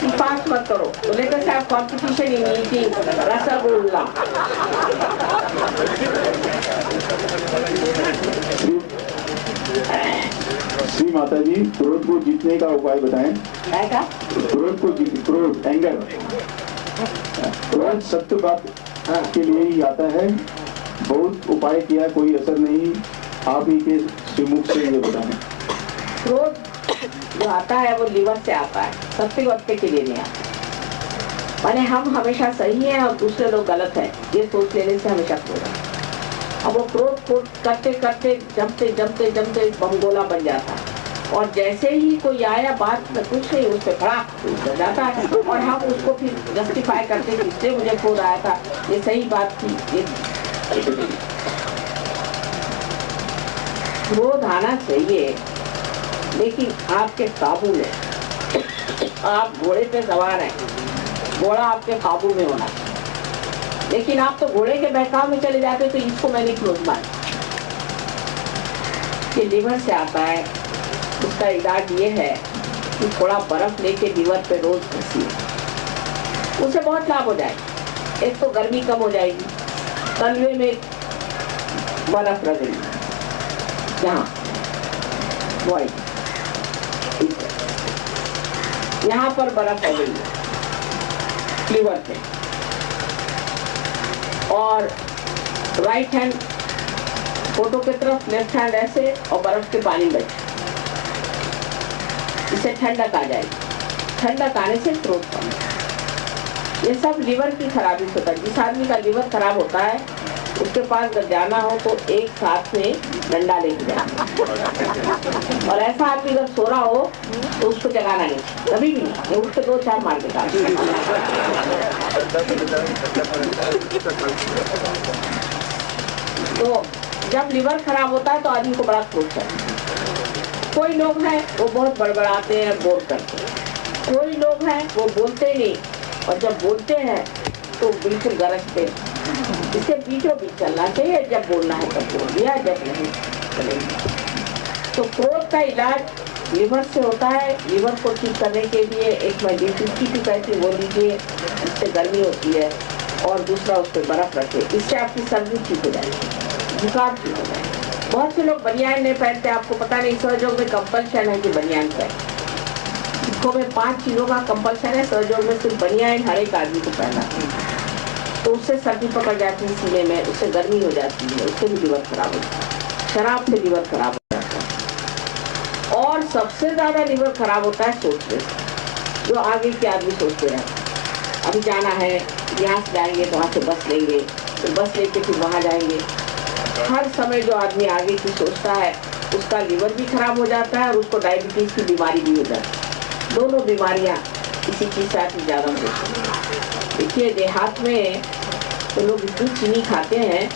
कि फास्ट मत करो, तो let us have competition in eating rasgulla. Shri Mata जी, क्रोध को जीतने का उपाय बताएं. क्या? क्रोध, एंगर. क्रोध सत्य बात के लिए ही आता है. बहुत उपाय किया, कोई असर नहीं. आप ही के श्रीमुख से ये बताएं. क्रोध जो आता है वो लिवर से आता है, सत्य वत्य के लिए नहीं आता. माने हम हमेशा सही हैं और दूसरे लोग गलत हैं, ये सोच लेने से हमेशा क्रोध आता है. अब वो क्रोध करते करते जमते बमगोला बन जाता है. और जैसे ही कोई आया बात में कुछ नहीं, उस पर खड़ा हो जाता है और हम उसको फिर जस्टिफाई करते कि इसलिए मुझे क्रोध आया था, ये सही बात थी. क्रोध आना चाहिए लेकिन आपके काबू में. आप घोड़े पे सवार हैं, घोड़ा आपके काबू में होना चाहिए. लेकिन आप तो घोड़े के बहकाव में चले जाते, तो इसको मैंने क्रोध माना. ये लिवर से आता है. उसका इलाज ये है कि थोड़ा बर्फ लेके लिवर पे रोज घसीए, उससे बहुत लाभ हो जाएगा. एक तो गर्मी कम हो जाएगी. तलवे में बर्फ रगड़ी, यहाँ यहाँ पर बर्फ हो गई लिवर पे, और राइट हैंड फोटो की तरफ, लेफ्ट हैंड ऐसे, और बर्फ के पानी में इससे ठंडक आ जाएगी. ठंडक आने से क्रोध कम. ये सब लिवर की खराबी से होता है. जिस आदमी का लिवर खराब होता है उसके पास जब जाना हो तो एक साथ में डंडा लेके जाना, और ऐसा आदमी जब सो रहा हो तो उसको जगाना नहीं, कभी भी नहीं. उठ के 2-4 मार देता. तो जब लिवर खराब होता है तो आदमी को बड़ा क्रोध है. कोई लोग हैं वो बहुत बड़बड़ाते हैं, बोर करते हैं. कोई लोग हैं वो बोलते नहीं, और जब बोलते हैं तो बिल्कुल गरजते. इसे बीचों बीच चलना चाहिए. जब बोलना है तब बोल दिया, जब नहीं चलेगा. तो क्रोध का इलाज लिवर से होता है. लिवर को ठीक करने के लिए एक मेडिसिन की पैसे वो लीजिए, इससे गर्मी होती है, और दूसरा उस पर बर्फ रखे, इससे आपकी सर्दी ठीक हो जाएगी, बुखार ठीक हो जाएगा. बहुत से लोग बनियान नहीं पहनते, आपको पता नहीं. सहयोग में कंपल्शन है कि बनियान पहने. इसको में 5 चीजों का कंपल्शन है. सहयोग में सिर्फ बनियान हर एक आदमी को पहनना, तो उससे सर्दी पकड़ जाती है सीने में, उससे गर्मी हो जाती है, उससे भी लिवर खराब होता है. शराब से लिवर खराब हो जाता है. और सबसे ज्यादा लिवर खराब होता है सोचने से. जो आगे के आदमी सोचते हैं, अभी जाना है, यहाँ से जाएंगे तो वहाँ से बस लेंगे, तो बस लेके फिर वहाँ जाएंगे. हर समय जो आदमी आगे की सोचता है उसका लिवर भी खराब हो जाता है और उसको डायबिटीज की बीमारी भी हो जाती है. दोनों बीमारियां इसी चीज से ज्यादा होती है. देखिए देहात में तो लोग इतनी चीनी खाते हैं,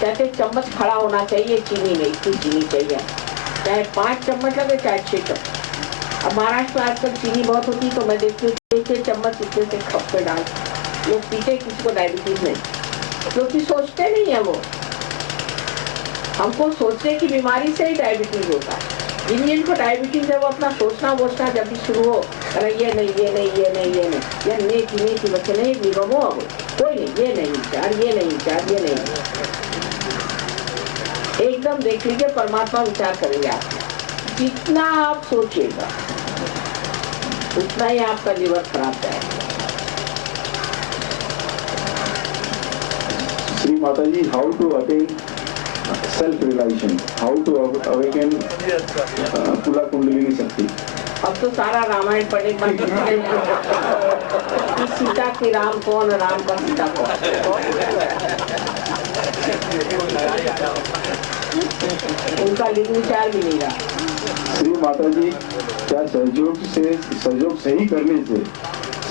कहते चम्मच खड़ा होना चाहिए चीनी में, इतनी चीनी चाहिए, चाहे 5 चम्मच लगे चाहे 6 चम्मच. अब महाराष्ट्र में आजकल चीनी बहुत होती, तो मैं देखती हूँ 6 चम्मच इतने से कप पे डाल लोग पीते, किसी को डायबिटीज नहीं, क्योंकि सोचते नहीं है वो. हमको सोचने की बीमारी से ही डायबिटीज होता है. जिनको डायबिटीज है वो अपना सोचना वोचना जब भी शुरू हो, अरे ये नहीं ये नहीं ये नहीं ये नहीं, ये नहीं बच्चे नहीं निगमो, कोई नहीं, ये नहीं चार, ये नहीं चार, ये नहीं. एकदम देख लीजिए, परमात्मा विचार करेंगे आप. जितना आप सोचिएगा उतना ही आपका लिवर खराब जाएगा. Shri Mata ji, how to attain self-realization, how to awaken Kula Kundalini Shakti. अब तो सारा रामायण पढ़ने के बाद सीता की राम कौन, राम का सीता कौन. उनका लिंग विचार भी नहीं रहा. श्री माता जी, क्या सहयोग सही करने से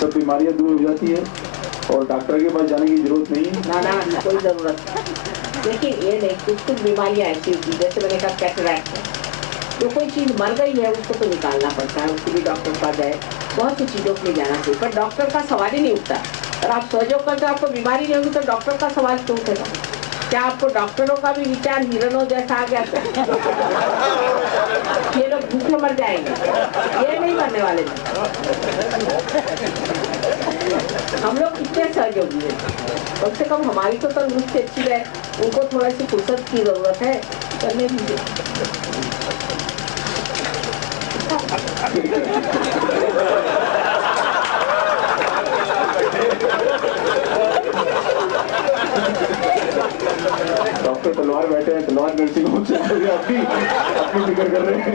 सब बीमारियां दूर हो जाती है और डॉक्टर के पास जाने की जरूरत नहीं है? ना, कोई जरूरत नहीं. लेकिन ये नहीं, कुछ बीमारियां ऐसी होती, जैसे मैंने कहा कैटरैक्ट है. जो कोई चीज मर गई है उसको तो निकालना पड़ता है, उसको भी डॉक्टर के पास जाए, बहुत सी चीजों के लिए जाना चाहिए, पर डॉक्टर का सवाल ही नहीं उठता। और आप सहयोग करके आपको बीमारी नहीं होगी तो डॉक्टर का सवाल क्यों उठेगा? क्या आपको डॉक्टरों का भी विचार हिरणों जैसा आ गया? ये लोग भूखे मर जाएंगे, ये नहीं मरने वाले। हम लोग कितने सहयोगी हैं, कम से कम हमारी तो तंदुरुस्ती अच्छी है, उनको थोड़ा सी फुर्सत की जरूरत है, करने दीजिए। डॉक्टर तलवार बैठे हैं, तलवार नर्सिंग होम से अपनी फिक्र कर रहे हैं।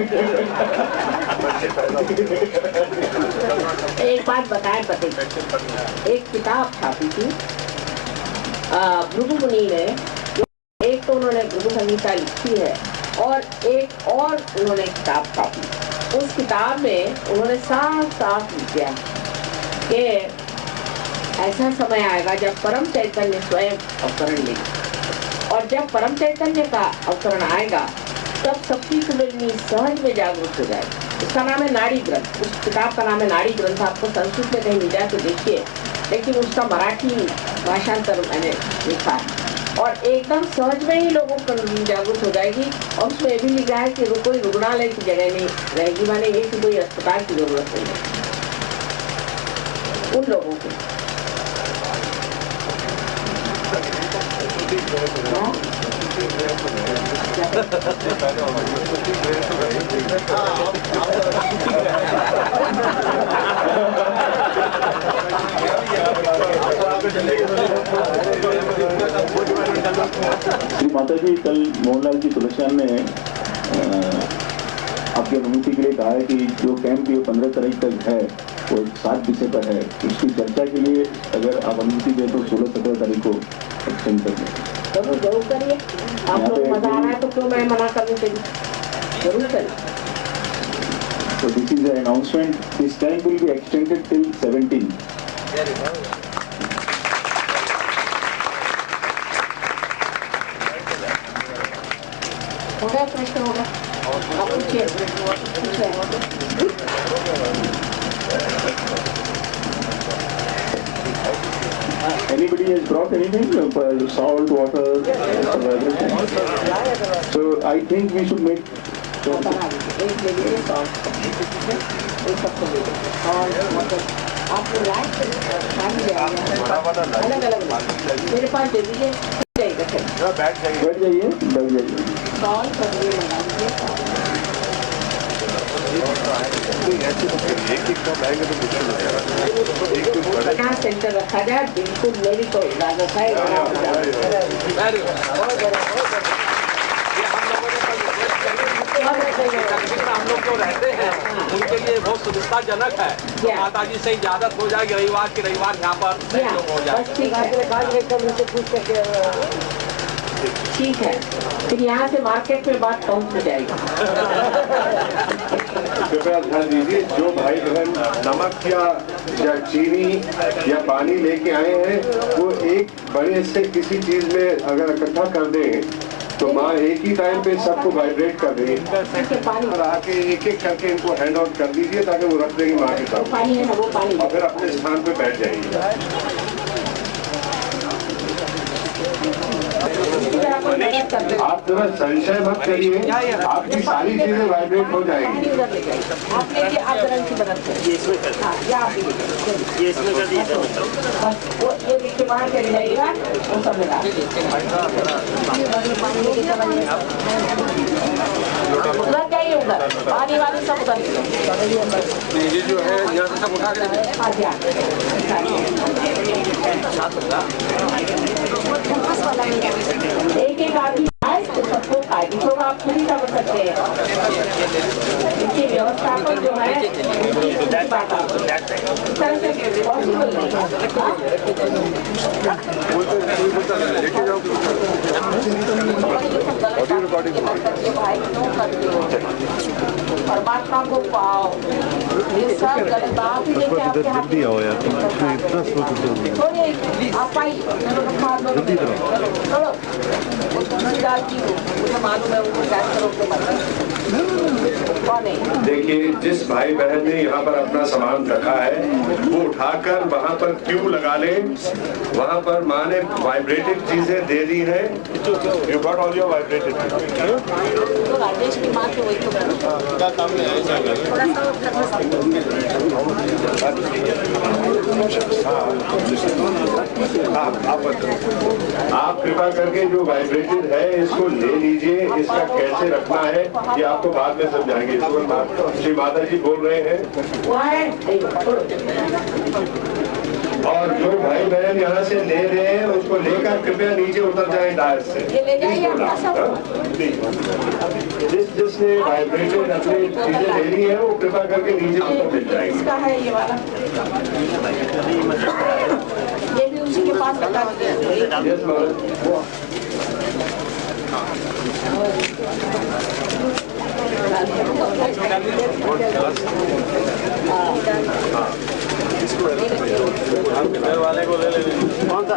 एक बात बताएं पते, एक किताब छापी थी भृगु मुनि ने, एक तो उन्होंने भृगु संहिता लिखी है और एक और उन्होंने किताब छापी। उस किताब में उन्होंने साफ साफ लिखा कि ऐसा समय आएगा जब परम चैतन्य स्वयं अवतरण लेगा, और जब परम चैतन्य का अवतरण आएगा तब सबकी कुंडलिनी सहज में जागरूक हो जाएगी। उसका नाम है नाड़ी ग्रंथ, उस किताब का नाम है नाड़ी ग्रंथ। आपको संस्कृत में कहीं मिल जाए तो देखिए, लेकिन उसका मराठी भाषांतर मैंने लिखा है, और एकदम सहज में ही लोगों को कुंडलिनी जागरूक हो जाएगी। और उसमें ये भी लिखा है कि कोई रुग्णालय की जगह नहीं रहेगी, माने ये कि कोई अस्पताल की जरूरत नहीं है उन लोगों को। श्री माता जी, कल मोहनलाल जी तुलसियान ने आपकी अनुमति के लिए कहा है कि जो कैंप ये 15 तारीख तक है वो 7 विषय पर है, उसकी चर्चा के लिए अगर आप अनुमति दें तो 16-17 तारीख को एक्सटेंड कर दें। जरूर जरूर करिए, आप लोग मजा आ रहा है तो क्यों मैं मना करूँ? जरूर करिए। So this is an announcement. This camp will be extended till 17. हो गया प्रश्न, होगा आप पूछिए। Anybody has brought anything? Salt, water, everything? So I think we should make. एक ले लीजिए एक सबको ले लीजिए, और आपको लाइट अलग अलग मेरे पास दे दीजिए, बैठ जाइए। सॉल कर यहाँ सेंटर रखा जाए, बिल्कुल मेरी तो इजाजत है। हम लोग जो रहते हैं उनके लिए बहुत सुविधाजनक है। तो माता जी से इजाजत हो जाएगी, रविवार के रविवार यहाँ पर हो जाए। ठीक है, फिर यहाँ से मार्केट में बात पहुँच जाएगी। कृपया ध्यान दीजिए, जो भाई बहन नमक या चीनी या पानी लेके आए हैं वो एक बड़े से किसी चीज में अगर इकट्ठा कर दें तो माँ एक ही टाइम पे सबको वाइब्रेट कर रही है, और आके एक एक करके इनको हैंड आउट कर दीजिए ताकि वो रख देंगे माँ के साथ, और फिर अपने स्थान पे बैठ जाइए। आप जरा संशय मत करिए, आपकी सारी चीजें वाइब्रेट हो जाएंगी। आप लीजिए, आप ग्रंथ की मदद से ये इसमें कर दीजिए, वो ये देखिए बाहर चले जाइएगा, वो सब लगा उधर जाइए, उधर पानी वाली सब उधर ये जो है यहाँ से सब उठा एक एक आदमी आए तो सबको कायदे तो आप नहीं कर सकते हैं। इसकी व्यवस्थापन जो है पॉसिबल नहीं। ऑडियो रिकॉर्डिंग भाई क्यों करते हो? परमात्मा को पाओ, ये सब गलत बात है कि आपके हाथ में थोड़ी आप आई चलो वो तुलसीदास जी हो, मुझे मालूम है उनको कैसे करोगे मत कौन है? देखिए, जिस भाई बहन ने यहाँ पर अपना सामान रखा है वो उठाकर वहाँ पर क्यों लगा ले। वहाँ पर माँ ने वाइब्रेटेड चीजें दे दी हैं। You got all your vibrated. तो राजेश की माँ तो वही तो क्या काम में है थोड़ा सा आप कृपा करके जो वाइब्रेटेड है इसको ले लीजिए। इसका कैसे रखना है ये आपको बाद में समझाएंगे। श्री माता जी बोल रहे हैं। और जो भाई बहन यहाँ से ले रहे हैं उसको लेकर कृपया नीचे उतर जाए डायर से। जिसने वाइब्रेटेड अपनी चीजें ले ली है वो कृपा करके नीचे उतर मिल जाएगी। इसका है ये वाला, ये भी उसी के पास रखा गया। घर वाले को ले लेंगे। कौन सा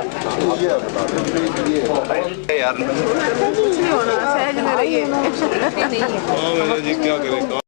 यार सहज में रहिए। क्या करें।